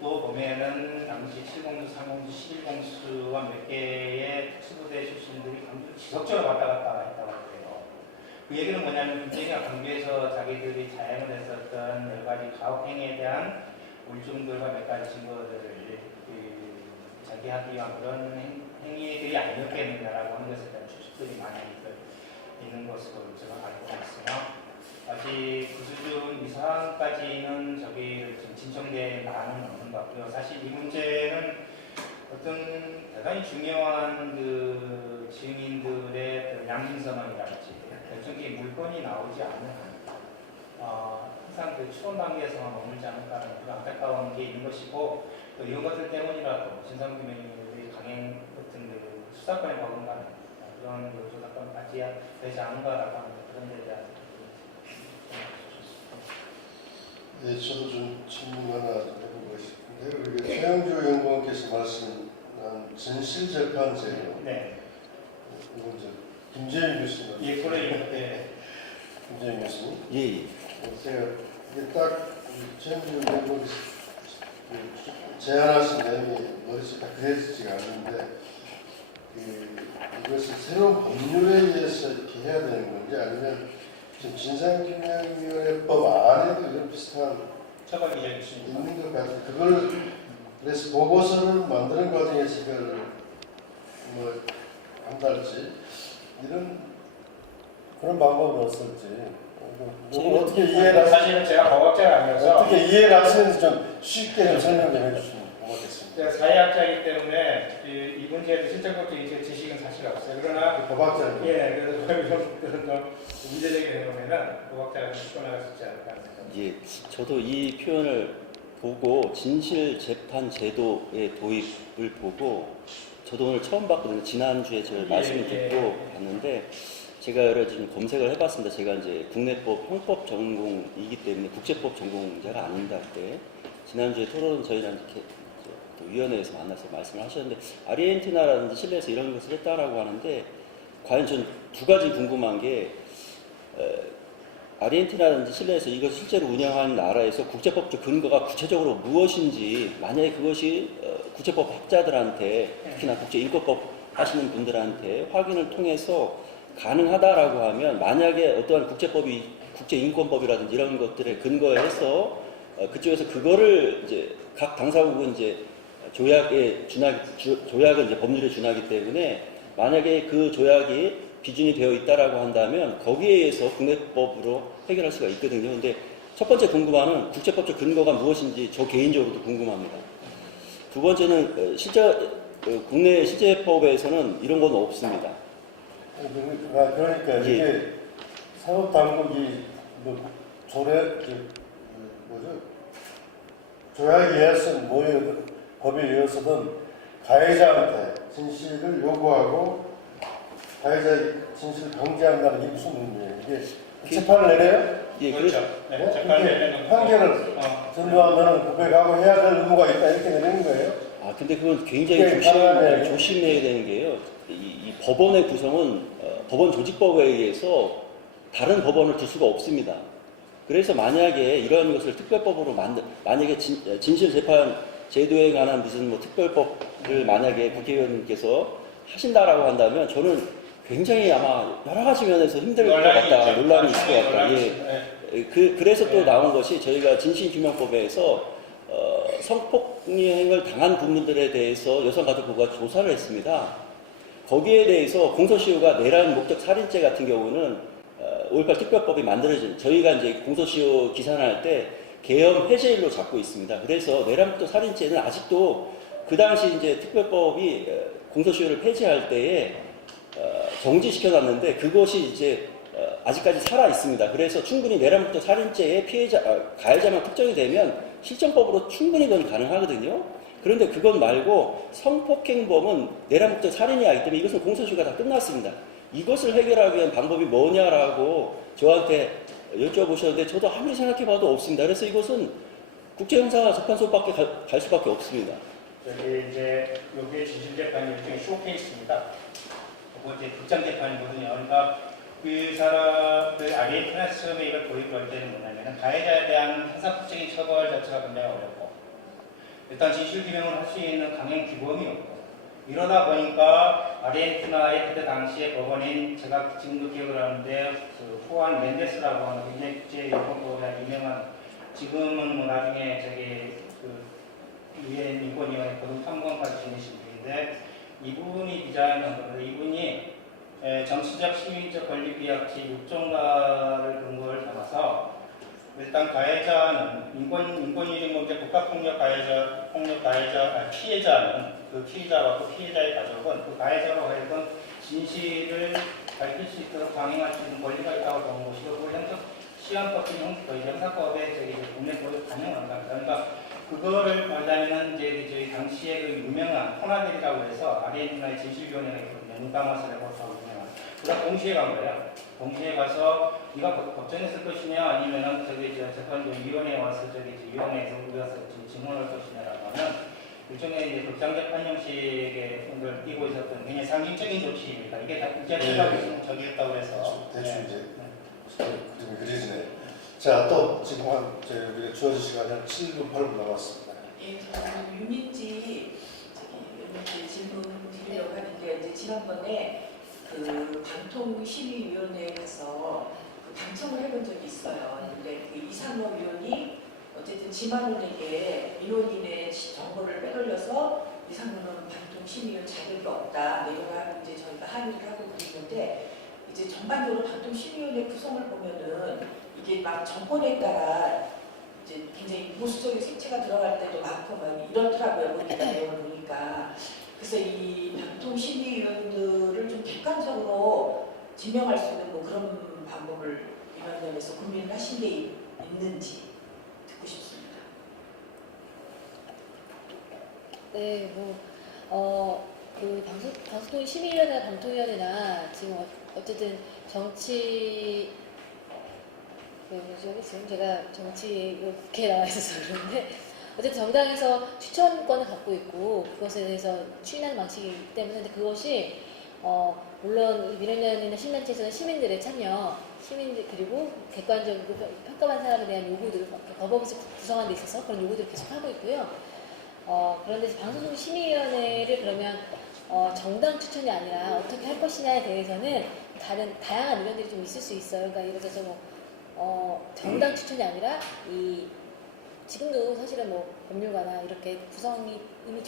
또 보면은 당시 7공수, 3공수, 11공수와 몇 개의 특수부대 출신들이 광주를 지속적으로 왔다 갔다 했다고 해요. 그 얘기는 뭐냐면 문재인이 광주에서 자기들이 자행을 했었던 여러 가지 가혹행위에 대한 물증들과 몇 가지 증거들을 자기하기 위한 그런 행위들이 아니었겠느냐라고 하는 것에 대한 추측들이 많이 있는 것으로 제가 알고 있으며 아직 그 수준 이상까지는 저기를 지금 진정된 바는 없는 것 같고요. 사실 이 문제는 어떤 대단히 중요한 그 증인들의 그 양심선언이랄지 결정적인 물건이 나오지 않는 한 항상 그 추론 단계에서만 머물지 않을까라는 그런 안타까운 게 있는 것이고 또 이런 것들 때문이라도 진상규명이 강행 같은 그 수사권에 버금가는 그런 그 조사권 받지 되지 않은가라고 하는 그런 데에 대한 네, 저도 좀 질문 하나 해보고 싶은데요. 우리 최영주 연구원께서 말씀한 진실재판제요. 네. 이건 이제 김재윤 교수님. 예, 그래요. 네. 김재윤 교수님. 예. 제가 이게 딱 최영주 연구원께서 제안하신 내용이 머릿속에 딱 그려지지가 않는데 이것을 새로운 법률에 의해서 이렇게 해야 되는 건지 아니면 지금 진상규명위원회법 안에도 이런 비슷한 처벌 기준이 있습니다. 있는 것 같아요. 그걸 그래서 보고서를 만드는 과정에서 이걸 뭐 한달지 이런 그런 방법은 없을지 어떻게 이해를 사실은 제가 법학자가 아니어서 어떻게 이해를 하시는지 좀 쉽게 좀 설명 좀 해주시면 고맙겠습니다. 제가 사회학자이기 때문에 이 문제에 대해 실질적인 지식은 사실 없어요. 그러나 법학자입니다. 예, 그래서 그런 문제적인 내용에는 법학자가 접근할 수 있지 않을까 합니다. 예, 저도 이 표현을 보고 진실재판 제도의 도입을 보고 저도 오늘 처음 봤거든요. 지난주에 제가 말씀을 듣고 봤는데 제가 여러 좀 검색을 해봤습니다. 제가 이제 국내법, 형법 전공이기 때문에 국제법 전공자가 아닌다 할 때 지난주에 토론 저희랑 이렇게 그 위원회에서 만나서 말씀을 하셨는데 아르헨티나라든지 칠레에서 이런 것을 했다라고 하는데 과연 전 두 가지 궁금한 게 아르헨티나라든지 칠레에서 이것을 실제로 운영하는 나라에서 국제법적 근거가 구체적으로 무엇인지 만약에 그것이 국제법 학자들한테 특히나 국제인권법 하시는 분들한테 확인을 통해서 가능하다라고 하면 만약에 어떠한 국제법이 국제인권법이라든지 이런 것들에 근거해서 그쪽에서 그거를 이제 각 당사국은 이제 조약은 이제 법률에 준하기 때문에 만약에 그 조약이 기준이 되어 있다라고 한다면 거기에 의해서 국내법으로 해결할 수가 있거든요. 근데 첫 번째 궁금한 국제법적 근거가 무엇인지 저 개인적으로도 궁금합니다. 두 번째는 국내 실제법에서는 이런 건 없습니다. 그러니까 이게 사법당국이 조약에 의해서든 법에 의해서든 가해자한테 진실을 요구하고 가해자의 진실을 강제한다는 게 무슨 의미예요? 이게 재판을 내려요? 예, 그렇죠. 네, 네? 재판을 이게 내는 판결을 전도하면 고백하고 해야 될 의무가 있다 이렇게 내는 거예요? 근데 그건 굉장히 그게 가능하네요. 조심해야 되는 게요. 이 법원의 구성은 법원 조직법에 의해서 다른 법원을 둘 수가 없습니다. 그래서 만약에 이러한 것을 특별법으로 만약에 진실재판 제도에 관한 무슨 뭐 특별법을 만약에 국회의원님께서 하신다라고 한다면 저는 굉장히 아마 여러 가지 면에서 힘들 것 같다, 논란이 있을 것 같다. 예. 그래서 또 나온 것이 저희가 진실규명법에서 성폭행을 당한 부분들에 대해서 여성가족부가 조사를 했습니다. 거기에 대해서 공소시효가 내란 목적 살인죄 같은 경우는 5.18 특별법이 만들어진 저희가 이제 공소시효 기산할 때 계엄 해제일로 잡고 있습니다. 그래서 내란 목적 살인죄는 아직도 그 당시 이제 특별법이 공소시효를 폐지할 때에 정지시켜놨는데 그것이 이제 아직까지 살아 있습니다. 그래서 충분히 내란 목적 살인죄의 가해자만 특정이 되면 실정법으로 충분히 그건 가능하거든요. 그런데 그것 말고 성폭행범은 내란 목적 살인이 아니기 때문에 이것은 공소시효가 다 끝났습니다. 이것을 해결하기 위한 방법이 뭐냐라고 저한테 여쭤보셨는데 저도 아무리 생각해봐도 없습니다. 그래서 이것은 국제형사재판소밖에 갈 수밖에 없습니다. 여기 이제 여기 진실재판이 일종의 쇼케이스입니다. 그리고 이제 극장재판이거든요. 그러니까 그 사람 그 아르헨티나 처음에 이걸 도입할 때는 뭐냐면 가해자에 대한 형사법적인 처벌 자체가 굉장히 어렵고 일단 진실규명을 할 수 있는 강행 규범이 없고 이러다 보니까 아르헨티나의 그때 당시의 법원인 제가 지금도 기억을 하는데 그 후안 멘데스라고 하는 굉장히 국제인권법에 유명한 지금은 뭐 나중에 유엔 인권위원회 고등탐구관까지 지내신 분인데 이분이 디자인한 건데 이분이 정치적 시민적 권리비약 제6조인가를 근거를 담아서 일단 가해자는 인권위증범죄 국가폭력 가해자 피해자는 그 피해자와 그 피해자의 가족은 그 가해자로 하여금 진실을 밝힐 수 있도록 강행할 수 있는 권리가 있다고 보는 것이고 시한법인 형사법에 국내법에 반영을 한다. 그러니까 그거를 말하자면은 이제 저희 당시에 그 유명한 코나델이라고 해서 아르헨티나의 진실위원회가 있거든요. 문카마스 레포트하고 유명한. 그가 동시에 간 거예요. 동시에 가서 네가 법정에 쓸 것이냐 아니면은 재판위원회에 와서 위원회에서 우리가 증언할 것이냐라고 하면 일종의 이제 극장재판 형식의 걸 띄고 있었던 굉장히 상징적인 조치입니다. 이게 다 국제법적으로 저기였다고 해서 대충 이제 그림이 그려지네요. 자, 또 지금 우리가 주어진 시간이 한 7분 8분 남았습니다. 예, 저는 유민지 질문 드리려고 하는데 이제 지난번에 그 방통심의위원회에서 당청을 해본 적이 있어요. 근데 그 이상로 위원이 어쨌든 지만원에게 민원인의 정보를 빼돌려서 이상로는 방통심의위원 자격이 없다. 내용을 이제 저희가 항의를 하고 그랬는데 이제 전반적으로 방통심의위원회 구성을 보면은 이게 막 정권에 따라 이제 굉장히 보수적인 색채가 들어갈 때도 많고 막 이렇더라고요. 보니까 내용을 보니까. 그래서 이 방통심의위원들을 좀 객관적으로 지명할 수 있는 뭐 그런 방법을 이런 면에서 고민을 하신 게 있는지 듣고 싶습니다. 네, 그 방송 심의위원회나 방통위원회나 지금 어쨌든 정치 지금 제가 정치 국회에 나와 있어서 그런데 어쨌든 정당에서 추천권을 갖고 있고 그것에 대해서 추인하는 방식이기 때문에 근데 그것이 물론 민원연이나 시민단체에서는 시민들의 참여, 시민들 그리고 객관적으로 평가받는 사람에 대한 요구들을 법원을 구성하는 데 있어서 그런 요구들을 계속 하고 있고요. 그런데 방송국 심의위원회를 그러면 정당 추천이 아니라 어떻게 할 것이냐에 대해서는 다양한 의견들이 좀 있을 수 있어요. 그러니까 예를 들어서 정당 추천이 아니라 지금도 사실은 법률가나 이렇게 구성이 이미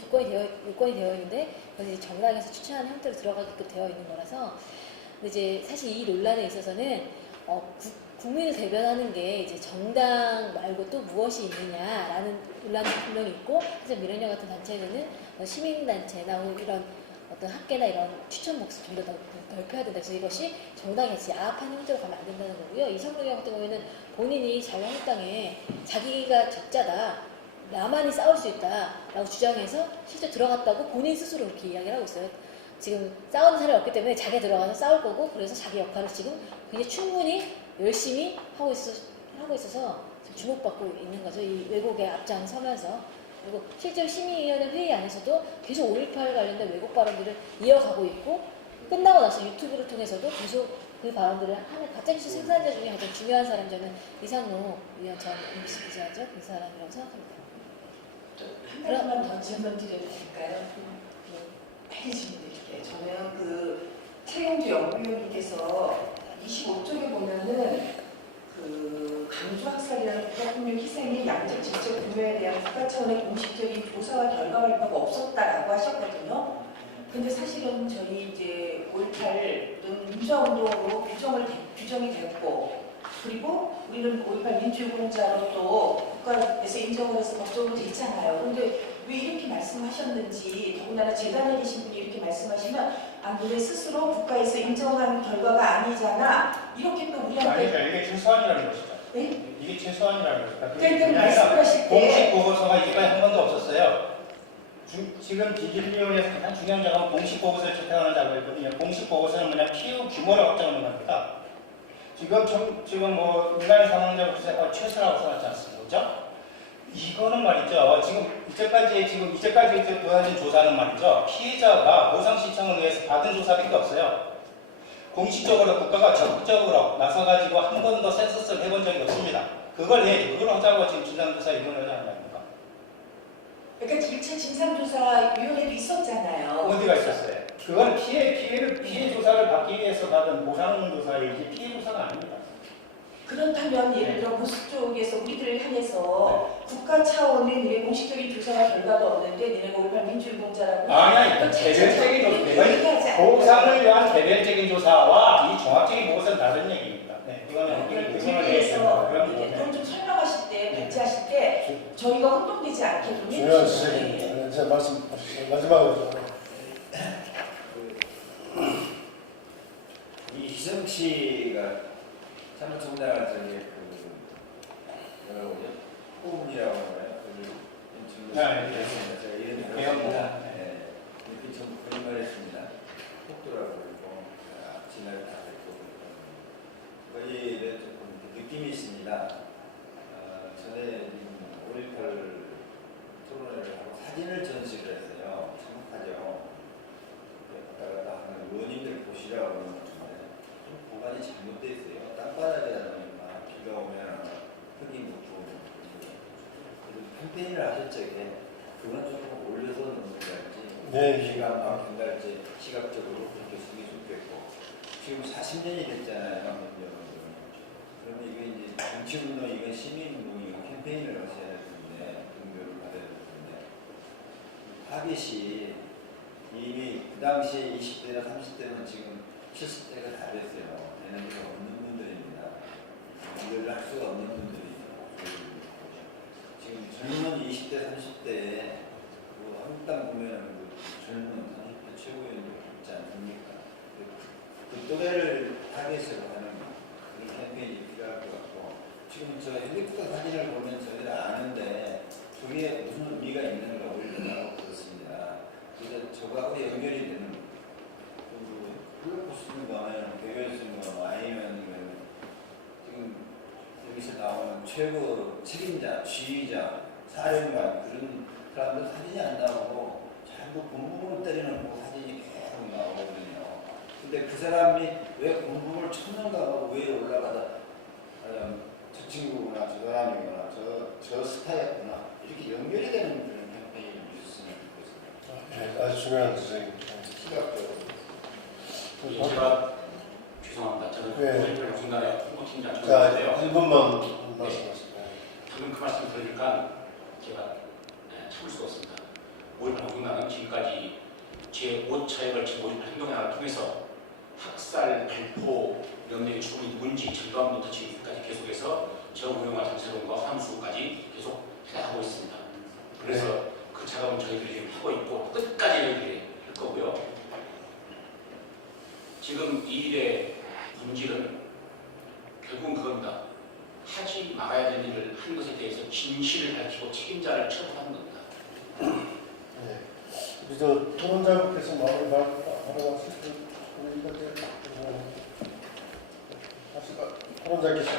요건이 되어 있는데 그래서 이제 정당에서 추천하는 형태로 들어가게끔 되어 있는 거라서 근데 이제 사실 이 논란에 있어서는 국민을 대변하는 게 이제 정당 말고 또 무엇이 있느냐라는 논란이 분명히 있고 사실 민원연 같은 단체에서는 시민단체나 이런 어떤 학계나 이런 추천 몫을 좀 더 넓혀야 된다. 그래서 이것이 정당에 야합한 형태로 가면 안 된다는 거고요. 이성룡 같은 경우에는 본인이 자유한국당에 자기가 적자다, 나만이 싸울 수 있다라고 주장해서 실제 들어갔다고 본인 스스로 그렇게 이야기를 하고 있어요. 지금 싸우는 사람이 없기 때문에 자기가 들어가서 싸울 거고 그래서 자기 역할을 지금 굉장히 충분히 열심히 하고 있어서 지금 주목받고 있는 거죠. 이 왜곡에 앞장서면서. 그리고 실제로 심의위원회 회의 안에서도 계속 5.18 관련된 왜곡 발언들을 이어가고 있고 끝나고 나서 유튜브를 통해서도 계속 그 발언들을 하는 가짜뉴스 생산자 중에 가장 중요한 사람 저는 이상로 위원 전 MBC 기자죠. 그 사람이라고 생각합니다. 한 가지만 더 질문 드려도 될까요? 빨리 질문 드릴게요. 저는 그 최영주 연구위원님께서 25쪽에 보면은 그 강조 학살이라는 국가폭력 희생의 양적 직접 규모에 대한 국가 차원의 공식적인 조사와 결과 발표가 없었다라고 하셨거든요. 근데 사실은 저희 이제 5.18은 민주화운동으로 규정이 됐고 그리고 우리는 5.18 민주유공자로 또 국가에서 인정을 해서 법적으로 됐잖아요. 그런데 왜 이렇게 말씀하셨는지 더군다나 재단에 계신 분이 이렇게 말씀하시면 너네 스스로 국가에서 인정한 결과가 아니잖아. 이렇게 또 우리한테 아니죠. 이게 최소한이라는 것이죠. 네? 이게 최소한이라는 것이죠. 그러니까 말씀을 하실 때 공식 보고서가 이거에 한 번도 없었어요. 지금 비질위원회에서 가장 중요한 작업은 공식 보고서를 채택하는 작업이거든요. 공식 보고서는 뭐냐 피해 규모를 확정하는 겁니다. 지금 인간의 사망자가 최소라고 써놨지 않습니까? 그죠? 이거는 말이죠. 이제까지 도와진 조사는 말이죠. 피해자가 보상 신청을 위해서 받은 조사밖에 없어요. 공식적으로 국가가 적극적으로 나서가지고 한 번도 센서스를 해본 적이 없습니다. 그걸 하자고 지금 진상조사 이번에 하지 않습니까? 그러니까 1차 진상조사위원회도 있었잖아요. 어디가 있었어요? 그건 피해 조사를 받기 위해서 받은 보상 조사이지 피해 조사가 아닙니다. 그렇다면 예를 들어 보수 쪽에서 우리들을 향해서 국가 차원의 네 공식적인 조사와 결과도 없는데 니네가 5.18 민주유공자라고 아니, 개별적인 조사, 보상을 위한 개별적인 조사와 이 종합적인 보고서는 다른 얘기입니다. 네, 이거는 대표에서 그럼 좀 설명하실 때, 배치하실 때 저희가 혼동되지 않게 좀 중요한 해주시면 지적입니다. 제 말씀 마지막으로 이 희성 씨가 사무총장을 호흡이라고 하나요? 제가 이름이 그렇습니다. 이렇게 좀 거짓말했습니다. 폭도라고 그러고 진화를 다 했고 거기에 조금 느낌이 있습니다. 전에 5.18 토론회를 하고 사진을 전시를 했어요. 참혹하죠. 왔다 갔다 하는 의원님들 보시라고 그러는 건데 좀 보관이 잘못되어 있어요. 땅바닥에다 놓으니까 비가 오면 흙이 묻고 캠페인을 하실 적에 그건 조금 올려서 놓는 거지 비가 막 된달지 시각적으로 그렇게 쓰기 좋겠고 지금 40년이 됐잖아요. 그러면 이게 이제 정치운동, 이건 시민운동이고 캠페인을 하셔야 되는데 등교를 받아야 되는데 타깃이 이미 그 당시에 20대나 30대는 지금 70대가 다 됐어요. 되는 게 없는 분들입니다. 연결을 할 수가 없는 분들이죠. 지금 젊은 20대, 30대에 한국당 보면은 젊은 30대 최고위원들 있지 않습니까? 그 또래를 타겟으로 하는 그런 캠페인이 필요할 것 같고 지금 저 헬리콥터 사진을 보면 저희들 아는데 저게 무슨 의미가 있는가 올려나고 그렇습니다. 그래서 저거하고 연결이 되는 보시는 거는 대교수님 아니면 지금 여기서 나오는 최고 책임자, 지휘자 사령관 그런 사람들 사진이 안 나오고 자꾸 군부금을 때리는 그 사진이 계속 나오거든요. 근데 그 사람이 왜 군부금을 쳤는가 하고 왜 올라가다 저 친구구나 저 사람이구나 저 스타였구나 이렇게 연결이 되는 그런 캠페인이 있었으면 좋겠습니다. 네, 아주 중요한 지적입니다. 시각적으로. 제가 죄송합니다. 저는 네. 오일팔 중단의 홍보팀장 자, 정인데요. 1분만 말씀하시고. 방금 그 말씀 들으니까 제가 참을 수가 없습니다. 5.18 중단은 지금까지 제5차에 걸친 5.18 행동회를 통해서 학살, 발포, 명령의 죽음이 누군지 전두환부터 지금까지 계속해서 정우영과 장세동과 함수까지 계속 해나가고 있습니다. 그래서 그 작업은 저희들이 지금 하고 있고 끝까지 저희들이 할 거고요. 지금 이 일의 본질은 결국은 그겁니다. 하지 말아야 되는 일을 한 것에 대해서 진실을 밝히고 책임자를 처벌하는 겁니다. 네. 우리 저 토론자분께서 마음을 바로 왔을 때 토론자께서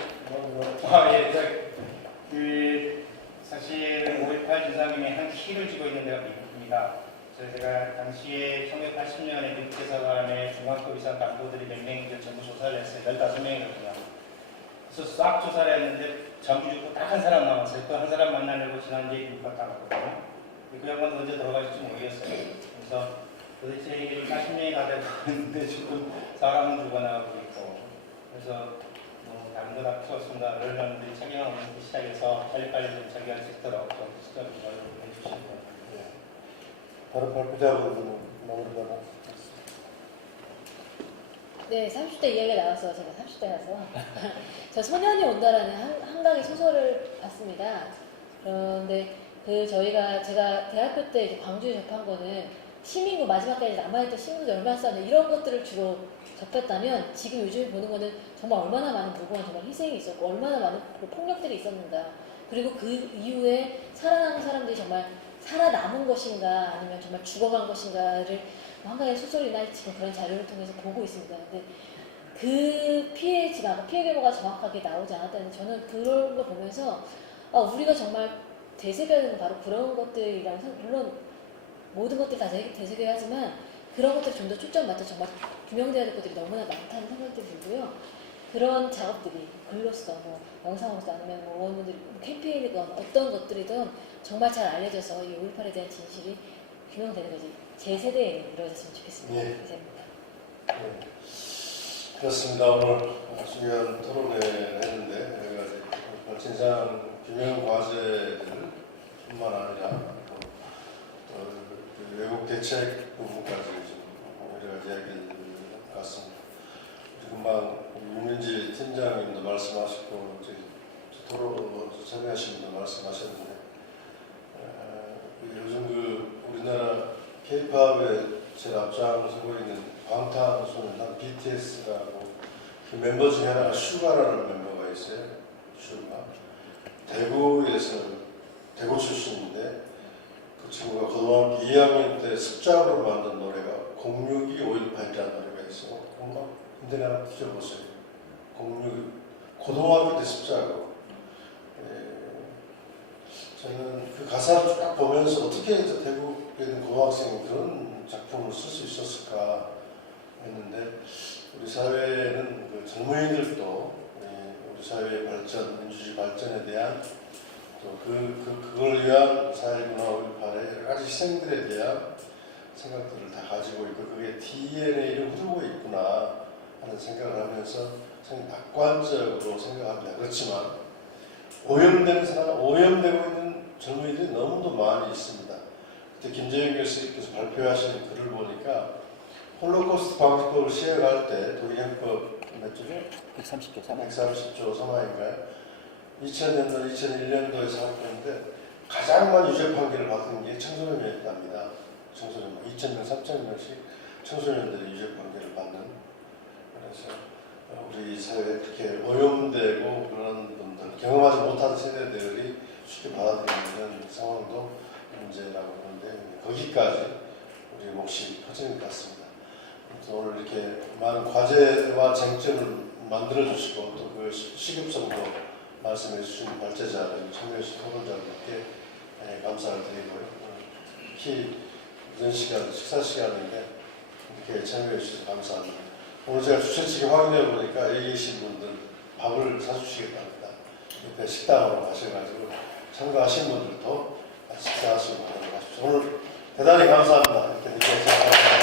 사실 5.18 진상규명에 한 키를 쥐고 있는 데가 미국입니다. 제가 당시에 1980년에 미국 대사관에 중앙급 이상 간부들이 몇 명이 전부 조사를 했어요. 15명이거든요. 그래서 싹 조사를 했는데 전부 죽고 딱 한 사람 남았어요. 그 한 사람 만나려고 지난주에 미국 갔다 왔거든요. 그 양반 언제 돌아가실지 모르겠어요. 그래서 도대체 이게 80년이 다 되는데 지금 사람은 죽어나가고 있고 그래서 다른 거 다 필요 없습니다. 언론들이 책임을 없는 시작해서 빨리빨리 좀 처리할 수 있도록 좀 시점을 해주시고 바로 발표자분 마무리가 네, 30대 이야기가 나와서 제가 30대라서 저 소년이 온다라는 한강의 소설을 봤습니다. 그런데 제가 대학교 때 이제 광주에 접한 거는 시민구 마지막까지 남아있던 시민구들 얼마나 싸웠냐 이런 것들을 주로 접했다면 지금 요즘에 보는 거는 정말 얼마나 많은 무고한 정말 희생이 있었고 얼마나 많은 폭력들이 있었는가 그리고 그 이후에 살아남은 사람들이 정말 살아남은 것인가 아니면 정말 죽어간 것인가를 한강의 소설이나 지금 그런 자료를 통해서 보고 있습니다. 근데 그 피해 규모가 정확하게 나오지 않았다는 저는 그런 걸 보면서 우리가 정말 되새겨야 되는 바로 그런 것들이라고 물론 모든 것들 다 되새겨야 하지만 그런 것들이 좀 더 초점 맞춰 정말 규명돼야 될 것들이 너무나 많다는 생각도 들고요. 그런 작업들이 글로써 영상으로서 아니면 의원분들이 캠페인이건 어떤 것들이든 정말 잘 알려져서 이 5.18에 대한 진실이 규명되는 것이 제 세대에 이루어졌으면 좋겠습니다. 네. 감사합니다. 네. 그렇습니다. 오늘 중요한 토론회를 했는데 여러 가지 진상 규명 과제들 뿐만 아니라 외국 대책 부분까지 좀 여러 가지 이야기를 같습니다. 금방 윤민지 팀장님도 말씀하셨고 토론 참여하신 분도 말씀하셨는데 요즘 우리나라 K-팝에 제일 앞장서고 있는 방탄소년단 BTS라고 그 멤버 중에 하나가 슈가라는 멤버가 있어요. 슈가 대구 출신인데 그 친구가 고등학교 2학년 때 습작으로 만든 노래가 062-518이라는 노래가 있어. 인터넷 한번 뒤져보세요. 062 고등학교 때 습작으로. 저는 그 가사를 쭉 보면서 어떻게 대구에 있는 고등학생이 그런 작품을 쓸 수 있었을까 했는데 우리 사회는 그 젊은이들도 우리 사회의 발전, 민주주의 발전에 대한 또 그걸 위한 4.19나 5.18의 여러 가지 희생들에 대한 생각들을 다 가지고 있고 그게 DNA를 흐르고 있구나 하는 생각을 하면서 상당히 낙관적으로 생각합니다. 그렇지만 오염되고 있는 젊은이들이 너무도 많이 있습니다. 그때 김재현 교수님께서 발표하신 글을 보니까 홀로코스트 방지법을 시행할 때 독일헌법 몇 조죠? 130조 130조 3항인가요? 2000년도, 2001년도에서 발표했는데 가장 많이 유죄 판결을 받은 게 청소년이었답니다. 청소년 2,000명, 3,000명씩 청소년들이 유죄 판결을 받는. 그래서 우리 사회에 이렇게 오염되고 그런 분들, 경험하지 못한 세대들이 쉽게 받아들이는 상황도 문제라고 보는데 거기까지 우리 몫이 커지는 것 같습니다. 오늘 이렇게 많은 과제와 쟁점을 만들어주시고 또 그 시급성도 말씀해 주신 발제자들, 참여해주신 토론자들께 감사를 드리고요. 특히 늦은 시간, 식사 시간인데 이렇게 참여해 주셔서 감사합니다. 오늘 제가 주최 측에 확인해 보니까 여기 계신 분들 밥을 사주시겠답니다. 옆에 식당으로 가셔가지고 참가하신 분들도 식사하시고 하도록 하십시오. 오늘 대단히 감사합니다. 이렇게 늦게